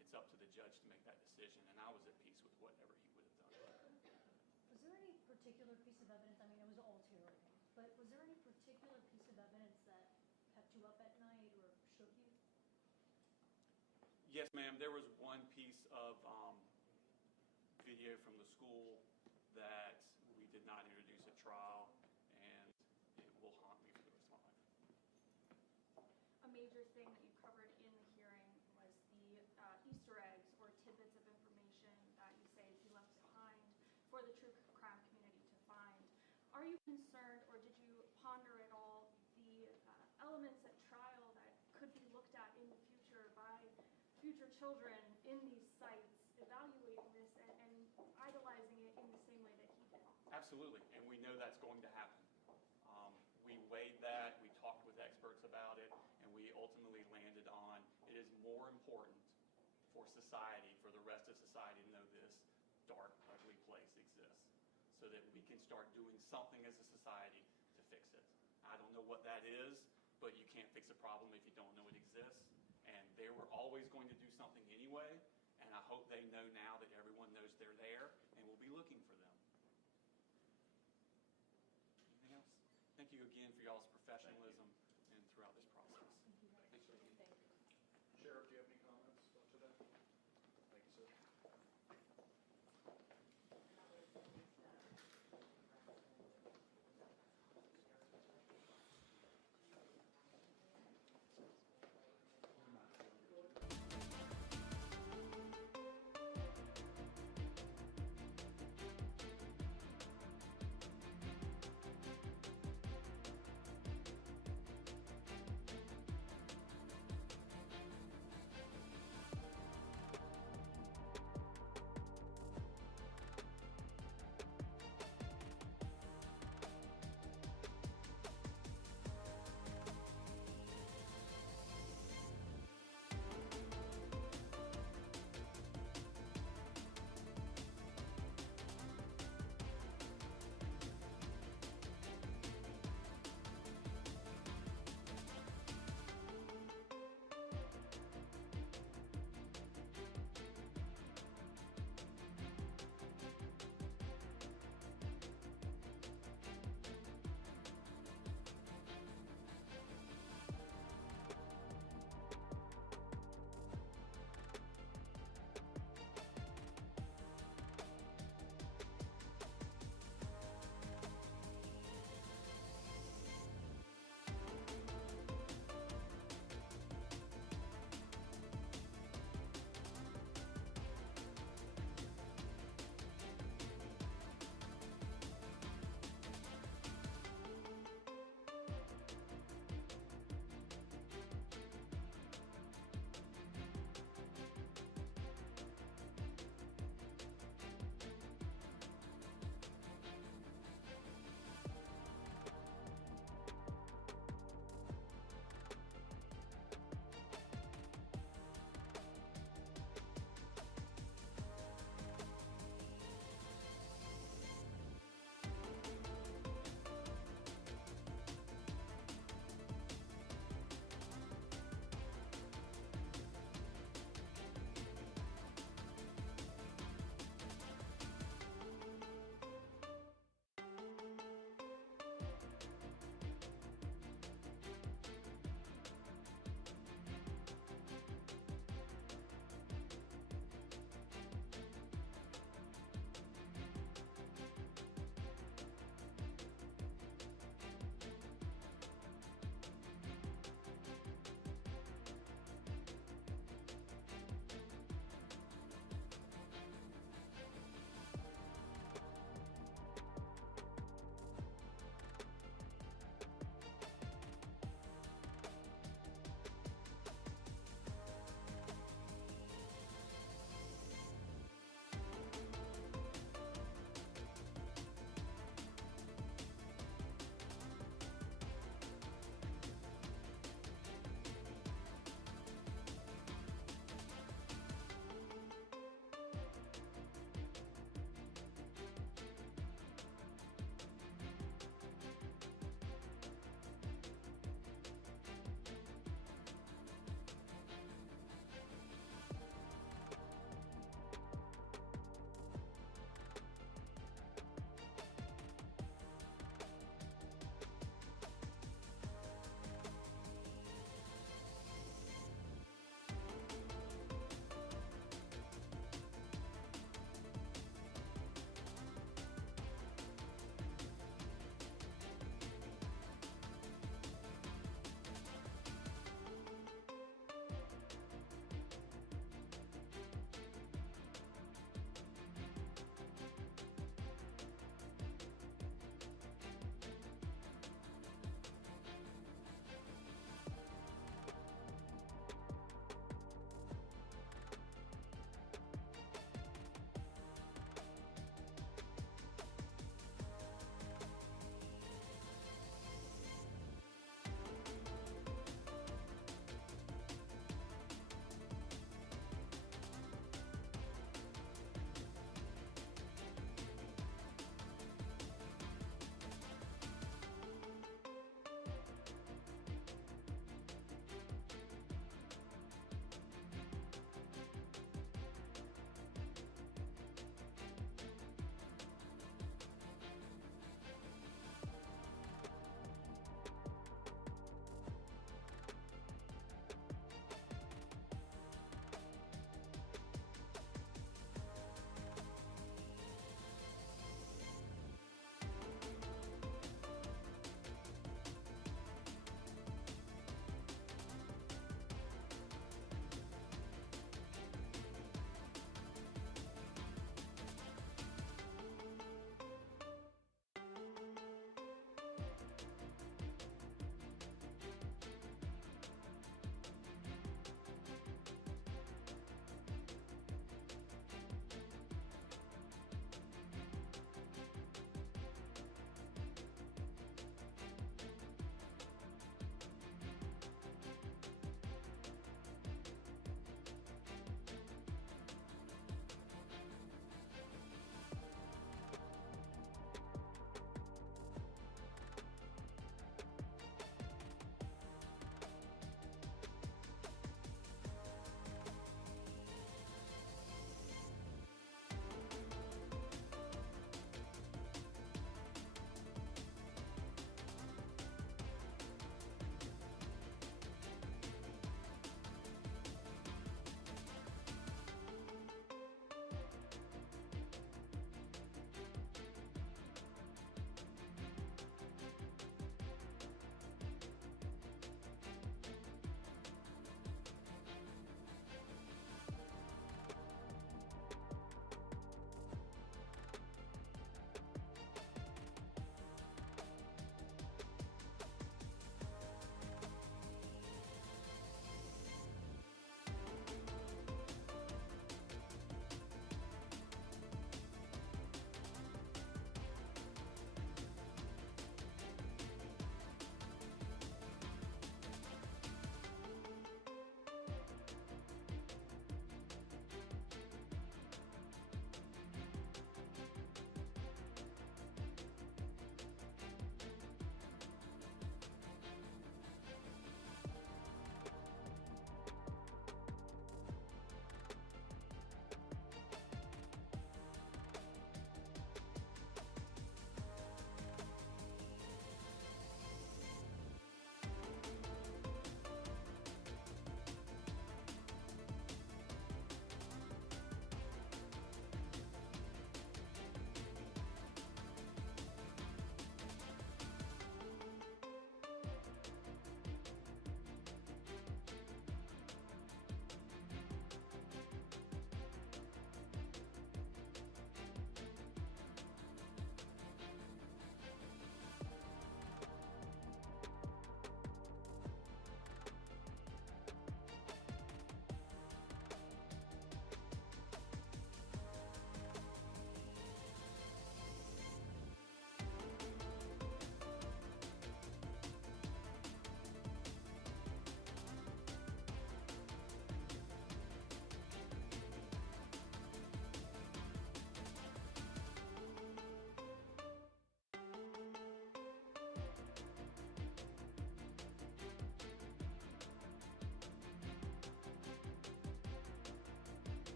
it's up to the judge to make that decision, and I was at peace with whatever he would have done. Was there any particular piece of evidence, I mean, it was all terrible, but was there any particular piece of evidence that kept you up at night or shook you? Yes, ma'am. There was one piece of video from the school that we did not introduce at trial, and it will haunt me for the rest of my life. A major thing that you covered in the hearing was the Easter eggs or tidbits of information that you say you left behind for the true crime community to find. Are you concerned, or did you ponder at all the elements at trial that could be looked at in the future by future children in these sites, evaluating this and idolizing it in the same way that he did? Absolutely, and we know that's going to happen. We weighed that, we talked with experts about it, and we ultimately landed on it is more important for society, for the rest of society, to know this dark, ugly place exists, so that we can start doing something as a society to fix it. I don't know what that is, but you can't fix a problem if you don't know it exists, and they were always going to do something anyway, and I hope they know now that everyone knows they're there and will be looking for them. Anything else? Thank you again for y'all's professionalism.